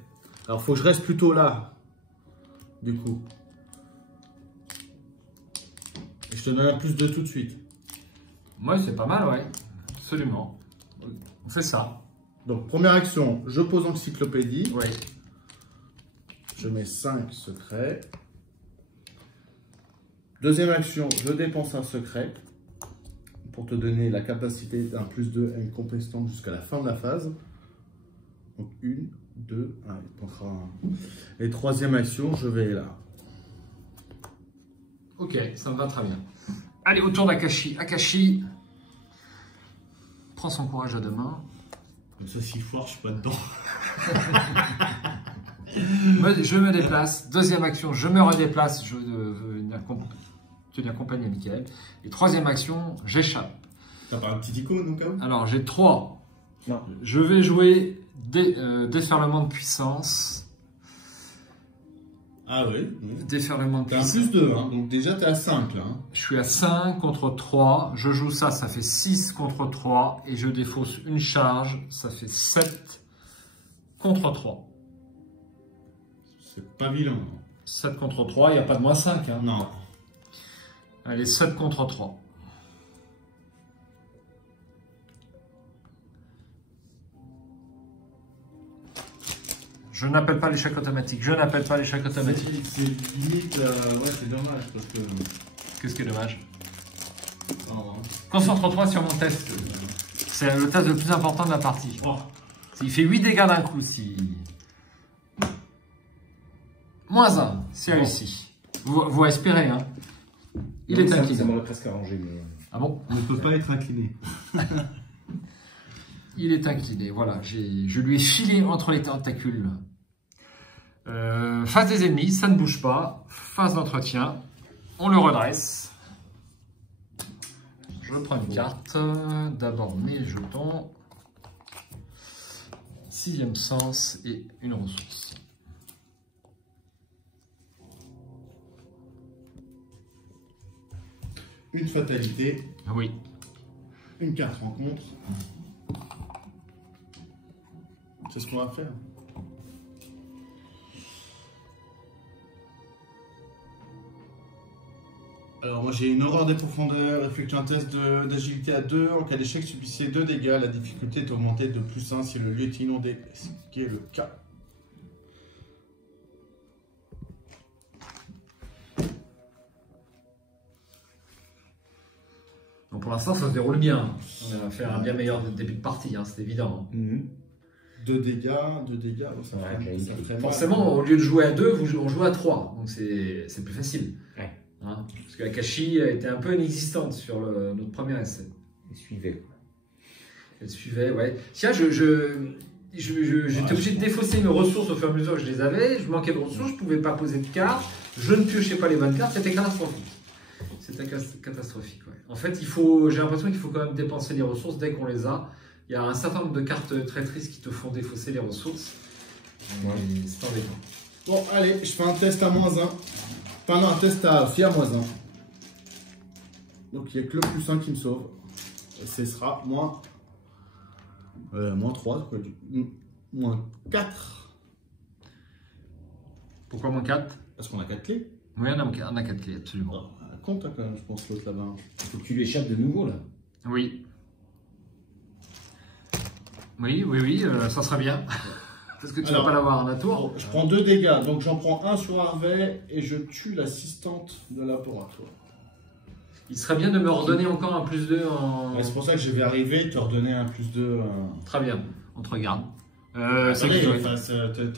Alors faut que je reste plutôt là. Du coup. Et je te donne un plus de tout de suite. Ouais, c'est pas mal, ouais. Absolument. On fait ça. Donc première action, je pose encyclopédie. Ouais. Je mets 5 secrets. Deuxième action, je dépense un secret pour te donner la capacité d'un plus 2 à une compétence jusqu'à la fin de la phase. Donc 1, 2, 1, il pensera un. Et troisième action, je vais là. Ok, ça me va très bien. Allez, autour d'Akashi. Akashi prend son courage à deux mains. Comme ça, s'il foire, je suis pas dedans. Je me déplace. Deuxième action, je me redéplace. Je veux tenir compagnie à Michael. Et troisième action, j'échappe. T'as pas un petit icône au cas où? Alors, j'ai 3. Non. Je vais jouer déferlement de puissance. Ah oui. Déferlement de T'as un puissance. plus 2, hein. Donc déjà t'es à 5 là. Hein. Je suis à 5 contre 3. Je joue ça, ça fait 6 contre 3. Et je défausse une charge, ça fait 7 contre 3. C'est pas vilain. 7 contre 3, il n'y a pas de moins 5. Hein. Non. Allez, 7 contre 3. Je n'appelle pas l'échec automatique. Je n'appelle pas l'échec automatique. C'est limite, ouais, c'est dommage parce que. Qu'est-ce qui est dommage? Oh, Concentre-toi sur mon test. C'est le test le plus important de la partie. oh. Il fait 8 dégâts d'un coup si... Moins 1, c'est Bon. réussi. Vous respirez, hein. Il Non, est ça incliné. m'aurait presque arrangé. Mais... Ah bon? On ne peut pas être incliné. Il est incliné, voilà. Je lui ai filé entre les tentacules. Face des ennemis, ça ne bouge pas. Phase d'entretien, on le redresse. Je prends une carte. D'abord mes jetons. 6e sens et une ressource. Une fatalité, Oui. une carte rencontre. C'est ce qu'on va faire. Alors moi j'ai une horreur des profondeurs, effectue un test d'agilité à 2, en cas d'échec subissez 2 dégâts, la difficulté est augmentée de +1 si le lieu est inondé, ce qui est le cas. Donc pour l'instant ça se déroule bien, on a fait un bien meilleur début de partie, hein, c'est évident. 2 dégâts, ça ferait mal. Forcément, au lieu de jouer à 2, on joue à 3, donc c'est plus facile. Ouais. Hein, parce que Akashi était un peu inexistante sur notre premier essai. Et suivez. Elle suivait, ouais. Tiens, j'étais obligé de défausser mes ressources au fur et à mesure que je les avais. Je manquais de ressources, je ne pouvais pas poser de cartes. Je ne piochais pas les bonnes cartes, c'était catastrophique. C'était catastrophique, ouais. En fait, j'ai l'impression qu'il faut quand même dépenser les ressources dès qu'on les a. Il y a un certain nombre de cartes traîtrises qui te font défausser les ressources. Ouais. C'est embêtant. Bon, allez, je fais un test à -1. Enfin non, un test à -1. Donc il n'y a que le +1 qui me sauve. Et ce sera -3, quoi. -4. Pourquoi -4? Parce qu'on a 4 clés. Oui, on a 4 clés, absolument. Compte quand même, je pense, l'autre là-bas. Il faut que tu lui échappes de nouveau, là. Oui. Oui, ça sera bien. Parce que tu ne vas pas l'avoir en un tour. Je prends 2 dégâts, donc j'en prends un sur Harvey et je tue l'assistante de laboratoire. Il serait bien de me redonner encore un +2 en... Ouais, c'est pour ça que je vais arriver et te redonner un +2. Très bien, on te regarde. T'as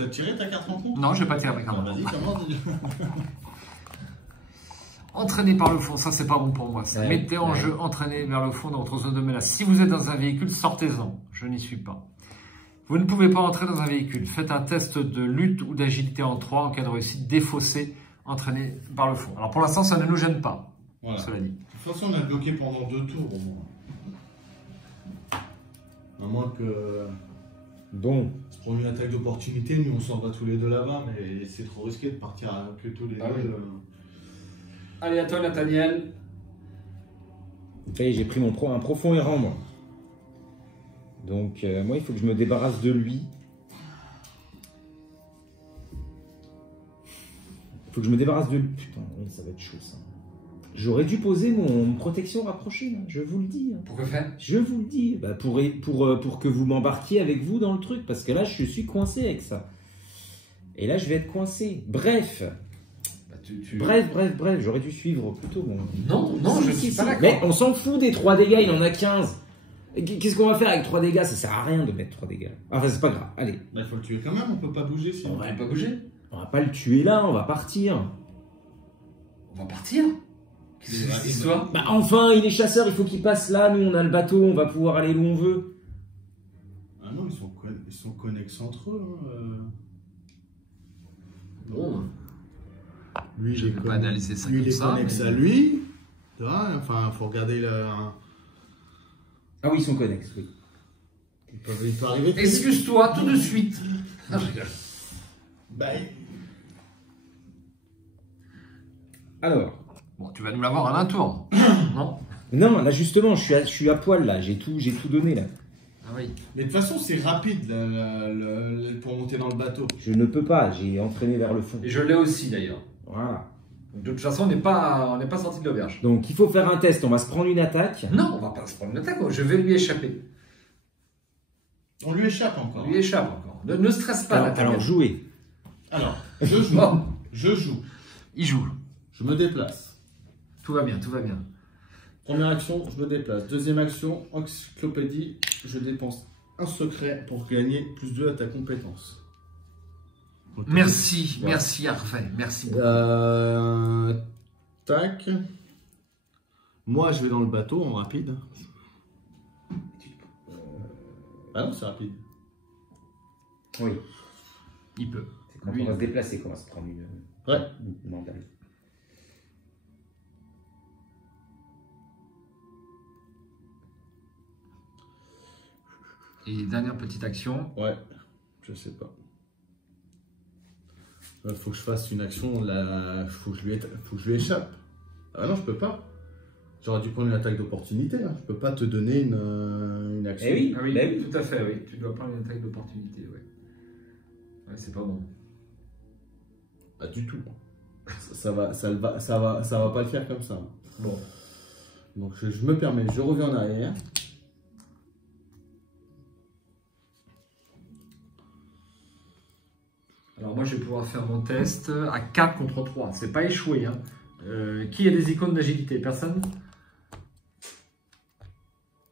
tiré ta carte rencontre? Non, je n'ai pas tiré ma carte. Vas-y, commence. Entraîné par le fond, ça c'est pas bon pour moi. Ouais, mettez en jeu, entraîné vers le fond dans votre zone de menace. Si vous êtes dans un véhicule, sortez-en. Je n'y suis pas. Vous ne pouvez pas entrer dans un véhicule. Faites un test de lutte ou d'agilité en 3. En cas de réussite, défaussé, entraîné par le fond. Alors pour l'instant, ça ne nous gêne pas. Voilà. Cela dit. De toute façon, on a bloqué pendant 2 tours au moins. À moins que... Bon. Se prendre une attaque d'opportunité, nous on s'en va tous les deux là-bas, mais c'est trop risqué de partir que tous les deux. Oui. Allez, à toi, Nathaniel. Ça y est, j'ai pris un profond errant, moi. Donc, moi, il faut que je me débarrasse de lui. Il faut que je me débarrasse de lui. Putain, oui, ça va être chaud, ça. J'aurais dû poser mon protection rapprochée, là, je vous le dis. Pourquoi faire? Je vous le dis. Bah, pour que vous m'embarquiez avec vous dans le truc, parce que là, je suis coincé avec ça. Et là, je vais être coincé. Bref. Bref, j'aurais dû suivre plutôt. Bon. Non, je ne suis pas d'accord. Mais on s'en fout des 3 dégâts, il en a 15. Qu'est-ce qu'on va faire avec 3 dégâts? Ça sert à rien de mettre 3 dégâts. Enfin, c'est pas grave, allez. Bah, il faut le tuer quand même, on peut pas bouger sinon. On va pas bouger. On va pas le tuer là, on va partir. On va partir? Qu'est-ce que c'est cette histoire? Bah enfin, il est chasseur, il faut qu'il passe là, nous on a le bateau, on va pouvoir aller où on veut. Ah non, ils sont connexes entre eux. Bon. Lui, je ne vais pas analyser ça lui, comme ça. Il est connexe à lui. Tu vois, enfin, il faut regarder le... Ah oui, ils sont connexes, oui. Il peut arriver... Excuse-toi tout de suite. Non, je rigole. Bah... Alors... Bon, tu vas nous l'avoir en un tour, non? Non, là justement, je suis à poil là, j'ai tout donné là. Ah oui. Mais de toute façon, c'est rapide pour monter dans le bateau. Je ne peux pas, j'ai entraîné vers le fond. Et je l'ai aussi d'ailleurs. Voilà. De toute façon, on n'est pas sorti de l'auberge. Donc il faut faire un test, on va se prendre une attaque. Non, on va pas se prendre une attaque, je vais lui échapper. On lui échappe encore. On lui échappe encore. Ne stresse pas. Alors jouez. Alors, je joue. Oh. Je joue. Il joue. Je me déplace. Tout va bien, tout va bien. Première action, je me déplace. Deuxième action, encyclopédie, je dépense un secret pour gagner +2 à ta compétence. Okay. Merci, voilà. Merci Harvey, merci beaucoup. Tac. Moi, je vais dans le bateau en rapide. Ah non, c'est rapide. Oui. Il peut. C'est quand on va se déplacer qu'on va se prendre une mandale. Et dernière petite action. Ouais, je sais pas. Faut que je fasse une action, faut que je lui échappe. Ah non, je peux pas. J'aurais dû prendre une attaque d'opportunité. Hein. Je peux pas te donner une une action. Eh oui, Ah oui, bah oui. tout à fait, oui. Tu dois prendre une attaque d'opportunité, ouais. Ouais, c'est pas bon. Pas du tout. Ça va pas le faire comme ça. Bon. Donc je me permets, je reviens en arrière. Alors moi, je vais pouvoir faire mon test à 4 contre 3. C'est pas échoué, hein. Qui a des icônes d'agilité? Personne?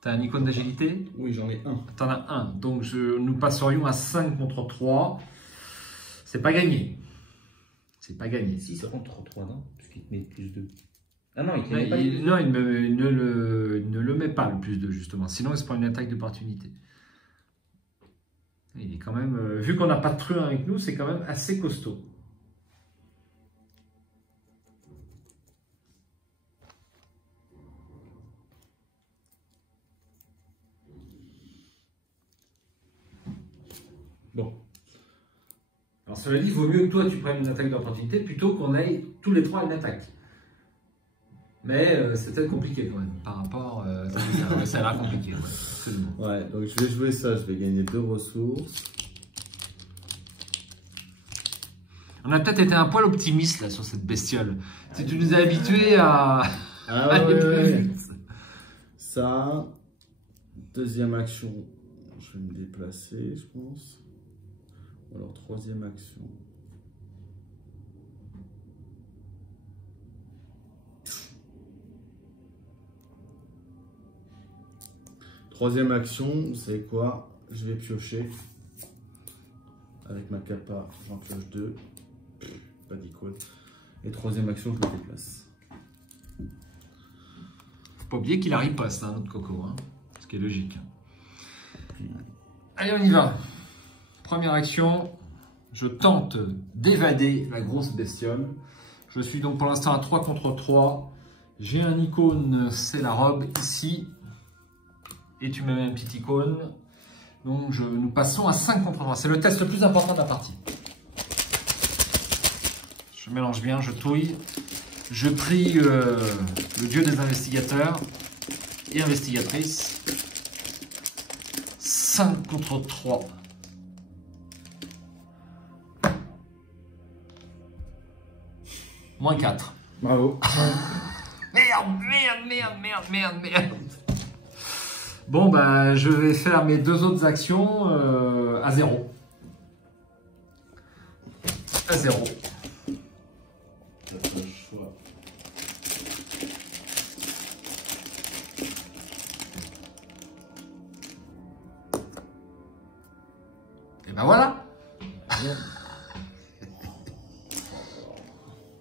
T'as une icône d'agilité? Oui, j'en ai un. T'en as un. Donc nous passerions à 5 contre 3. C'est pas gagné. C'est pas gagné. Si, ça contre 3, non? Parce qu'il te met plus 2. Ah non, il te Non, met pas les deux. non, il ne le met pas le plus 2 justement. Sinon, il se prend une attaque d'opportunité. Il est quand même, vu qu'on n'a pas de truand avec nous, c'est quand même assez costaud. Bon. Alors cela dit, il vaut mieux que toi tu prennes une attaque d'opportunité plutôt qu'on aille tous les trois à une attaque. Mais c'est peut-être compliqué quand même par rapport. Ça a l'air compliqué, ouais, absolument. Ouais, donc je vais jouer ça, je vais gagner 2 ressources. On a peut-être été un poil optimiste là sur cette bestiole. Si tu nous as habitués à. Ah aller plus ouais. vite. Ça, deuxième action, je vais me déplacer, je pense. Ou alors troisième action. Troisième action, vous savez quoi? Je vais piocher. Avec ma capa, j'en pioche 2. Pas d'icône. Et troisième action, je me déplace. Faut pas oublier qu'il a riposte, hein, notre coco. Hein, ce qui est logique. Allez, on y va. Première action. Je tente d'évader la grosse bestiole. Je suis donc pour l'instant à 3 contre 3. J'ai un icône, c'est la robe ici. Et tu me mets un petit icône. Donc nous passons à 5 contre 3. C'est le test le plus important de la partie. Je mélange bien, je touille. Je prie le dieu des investigateurs et investigatrices. 5 contre 3. Moins 4. Bravo. Merde. Bon, bah, je vais faire mes 2 autres actions à 0. À 0. T'as pas le choix. Et ben voilà.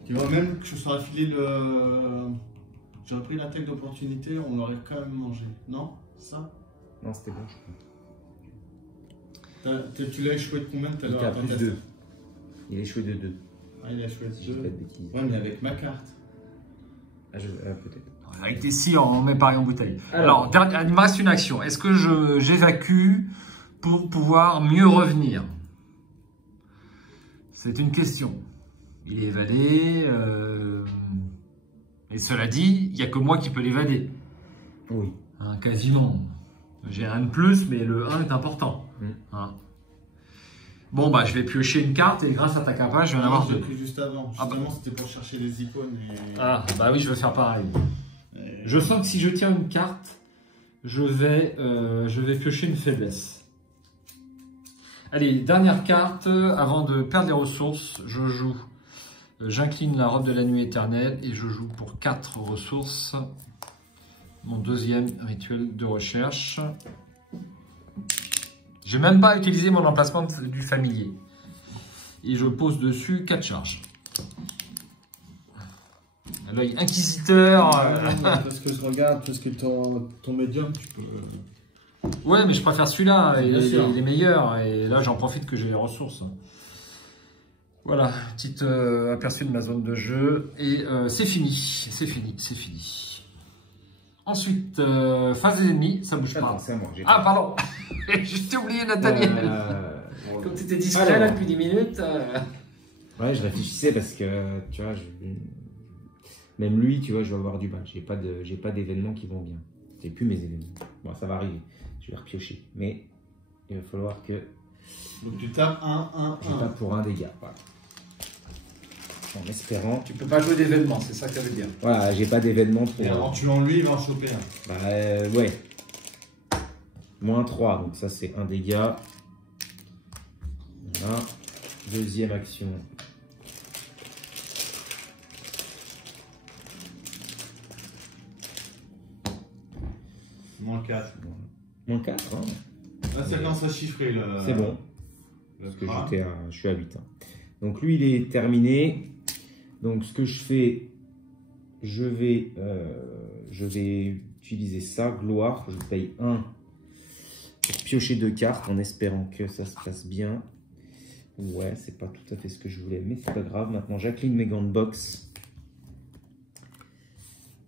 Tu vois, même que je serais filé le. J'aurais pris l'attaque d'opportunité, on l'aurait quand même mangé. Non? Ça? Non, c'était bon, je crois. Tu l'as échoué de combien tout à Il l'heure? était à plus 2. Il a échoué de 2. Ah, il a échoué de Si je dis 2. pas de bêtises. Ouais, mais avec ma carte. Ah, peut-être. Avec tes cires, on met pareil en bouteille. Alors, il me reste une action. Est-ce que j'évacue pour pouvoir mieux revenir? C'est une question. Il est évadé. Et cela dit, il n'y a que moi qui peux l'évader. oui. Hein, quasiment. J'ai un de plus, mais le 1 est important. Hein. Bon, bah, je vais piocher une carte et grâce à ta capa, je vais en avoir Je l'ai 2. pris juste avant. Ah bah. Justement, c'était pour chercher les icônes. Et... Ah, bah oui, je vais faire pareil. et- Je sens que si je tiens une carte, je vais piocher une faiblesse. Allez, dernière carte. Avant de perdre les ressources, je joue. J'incline la robe de la nuit éternelle et je joue pour 4 ressources. Mon deuxième rituel de recherche. Je n'ai même pas utilisé mon emplacement du familier. Et je pose dessus 4 charges. L'œil inquisiteur. Parce que je regarde, parce que ton médium, tu peux. Ouais, mais je préfère celui-là. Bien Il sûr. est meilleur. Et là, j'en profite que j'ai les ressources. Voilà, petite aperçu de ma zone de jeu. Et c'est fini. C'est fini. Ensuite, phase des ennemis, ça bouge Attends, pas. c'est à moi. Ah, pardon. Je t'ai oublié, Nathaniel. Comme tu étais discret là depuis 10 minutes. Ouais, je réfléchissais parce que, tu vois, même lui, tu vois, je vais avoir du mal. J'ai pas d'événements qui vont bien. C'est plus mes événements. Bon, ça va arriver. Je vais repiocher. Mais il va falloir que Donc tu tapes 1, je tape pour un dégât. Voilà. En espérant. Tu peux pas jouer d'événement, c'est ça que ça veut dire. Voilà, j'ai pas d'événement pour. Et en tuant lui, il va en choper un. Bah ouais. Moins 3, donc ça c'est un dégât. Voilà. Deuxième action. Moins 4. Moins 4, hein. Là, ça commence à chiffrer. C'est bon. Le Parce que crâne. je suis à 8. Hein. Donc lui il est terminé. Donc ce que je fais, je vais utiliser ça, gloire. Je paye 1 pour piocher 2 cartes en espérant que ça se passe bien. Ouais, c'est pas tout à fait ce que je voulais, mais c'est pas grave. Maintenant j'incline mes gants de boxe.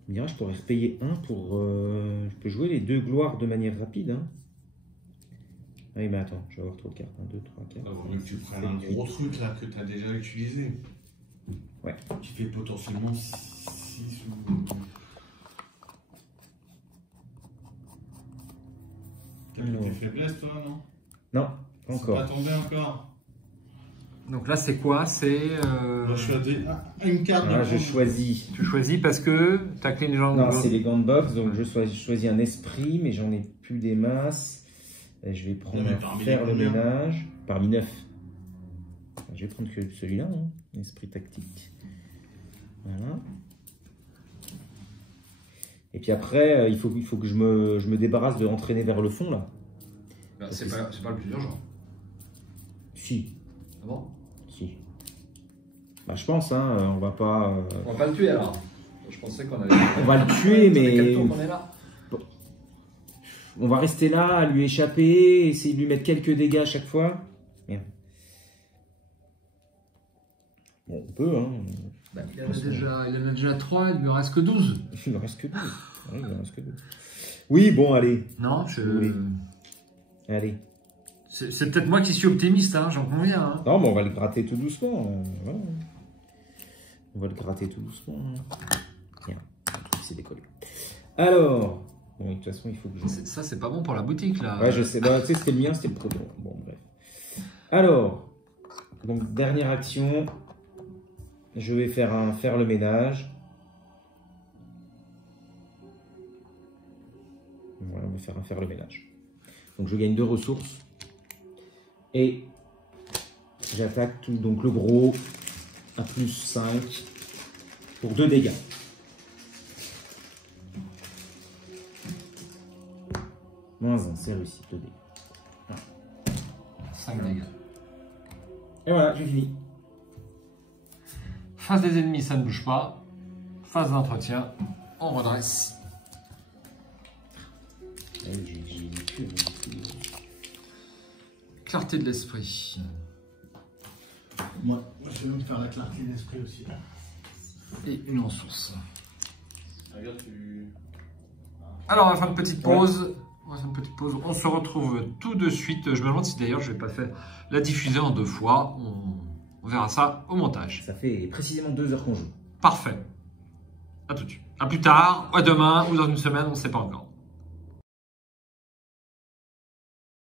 Bien, je pourrais repayer 1 pour... je peux jouer les 2 gloires de manière rapide. Hein. Ah oui, mais attends, je vais avoir trop de cartes. 1, 2, 3, 4. Ah, vaut mieux que tu prennes un gros truc là que tu as déjà utilisé. Ouais. Qui fait potentiellement 6 ou. T'as pris tes faiblesses toi, non? Non, pas C'est encore. pas tombé encore. Donc là, c'est quoi? C'est. Moi, je suis à une carte Ah, de je choisis. Tu choisis parce que tu as clé les gens. Non, c'est les gants de boxe, donc je choisis un esprit, mais j'en ai plus des masses. Et je vais prendre Non, mais un parmi faire les le combien ménage. Parmi 9. Je vais prendre que celui-là, hein, esprit tactique. Voilà. Et puis après, il faut que je me débarrasse de entraîner vers le fond, là. Bah, c'est pas le plus urgent. Si, Ah bon? si. Bah, je pense, hein, on va pas... On va pas le tuer alors. Je pensais qu'on allait. On va le tuer, Ça fait mais... 4 tours qu'on est là. On va rester là, à lui échapper, essayer de lui mettre quelques dégâts à chaque fois. Merde. Bon, on peut, hein. Bah, il en a déjà 3, il ne me reste que 12. Il ne reste que 12. Ouais, il ne reste que 12. Oui, bon, allez. Non, Oui. Allez. c'est peut-être moi qui suis optimiste, hein, j'en conviens. Hein. Non, mais on va le gratter tout doucement. Voilà. On va le gratter tout doucement. Bien. C'est décollé. Alors. Bon, de toute façon, il faut que je... Ça, c'est pas bon pour la boutique, là. Ouais, je sais. Bah, tu sais, c'était le mien, c'était le proton. Bon, bref. Alors. Donc, dernière action. Je vais faire le ménage. Voilà, on va faire le ménage. Donc, je gagne 2 ressources. Et j'attaque tout. Donc, le gros à plus 5 pour 2 dégâts. Moins 1, c'est réussi. 2 dégâts. 5 dégâts. Et voilà, j'ai fini. Face des ennemis, ça ne bouge pas. Phase d'entretien, on redresse. Clarté de l'esprit. Moi, je vais me faire la clarté d'esprit aussi. Et une ressource. Regarde, tu. Alors, on va faire une petite pause. On se retrouve tout de suite. Je me demande si d'ailleurs je vais pas faire la diffuser en 2 fois. On verra ça au montage. Ça fait précisément 2 heures qu'on joue. Parfait. À tout de suite. À plus tard, ou à demain, ou dans une semaine, on ne sait pas encore.